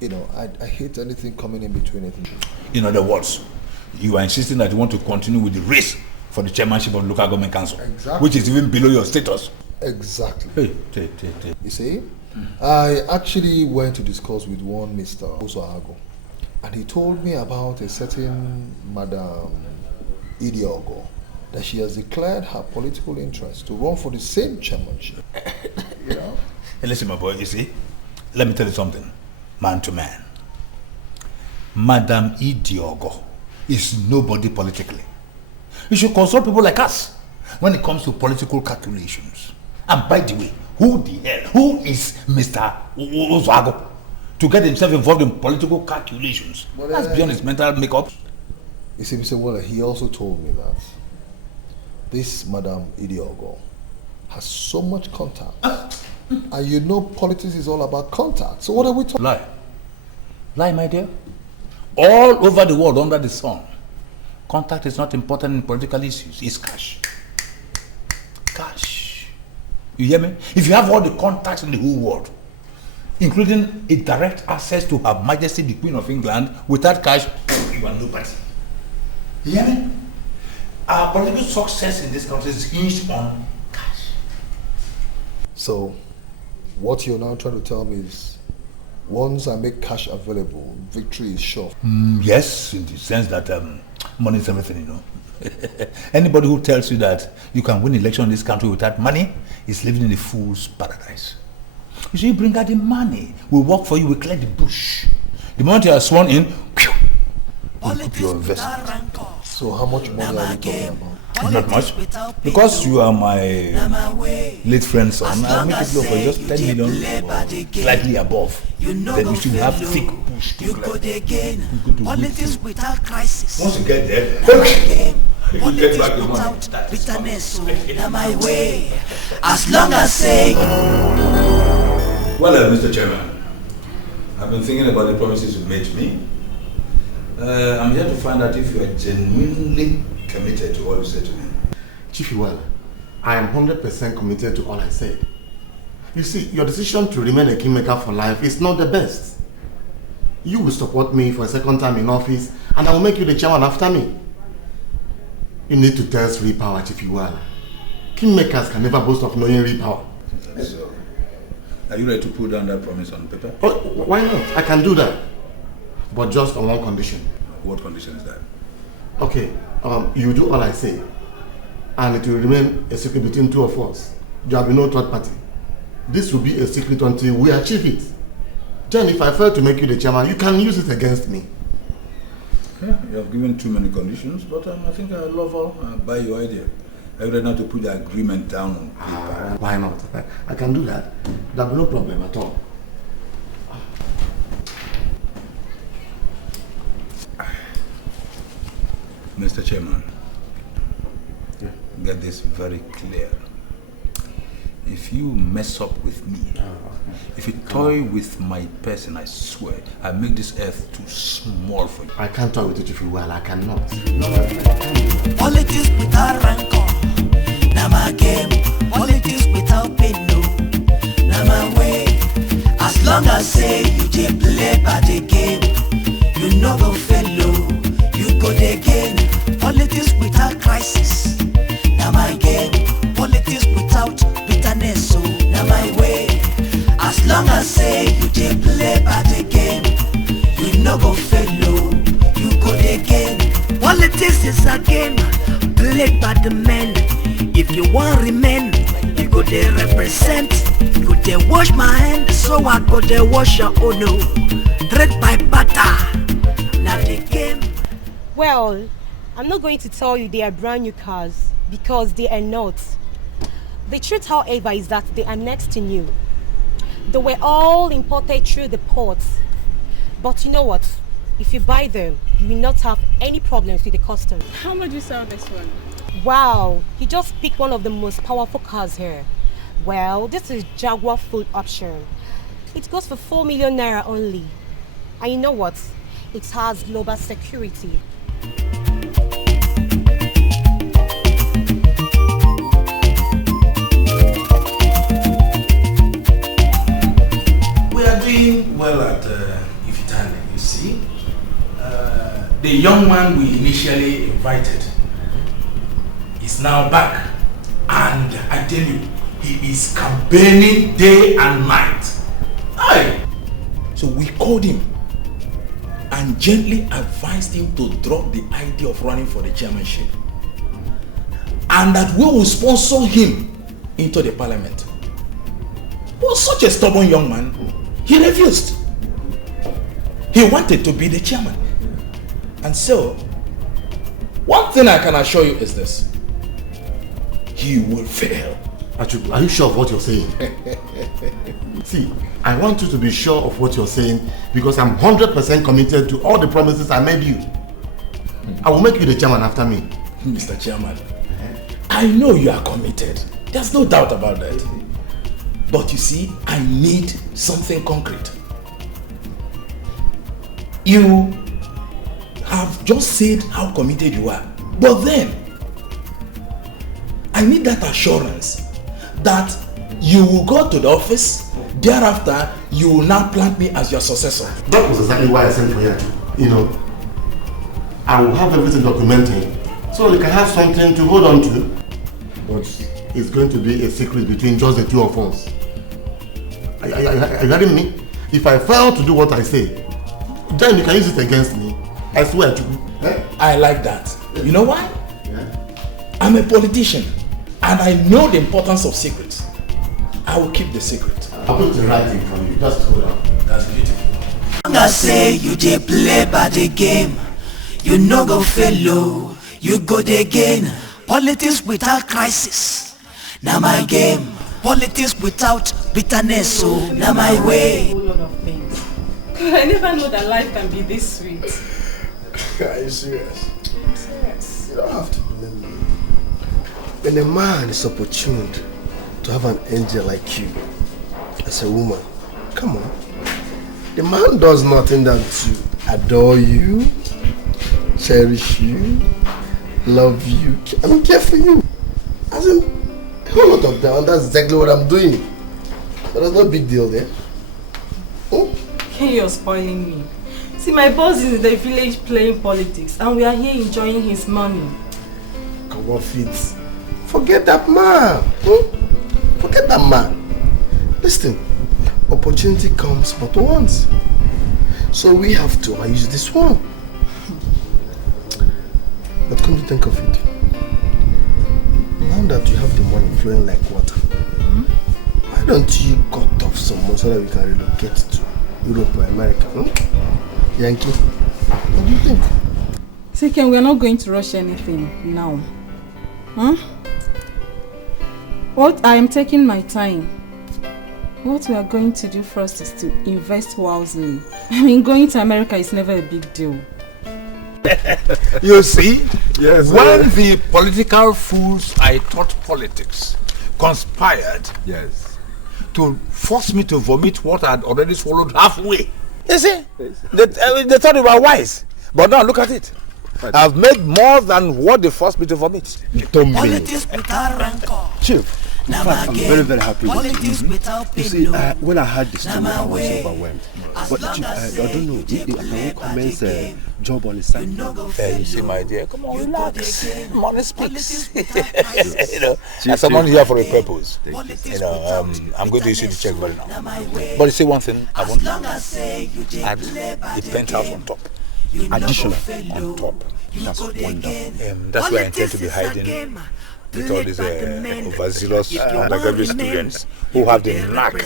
you know, I hate anything coming in between it. In other words, you are insisting that you want to continue with the race for the chairmanship of the local government council, exactly, which is even below your status. Exactly. You see, I actually went to discuss with one Mr. Ozoago, and he told me about a certain Madam Idiogo, that she has declared her political interest to run for the same chairmanship. You know? Hey, listen, my boy, you see, let me tell you something, man to man. Madam Idiogo is nobody politically. You should consult people like us when it comes to political calculations. And by the way, who is Mr. Ozoago to get himself involved in political calculations? Well, that's beyond his mental makeup. You see, Mr. Waller, he also told me that this Madam Idiogo has so much contact. And you know politics is all about contact. So what are we talking about? Lie, my dear. All over the world under the sun, contact is not important in political issues. It's cash. Cash. You hear me? If you have all the contacts in the whole world, including a direct access to Her Majesty the Queen of England, without cash, you are nobody. You hear me? Our political success in this country is hinged on cash. So, what you're now trying to tell me is, once I make cash available, victory is sure. Yes, in the sense that money is everything, you know. Anybody who tells you that you can win election in this country without money is living in a fool's paradise. You see, you bring out the money, we work for you, we clear the bush. The moment you are sworn in, you put your investment. So how much money are you talking about? Not much. Because you are my late friend's son, I'll make it low for just 10 million or slightly above. Then you should have thick push to clear. Politics without crisis. Once you get there, you get back the money. Bitterness, my way. As long as say. Well, Mr. Chairman, I've been thinking about the promises you made to me. I'm here to find out if you are genuinely committed to all you said to me. Chief Iwala, I am 100% committed to all I said. You see, your decision to remain a kingmaker for life is not the best. You will support me for a second time in office, and I will make you the chairman after me. You need to test real power, Chief Iwala. Kingmakers can never boast of knowing real power. So, are you ready to put down that promise on paper? Oh, why not? I can do that. But just on one condition. What condition is that? Okay, you do all I say, and it will remain a secret between two of us. There will be no third party. This will be a secret until we achieve it. Then if I fail to make you the chairman, you can use it against me. Yeah, you have given too many conditions, but I think I love all. I buy your idea. I would not to put the agreement down on paper. Why not? I can do that. There will be no problem at all. Mr. Chairman, get this very clear. If you mess up with me, if you toy with my person, I swear, I make this earth too small for you. I can't toy with it if you will, I cannot. Politics without rancor, now my game. Politics without pain, no, now my way. As long as say you just play by the game, you know go fellow, you go again. Politics without crisis, now my game. Politics without bitterness, so now my way. As long as say you just play by the game, you know go fellow, you go again. Politics is a game played by the men. If you want remain, you go there represent. You go there wash my hand, so I go there wash your own. No. Trade by butter. Now the game. Well, I'm not going to tell you they are brand new cars because they are not. The truth, however, is that they are next to new. They were all imported through the ports. But you know what? If you buy them, you will not have any problems with the customs. How much do you sell this one? Wow, you just picked one of the most powerful cars here. Well, this is Jaguar full option. It goes for 4 million naira only. And you know what? It has global security. We are doing well at EFE CLEM, you see. The young man we initially invited is now back, and I tell you, he is campaigning day and night. Aye. So we called him and gently advised him to drop the idea of running for the chairmanship, and that we will sponsor him into the parliament. He was such a stubborn young man. He refused. He wanted to be the chairman. And so, one thing I can assure you is this: he will fail. Achubu, are you sure of what you're saying? See, I want you to be sure of what you're saying because I'm 100% committed to all the promises I made you. I will make you the chairman after me. Mr. Chairman, I know you are committed. There's no doubt about that. But you see, I need something concrete. You have just said how committed you are, but then I need that assurance that you will go to the office, thereafter you will now plant me as your successor. That was exactly why I sent for you. You know, I will have everything documented so you can have something to hold on to. But it's going to be a secret between just the two of us. Are you getting me? If I fail to do what I say, then you can use it against me. I swear to you. I like that. You know why? I'm a politician and I know the importance of secrets. I will keep the secret. I'll put the right thing from you. Just hold on. That's beautiful. I say you dey play by the game. You no go fail low. You go there again. Politics without crisis. Now my game. Politics without bitterness. So now my way. A whole lot of things. I never know that life can be this sweet. Are you serious? I'm serious. You don't have to blame me. When a man is opportuned to have an angel like you as a woman, come on. The man does nothing than to adore you, cherish you, love you, care for you. As in, a whole lot of that, and that's exactly what I'm doing. But there's no big deal there. Oh? You're spoiling me. See, my boss is in the village playing politics, and we are here enjoying his money. Come on, Fitz. Forget that man. Forget that man. Listen, opportunity comes but once. So we have to use this one. But come to think of it, now that you have the money flowing like water, why don't you cut off some more so that we can relocate to Europe or America? Yankee, what do you think? See, Ken, we're not going to rush anything now. What I am taking my time. What we are going to do first is to invest wisely. I mean, going to America is never a big deal. You see, yes, when the political fools I taught politics conspired to force me to vomit what I had already swallowed halfway. You see, they thought they were wise, but now look at it. I've made more than what they forced me to vomit. Politics without rancor. Chief, in fact, I'm very, very happy. Politics without You see, when I heard this story, I was overwhelmed. But Chief, I don't know, can we commence a job on the side? You see, my dear, come on, relax. Money speaks. You know, as someone here for a purpose. You know, I'm going to issue the check right now. But you see one thing, I want to add the penthouse on top. Additional on top. That's wonderful. That's where I intend to be hiding with all these overzealous undergraduate students who have the knack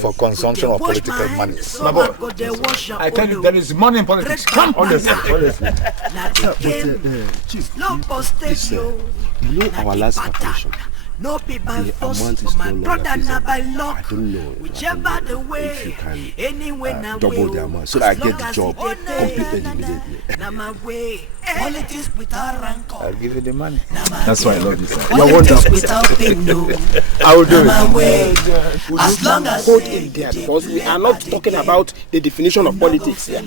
for consumption of political money. My boy, I tell you, there is money in politics. Come, honestly. Chief, listen, you know our last vacation. No be by The force, amount is but my no brother longer na by feasible. luck. I don't know Whichever the way, if you can anyway na double way. the amount so that I get the job completed immediately. Na my way. Politics without rancor. I'll give you the money. That's why I love you, sir. You're wonderful. Without pain, no. I will do it. My way. As long as hold it there, because we are not talking about the definition of politics here.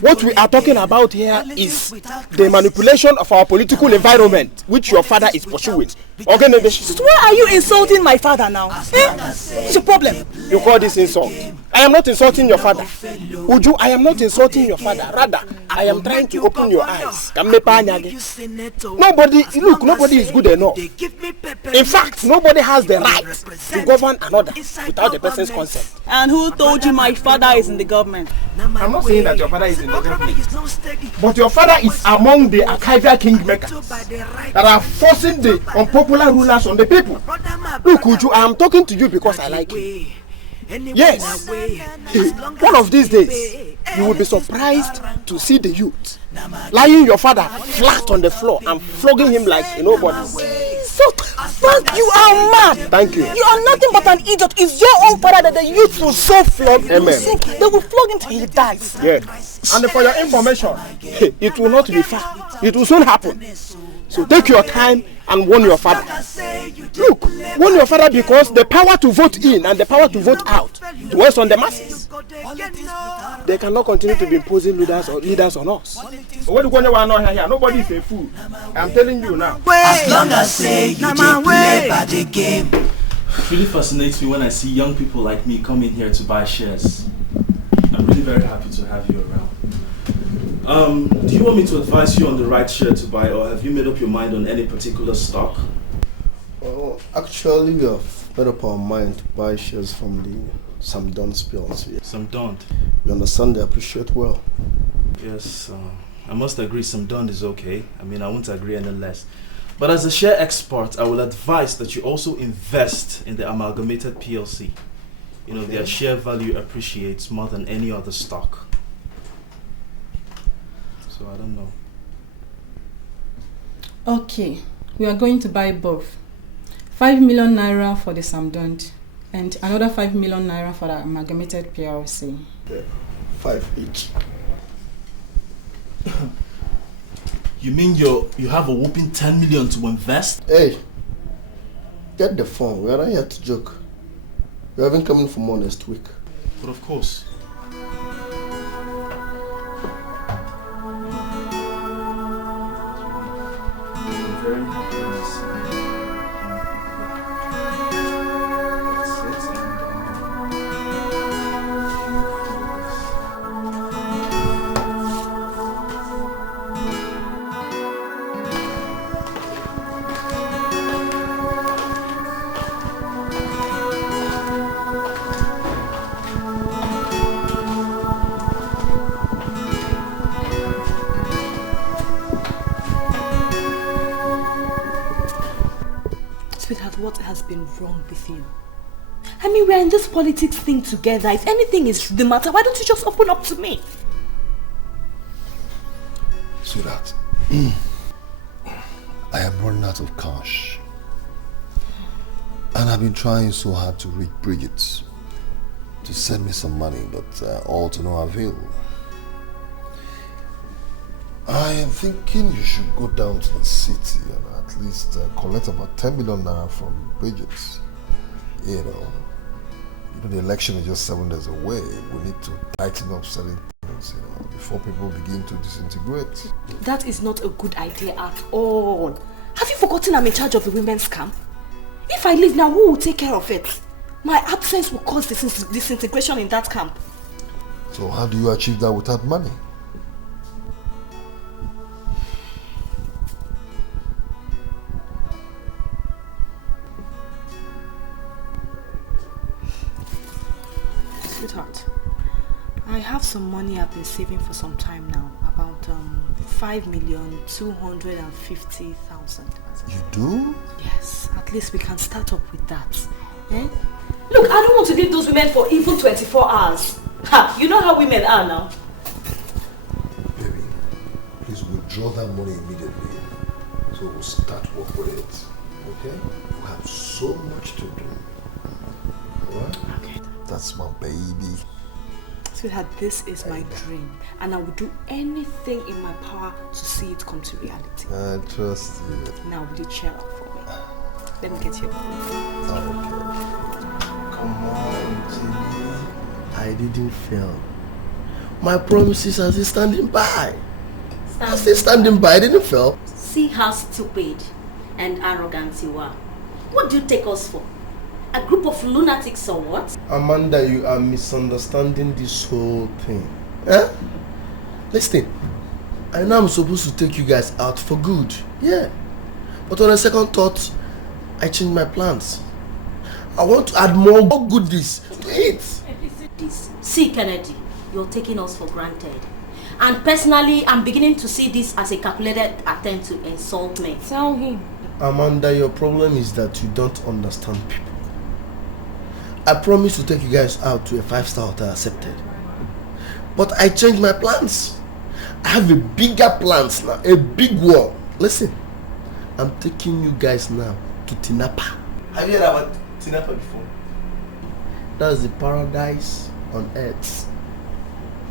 What we are talking about here is the manipulation of our political environment, which your father is pursuing. Okay, So why are you insulting my father now? What's your problem? You call this insult? I am not insulting your father. Uju, I am not insulting your father. Rather, I am trying to open your eyes. Nobody is good enough. In fact, nobody has the right to govern another without the person's consent. And who told you my father is in the government? I'm not saying that your father is in the government, but your father is among the archival kingmakers that are forcing the unpopular rulers on the people. Look, Uju, I am talking to you because I like you. Yes, one of these days, you will be surprised to see the youth lying your father flat on the floor and flogging him like a nobody. So, Frank, you are mad. Thank you. You are nothing but an idiot. It's your own father that the youth will so flog. Amen. They will flog him till he dies. Yeah. And for your information, it will not be far. It will soon happen. So take your time and warn your father. Look, warn your father because the power to vote in and the power to vote out dwells on the masses. They cannot continue to be imposing leaders on us. Nobody is a fool. I'm telling you now. As long as say you just play by the game. It really fascinates me when I see young people like me come in here to buy shares. I'm really very happy to have you around. Do you want me to advise you on the right share to buy, or have you made up your mind on any particular stock? Oh, actually, we have made up our mind to buy shares from the Sam Don's PLC. Sam Don? We understand they appreciate well. Yes, I must agree Sam Don is okay. I mean, I won't agree any less. But as a share expert, I will advise that you also invest in the Amalgamated PLC. You know, their share value appreciates more than any other stock. So I don't know. Okay, we are going to buy both. 5 million naira for the Samdund and another 5 million naira for the Amalgamated PLC. 5 each. You mean you have a whopping 10 million to invest? Hey, get the phone. We are not here to joke. We are even coming for more next week. But of course. Very happy to see you. Sweetheart, what has been wrong with you? I mean, we're in this politics thing together. If anything is the matter, why don't you just open up to me? Sweetheart, I am running out of cash. And I've been trying so hard to reach Bridget to send me some money, but all to no avail. I am thinking you should go down to the city and at least collect about 10 million naira from Bridget. You know, the election is just 7 days away. We need to tighten up certain things, before people begin to disintegrate. That is not a good idea at all. Have you forgotten I'm in charge of the women's camp? If I leave now, who will take care of it? My absence will cause disintegration in that camp. So how do you achieve that without money? Sweetheart, I have some money I've been saving for some time now, about 5,250,000. You do? Yes, at least we can start up with that. Eh? Look, I don't want to leave those women for even 24 hours. Ha, you know how women are now. Baby, please withdraw that money immediately. So we'll start work with it. Okay? We have so much to do. Alright? Okay. That's my baby. Sweetheart, this is my dream. And I will do anything in my power to see it come to reality. I trust you. Now, will you cheer up for me? Let me get your phone. Come on, Jimmy. I didn't fail. My promises are still standing by. I'm still standing by. I didn't fail. See how stupid and arrogant you are. What do you take us for? A group of lunatics or what? Amanda, you are misunderstanding this whole thing. Eh? Listen, I know I'm supposed to take you guys out for good. Yeah. But on a second thought, I changed my plans. I want to add more goodies to it. See, Kennedy, you're taking us for granted. And personally, I'm beginning to see this as a calculated attempt to insult me. Tell him. Amanda, your problem is that you don't understand people. I promised to take you guys out to a 5-star hotel accepted. But I changed my plans. I have a bigger plans now, a big one. Listen, I'm taking you guys now to Tinapa. Have you heard about Tinapa before? That's the paradise on earth.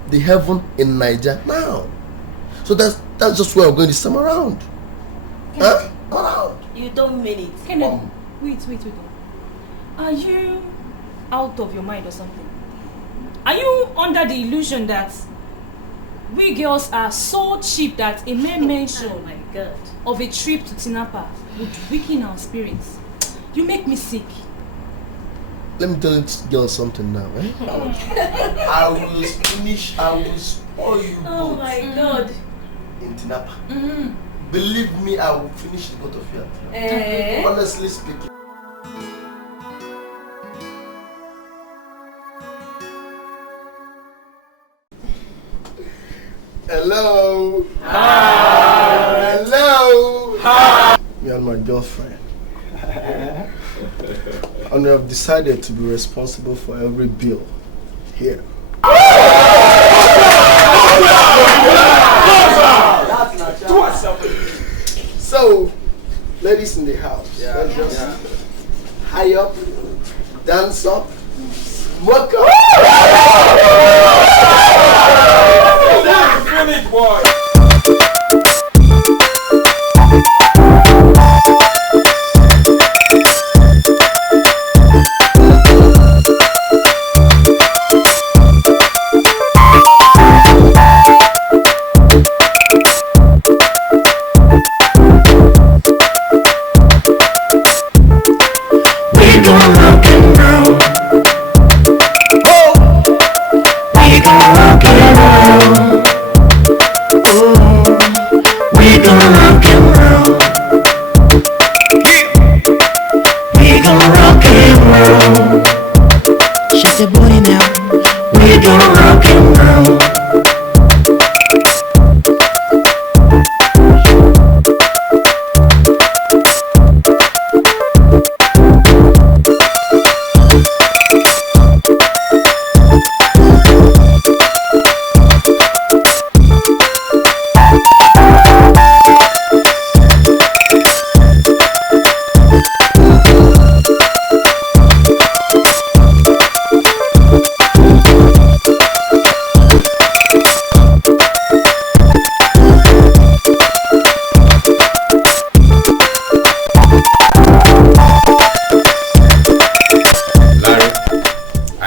The heaven in Niger now. So that's just where I'm going this time around. Huh? Around. You don't mean it. Kennedy, wait. Are you out of your mind or something? Are you under the illusion that we girls are so cheap that a mere mention of a trip to Tinapa would weaken our spirits? You make me sick. Let me tell you girls something now, eh? I will spoil you both. Oh my God. In Tinapa. Believe me, I will finish the both of you. Honestly speaking. Hello. Hi. Hello. Hi. Me and my girlfriend. And we have decided to be responsible for every bill here. So, ladies in the house, let's just high up, dance up, smoke up. Finish, boy.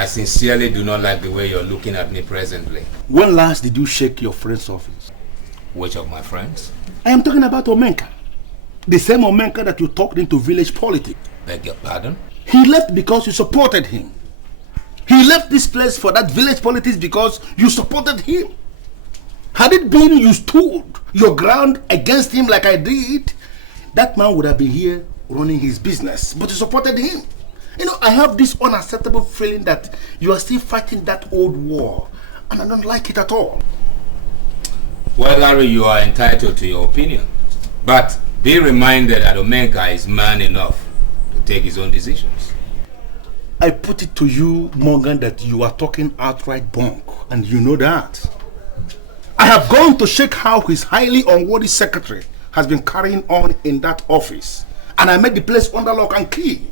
Sincerely do not like the way you're looking at me presently. When last did you shake your friend's office? Which of my friends? I am talking about Omenka. The same Omenka that you talked into village politics. Beg your pardon? He left because you supported him. He left this place for that village politics because you supported him. Had it been you stood your ground against him like I did, that man would have been here running his business. But you supported him. You know, I have this unacceptable feeling that you are still fighting that old war, and I don't like it at all. Well, Larry, you are entitled to your opinion, but Be reminded that Omenka is man enough to take his own decisions. I put it to you, Morgan, that you are talking outright bunk, and you know that. I have gone to check how his highly unworthy secretary has been carrying on in that office, and I made the place under lock and key.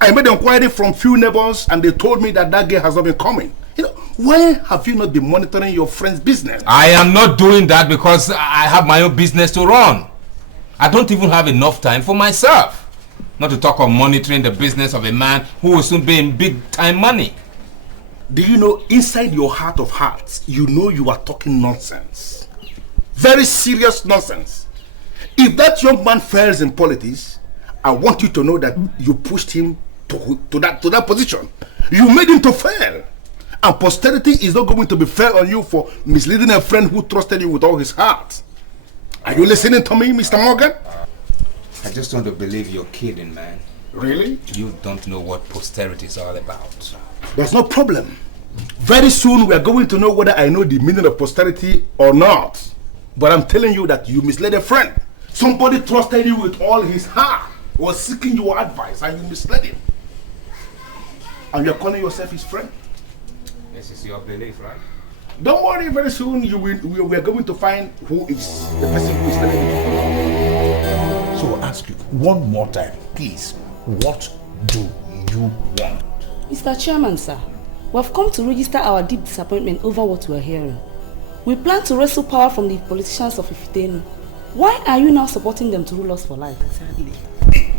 I made inquiry from few neighbors, and they told me that girl has not been coming. You know, why have you not been monitoring your friend's business? I am not doing that because I have my own business to run. I don't even have enough time for myself. Not to talk of monitoring the business of a man who will soon be in big time money. Do you know, inside your heart of hearts, you know you are talking nonsense. Very serious nonsense. If that young man fails in politics, I want you to know that you pushed him to that position. You made him to fail. And posterity is not going to be fair on you for misleading a friend who trusted you with all his heart. Are you listening to me, Mr. Morgan? I just want to believe you're kidding, man. Really? You don't know what posterity is all about. There's no problem. Very soon we are going to know whether I know the meaning of posterity or not. But I'm telling you that you misled a friend. Somebody trusted you with all his heart, was seeking your advice, and you misled him. And you're calling yourself his friend. This is your belief, right? Don't worry, very soon we are going to find who is the person who is telling you. So I'll ask you one more time, please. What do you want? Mr. Chairman, sir, we have come to register our deep disappointment over what we are hearing. We plan to wrestle power from the politicians of Ifitenu. Why are you now supporting them to rule us for life? Exactly.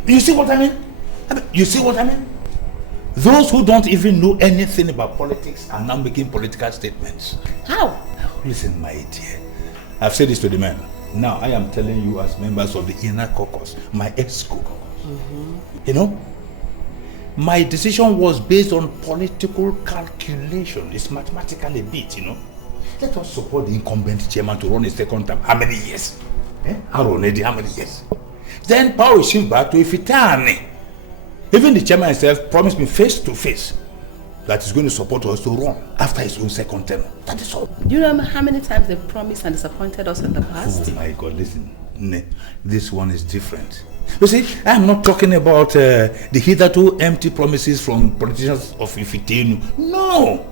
You see what I mean? You see what I mean? Those who don't even know anything about politics are now making political statements. How? Listen, my dear. I've said this to the men. Now I am telling you as members of the inner caucus, my ESCO. You know, my decision was based on political calculation. It's mathematically beat, you know. Let us support the incumbent chairman to run a second term. How many years? How many years? Then power is shifted back to Ifitani. Even the chairman himself promised me face to face that he's going to support us to run after his own second term. That is all. Do you remember how many times they promised and disappointed us in the past? Oh my God, listen. This one is different. You see, I'm not talking about the hitherto empty promises from politicians of Ifitenu. No!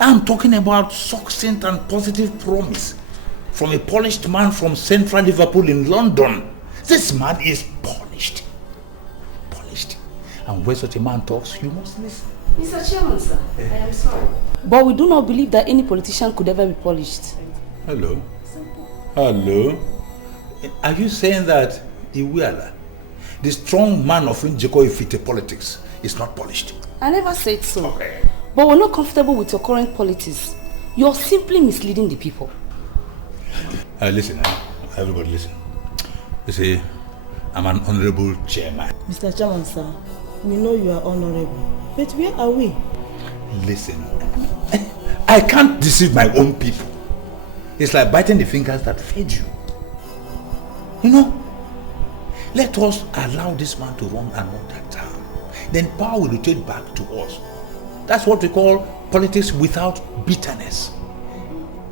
I'm talking about succinct and positive promise from a polished man from central Liverpool in London. This man is polished. And when such a man talks, you must listen. Mr. Chairman, sir, I am sorry. But we do not believe that any politician could ever be polished. Hello? Hello? Are you saying that Iweala, the strong man of Njeko Ifite politics, is not polished? I never said so. Okay. But we're not comfortable with your current politics. You're simply misleading the people. Listen, everybody listen. You see, I'm an honorable chairman. Mr. Chairman, sir, we know you are honorable. But where are we? Listen, I can't deceive my own people. It's like biting the fingers that feed you. You know, let us allow this man to run another term. Then power will return back to us. That's what we call politics without bitterness.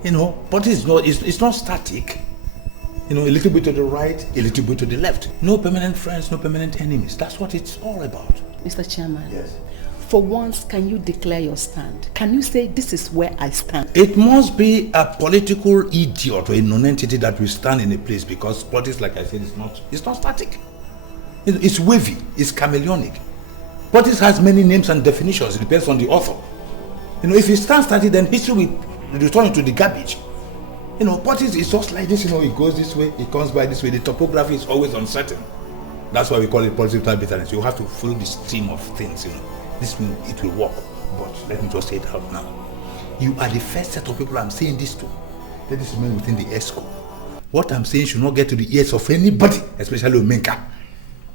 You know, politics it's not static. You know, a little bit to the right, a little bit to the left. No permanent friends, no permanent enemies. That's what it's all about. Mr. Chairman. Yes. For once, can you declare your stand? Can you say this is where I stand? It must be a political idiot or a non-entity that will stand in a place, because politics, like I said, it's not static. It's wavy, it's chameleonic. Politics has many names and definitions. It depends on the author. You know, if it stands static, then history will return to the garbage. You know, politics is just like this, you know, it goes this way, it comes by this way. The topography is always uncertain. That's why we call it politics without bitterness. You have to follow the stream of things, you know. This means it will work. But let me just say it out now. You are the first set of people I'm saying this to. Let this remain within the ESCO. What I'm saying should not get to the ears of anybody, especially Omenka.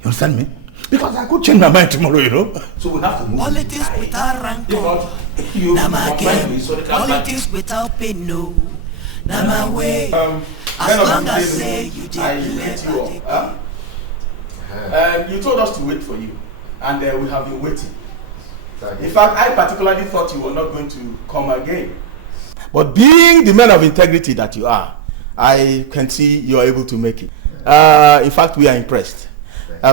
You understand me? Because I could change my mind tomorrow, you know. So we have to move. Politics without rancor. Politics without pain, no. Now my way. As long as say you did. You told us to wait for you, and we have been waiting. In fact, I particularly thought you were not going to come again. But being the man of integrity that you are, I can see you are able to make it. In fact, we are impressed.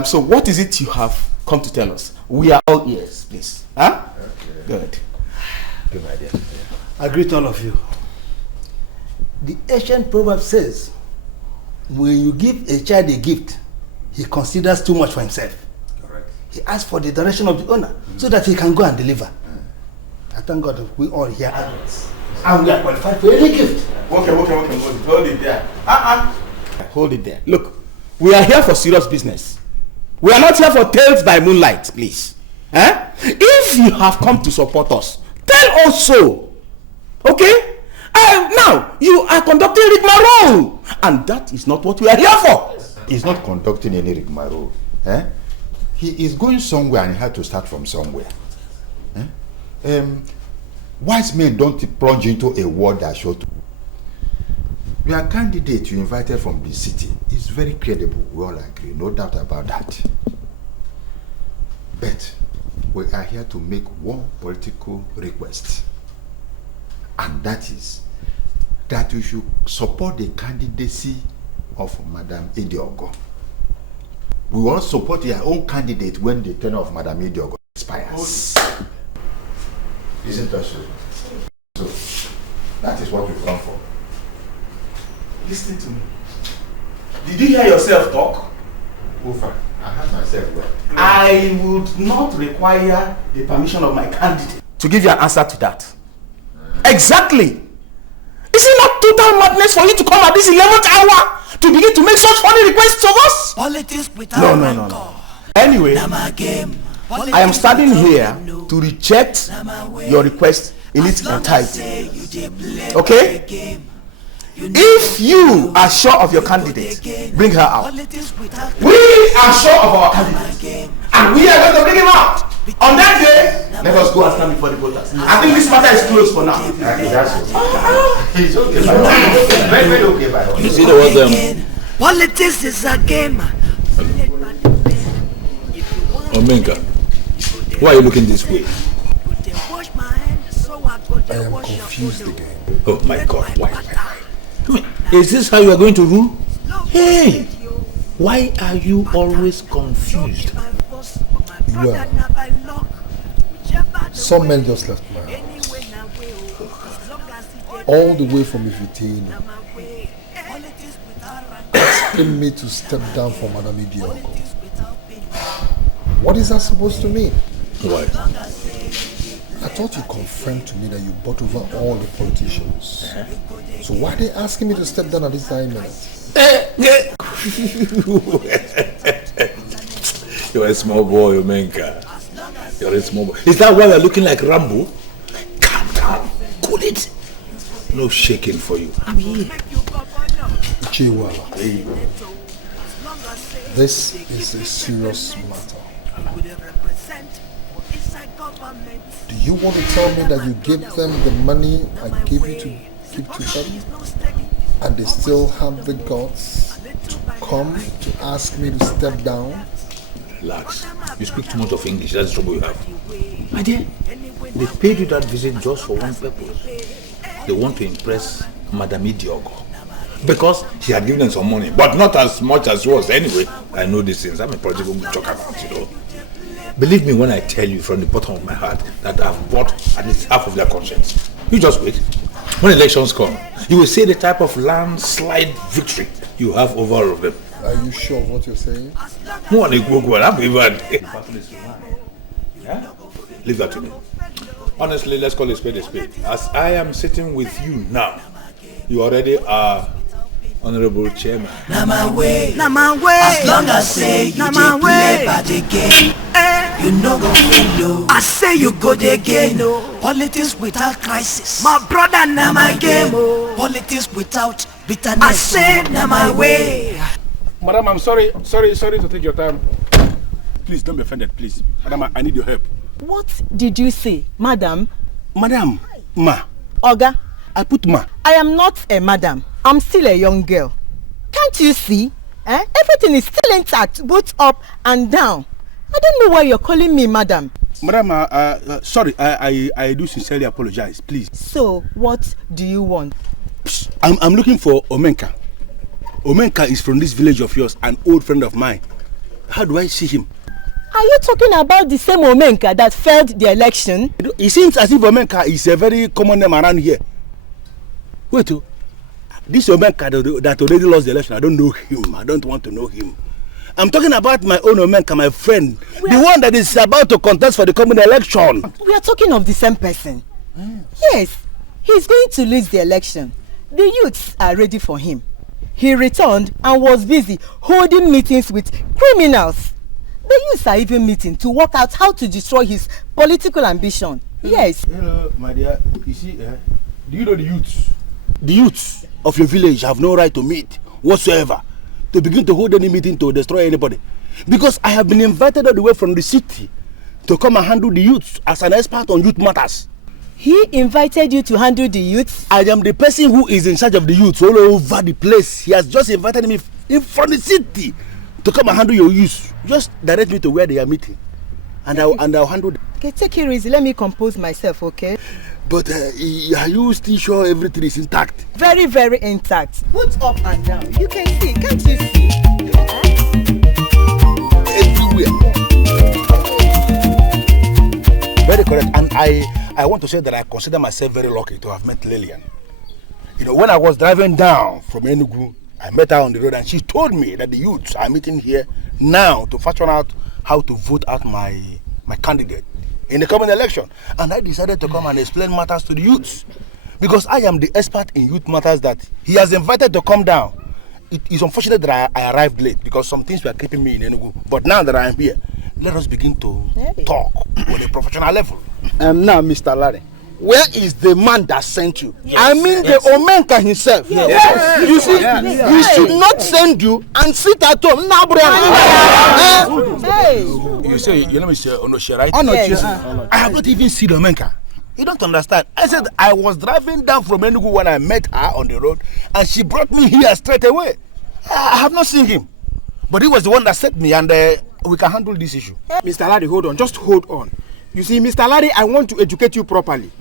So what is it you have come to tell us? We are all ears, please. Huh? Okay. Good. Good idea. I greet all of you. The ancient proverb says, when you give a child a gift, he considers too much for himself. Correct. He asks for the direction of the owner so that he can go and deliver. I thank God that we all here adults. And we are qualified for any gift. Okay. Hold it there. Hold it there. Look, we are here for serious business. We are not here for tales by moonlight, please. If you have come to support us, tell us so. Okay? Now, you are conducting rigmarole. And that is not what we are here for. He's not conducting any rigmarole. He is going somewhere and he had to start from somewhere. Wise men don't plunge into a word that short. Your candidate you invited from the city is very credible. We all agree, no doubt about that. But we are here to make one political request. And that is that you should support the candidacy of Madam Idiogo. We will support your own candidate when the tenure of Madam Idiogo expires. Isn't that so? So, that is what we come for. Listen to me. Did you hear yourself talk? Ufa, I heard myself well. I would not require the permission of my candidate to give you an answer to that. Exactly. Is it not total madness for you to come at this 11th hour to begin to make such funny requests of us? Politics without No. Anyway, I am standing here to reject your request in its entirety. Okay? If you are sure of your candidate, bring her out. We are sure of our candidate, and we are going to bring him out. On that day, let us go and stand before the voters. I think this matter is closed for now. It's okay. Very okay by all. You see the one Politics is a game. Omenka, why are you looking this way? I am confused again. Oh my God, why? Is this how you are going to rule? Hey, why are you always confused? Well, some men just left my house. All the way from Ifitino, asking me to step down for Madam Idiogo. What is that supposed to mean? Why? I thought you confirmed to me that you bought over all the politicians. So why are they asking me to step down at this time minute? You're a small boy, Omenka. You're a small boy. Is that why you're looking like Rambo? Calm down. Cool it. No shaking for you. I'm here. Chihuahua. This is a serious matter. Do you want to tell me that you gave them the money I gave you to give to them? And they still have the guts to come to ask me to step down? Relax. You speak too much of English. That's the trouble you have. My dear, they paid you that visit just for one purpose. They want to impress Madam Idiogo. Because she had given them some money. But not as much as yours. Anyway, I know these things. I'm a political talk about, you know. Believe me when I tell you from the bottom of my heart that I've bought at least half of their conscience. You just wait. When elections come, you will see the type of landslide victory you have over all of them. Are you sure of what you're saying? Leave that to me. Honestly, let's call a spade a spade. As I am sitting with you now, you already are Honorable Chairman. As long as say you dey play by the game, you no go follow. I say you go the game. Politics without crisis, my brother, na my game. Politics without bitterness, I say na my way. Madam, I'm sorry to take your time. Please don't be offended, please. Madam, I need your help. What did you say, madam? Madam, ma. Oga. I put ma. I am not a madam. I'm still a young girl. Can't you see? Everything is still intact, both up and down. I don't know why you're calling me madam. Madam, sorry, I do sincerely apologize, please. So, what do you want? I'm looking for Omenka. Omenka is from this village of yours, an old friend of mine. How do I see him? Are you talking about the same Omenka that failed the election? It seems as if Omenka is a very common name around here. Wait, this Omenka that already lost the election, I don't know him. I don't want to know him. I'm talking about my own Omenka, my friend. The one that is about to contest for the coming election. We are talking of the same person. Yes, he's going to lose the election. The youths are ready for him. He returned and was busy holding meetings with criminals. The youths are even meeting to work out how to destroy his political ambition. Yes. Hello, my dear. You see, do you know the youths? The youths of your village have no right to meet whatsoever, to begin to hold any meeting to destroy anybody. Because I have been invited all the way from the city to come and handle the youths as an expert on youth matters. He invited you to handle the youths? I am the person who is in charge of the youths all over the place. He has just invited me from the city to come and handle your youths. Just direct me to where they are meeting, and I'll handle them. Okay, take it easy. Let me compose myself, okay? But are you still sure everything is intact? Very, very intact. Put up and down. You can see, can't you see? Everywhere. Very correct. And I want to say that I consider myself very lucky to have met Lillian. You know, when I was driving down from Enugu, I met her on the road and she told me that the youths are meeting here now to fashion out how to vote out my candidate in the coming election. And I decided to come and explain matters to the youths, because I am the expert in youth matters that he has invited to come down. It is unfortunate that I arrived late because some things were keeping me in Enugu. But now that I am here, let us begin to talk on a professional level. Now, Mr. Larry, where is the man that sent you? I mean the Omenka himself. You see, he should not send you and sit at home. You say your name is Onoshe, right? I have not even seen Omenka. You don't understand. I said I was driving down from Enugu when I met her on the road, and she brought me here straight away. I have not seen him, but he was the one that sent me, and we can handle this issue. Mr. Larry, hold on. Just hold on. You see, Mr. Larry, I want to educate you properly.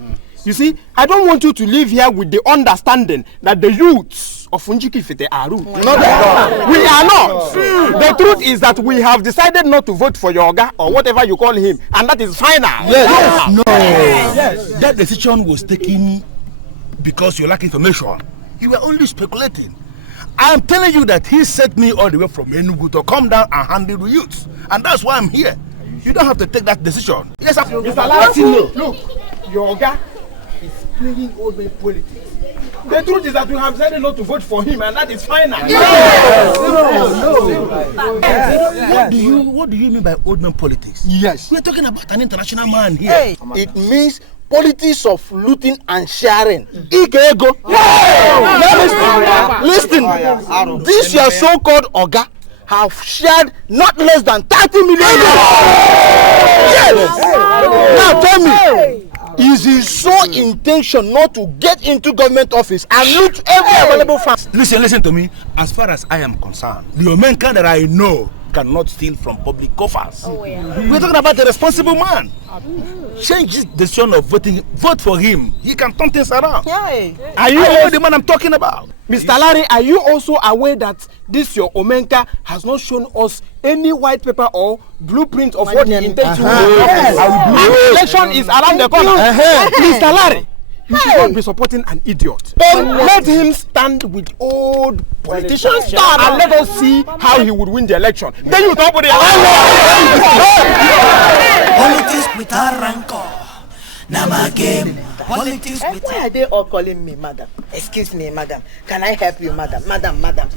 You see, I don't want you to live here with the understanding that the youths of Unjiki Fete are rude. Not at all. We are not. The truth is that we have decided not to vote for your Oga or whatever you call him, and that is final. Yes. No. Yes. That decision was taken because you lack information. You were only speculating. I am telling you that he sent me all the way from Enugu to come down and handle the youths, and that's why I'm here. You don't have to take that decision. Yes, Mr. Larry, look, your Oga is playing old man politics. The truth is that we have decided not to vote for him, and that is final. What do you mean by old man politics? Yes. We're talking about an international man here. Hey. It means politics of looting and sharing. Ikego. Listen, this your so-called Oga have shared not less than 30 million. Yes. Now tell me, is his sole intention not to get into government office and loot every available fund? Listen to me. As far as I am concerned, the Omenka that I know cannot steal from public coffers. We're talking about a responsible man. Change his decision of voting. Vote for him. He can turn things around. Are you aware the man I'm talking about? Mr. Larry, are you also aware that this your Omenka has not shown us any white paper or blueprint of what he intends to do? The election is around the corner. Mr. Larry, you should not be supporting an idiot. Let him stand with old politicians and let us see how he would win the election. Then you talk with the politics without rancor. Now my game. Politics without. Why are they all calling me madam? Excuse me, madam. Can I help you, madam? Madam.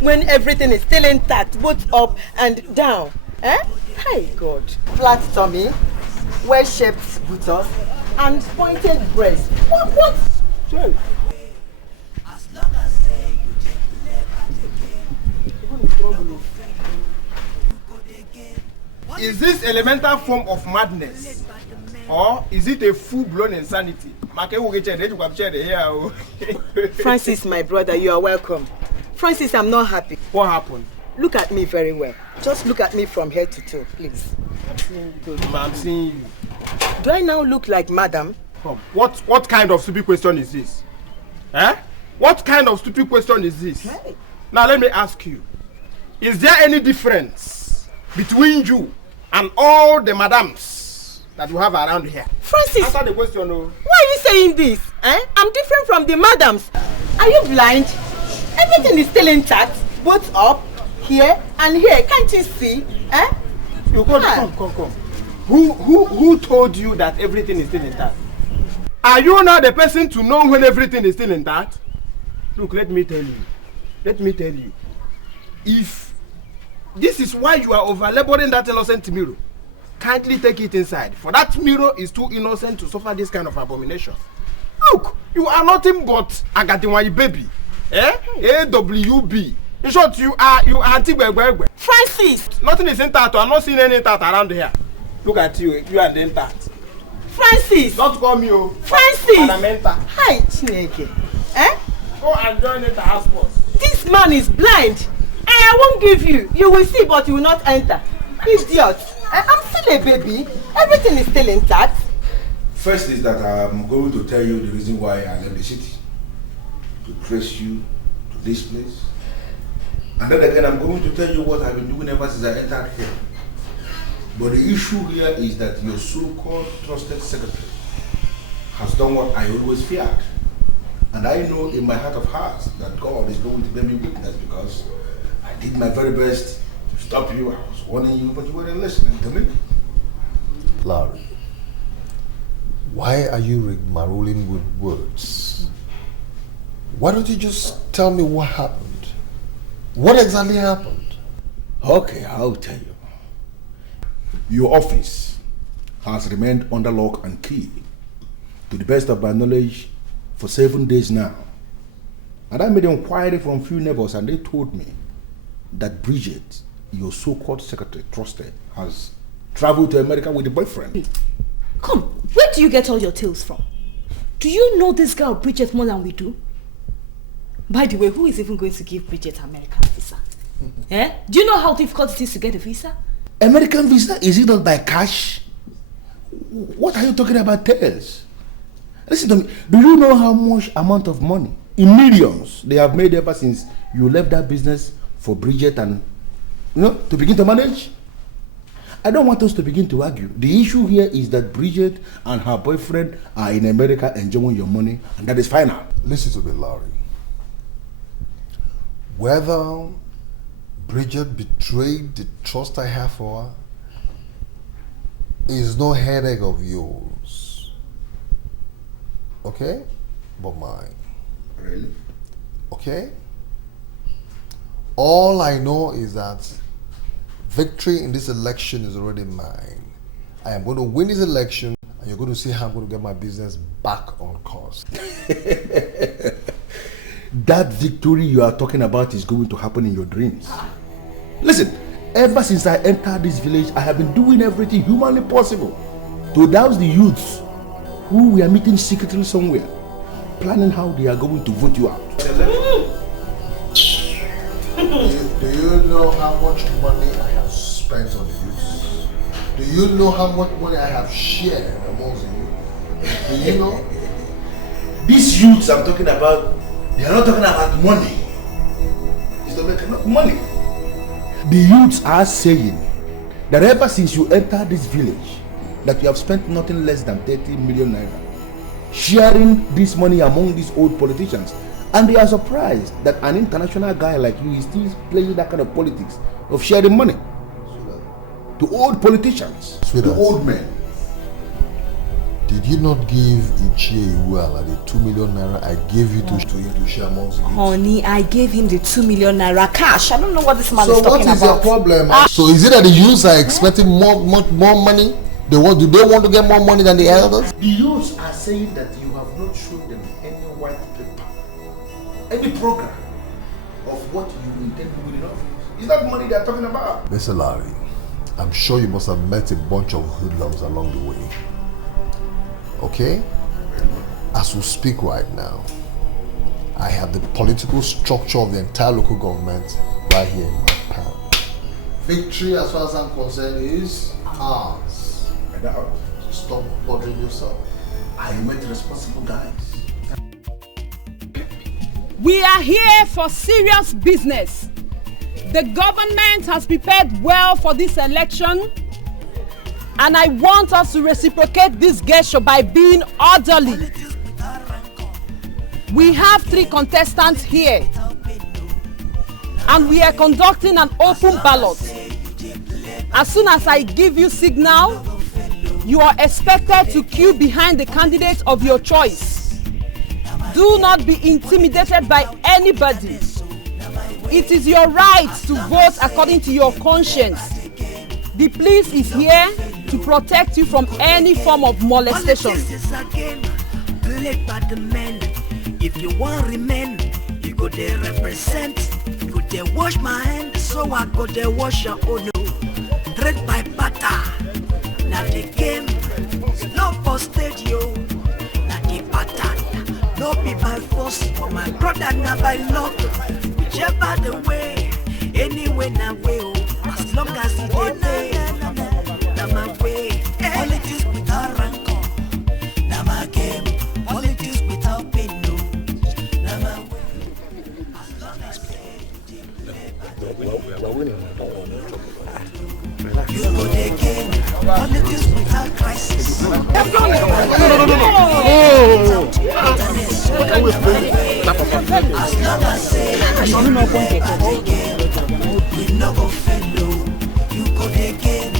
When everything is still intact, both up and down. Hi, God. Flat tummy, well-shaped buttocks, and pointed breast. What? Sure. Is this elemental form of madness, or is it a full-blown insanity? Francis, my brother, you are welcome. Francis, I'm not happy. What happened? Look at me very well. Just look at me from head to toe, please. I'm seeing you. Do I now look like madam? What kind of stupid question is this? What kind of stupid question is this? Now let me ask you, is there any difference between you and all the madams that you have around here? Francis, answer the question. No. Why are you saying this? I'm different from the madams. Are you blind? Everything is still intact, both up, here and here. Can't you see? You come. Who told you that everything is still intact? Are you not the person to know when everything is still intact? Look, let me tell you. If this is why you are over-laboring that innocent mirror, kindly take it inside. For that mirror is too innocent to suffer this kind of abomination. Look, you are nothing but Agatiwai baby. AWB. In short, you are Tigwegwegwe. Francis! Nothing is intact. I'm not seeing any intact around here. Look at you are the intact. Francis! Don't call me, Francis! Hi, Chineke. Go and join the house boss. This man is blind. I won't give you. You will see, but you will not enter. Idiot. I'm still a baby. Everything is still intact. First is that I'm going to tell you the reason why I left the city. To trace you to this place. And then again, I'm going to tell you what I've been doing ever since I entered here. But the issue here is that your so-called trusted secretary has done what I always feared. And I know in my heart of hearts that God is going to bear me witness because I did my very best to stop you. I was warning you, but you weren't listening to me. Larry, why are you rigmaroling with words? Why don't you just tell me what happened? What exactly happened? Okay, I'll tell you. Your office has remained under lock and key, to the best of my knowledge, for 7 days now. And I made an inquiry from a few neighbors and they told me that Bridget, your so-called secretary, trusted, has traveled to America with a boyfriend. Come, where do you get all your tales from? Do you know this girl Bridget more than we do? By the way, who is even going to give Bridget American visa? Do you know how difficult it is to get a visa? American visa? Is it not by cash? What are you talking about, tales? Listen to me. Do you know how much amount of money, in millions, they have made ever since you left that business for Bridget and, to begin to manage? I don't want us to begin to argue. The issue here is that Bridget and her boyfriend are in America enjoying your money, and that is final. Listen to me, Larry. Whether Bridget betrayed the trust I have for her is no headache of yours. Okay? But mine. Really? Okay? All I know is that victory in this election is already mine. I am going to win this election and you're going to see how I'm going to get my business back on course. That victory you are talking about is going to happen in your dreams. Listen, ever since I entered this village, I have been doing everything humanly possible to douse the youths who we are meeting secretly somewhere, planning how they are going to vote you out. Do you know how much money I have spent on the youths? Do you know how much money I have shared amongst the youth? Do you know? These youths I'm talking about, they are not talking about money. It's not making enough money. The youths are saying that ever since you entered this village, that you have spent nothing less than 30 million naira sharing this money among these old politicians. And they are surprised that an international guy like you is still playing that kind of politics of sharing money to old politicians, to old men. Did you not give Uche Elendu the 2 million naira I gave you to share amongst you? Honey, I gave him the 2 million naira cash. I don't know what this man is talking about. So what is your problem? So is it that the youths are expecting much more money? Do they want to get more money than the elders? The youths are saying that you have not shown them any white paper, any program of what you intend to do in office. Is that money they are talking about? Mr. Larry, I'm sure you must have met a bunch of hoodlums along the way. Okay? As we speak right now, I have the political structure of the entire local government right here in my palm. Victory, as far as I'm concerned, is ours. So stop bothering yourself. I met responsible guys. We are here for serious business. The government has prepared well for this election, and I want us to reciprocate this gesture by being orderly. We have 3 contestants here, and we are conducting an open ballot. As soon as I give you signal, you are expected to queue behind the candidate of your choice. Do not be intimidated by anybody. It is your right to vote according to your conscience. The police is here to protect you from any form of molestation. Politics is a game played by the men. If you want remain, you go there represent. You go there wash my hand, so I go there wash your own. Trade by butter. Now the game, no for stadio. Now the pattern, no be by force, but my brother now by luck. Whichever the way, anyway now way, as long as it dey pay, now my way. Politics without rancor, now my game. Politics without pain, no, now my way. As long as We're winning. you go the game, politics without crisis. As long as say we no go fail, you go the game.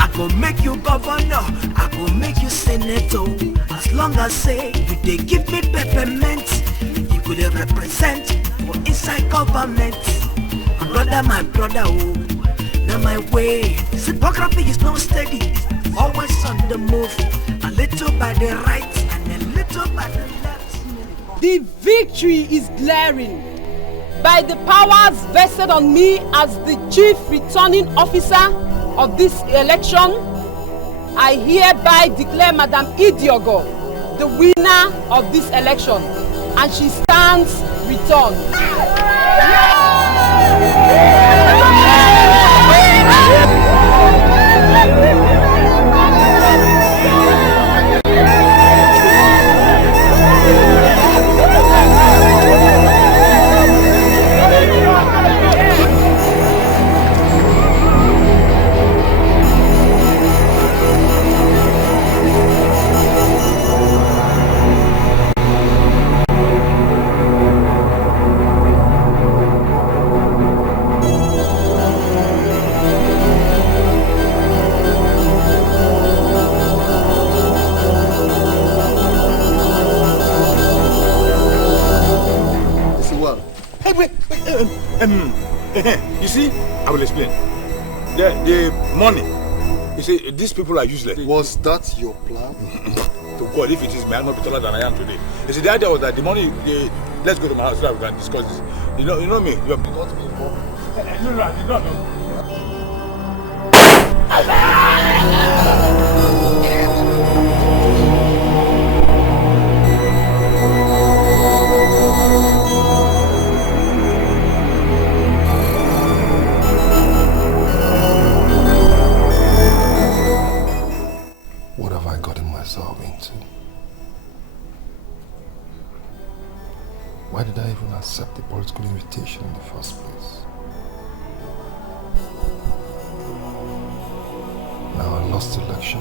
I go make you governor, I go make you senator. As long as say you dey give me peppermint, you go dey represent for inside government. My brother, oh. Now my way, hypocrisy is not steady, always on the move, a little by the right and a little by the left. The victory is glaring. By the powers vested on me as the chief returning officer of this election, I hereby declare Madam Idiogo the winner of this election, and she stands returned. You see, I will explain. The money, you see, these people are useless. Was that your plan? To God, if it is, may I not be taller than I am today. You see, the idea was that the money, let's go to my house so that we can discuss this. You know me, you have got me involved. No, I did not know. What have I gotten myself into? Why did I even accept the political invitation in the first place? Now I lost the election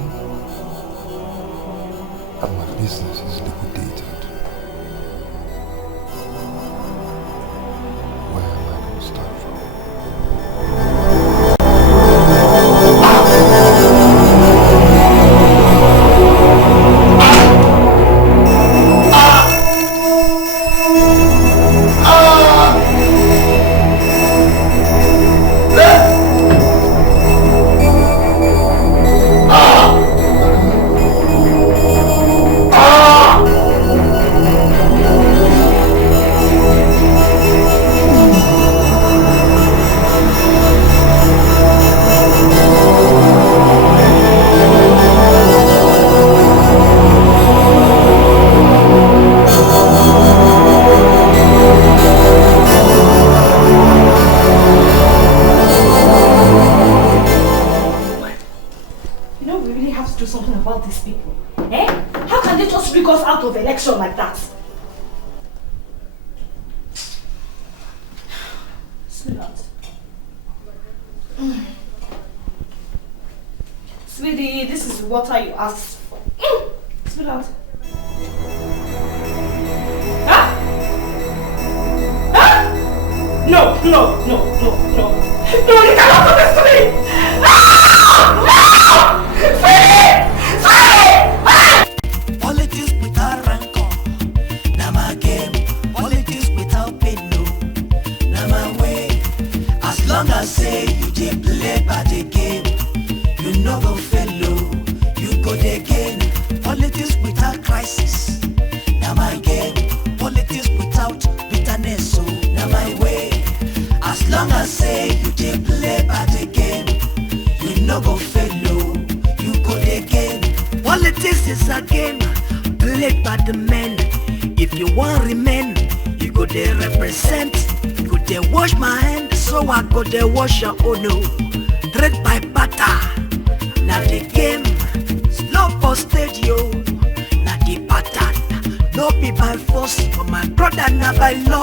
and my business is liquidated. Where am I going to start from? Like that. Sweetheart. Sweetie, this is water you asked for. Sweetheart. Huh? Huh? No, no, no, no, no. No, you cannot do this to me! Politics without rancor, na my game. Politics without pain, no, na my way. As long as say you dey play by the game, you no go fail, you go dey gain. Politics without crisis, na my game. Politics without bitterness, so na my way. As long as say you dey play by the game, you no go fail, you go dey gain. Politics is a game played by the men. If you want remain, you go dey represent. You go dey wash my hand, so I go dey wash your own. Trade by barter, na the game. Slow for stage, yo, na the pattern. No be by force, but my brother na by law.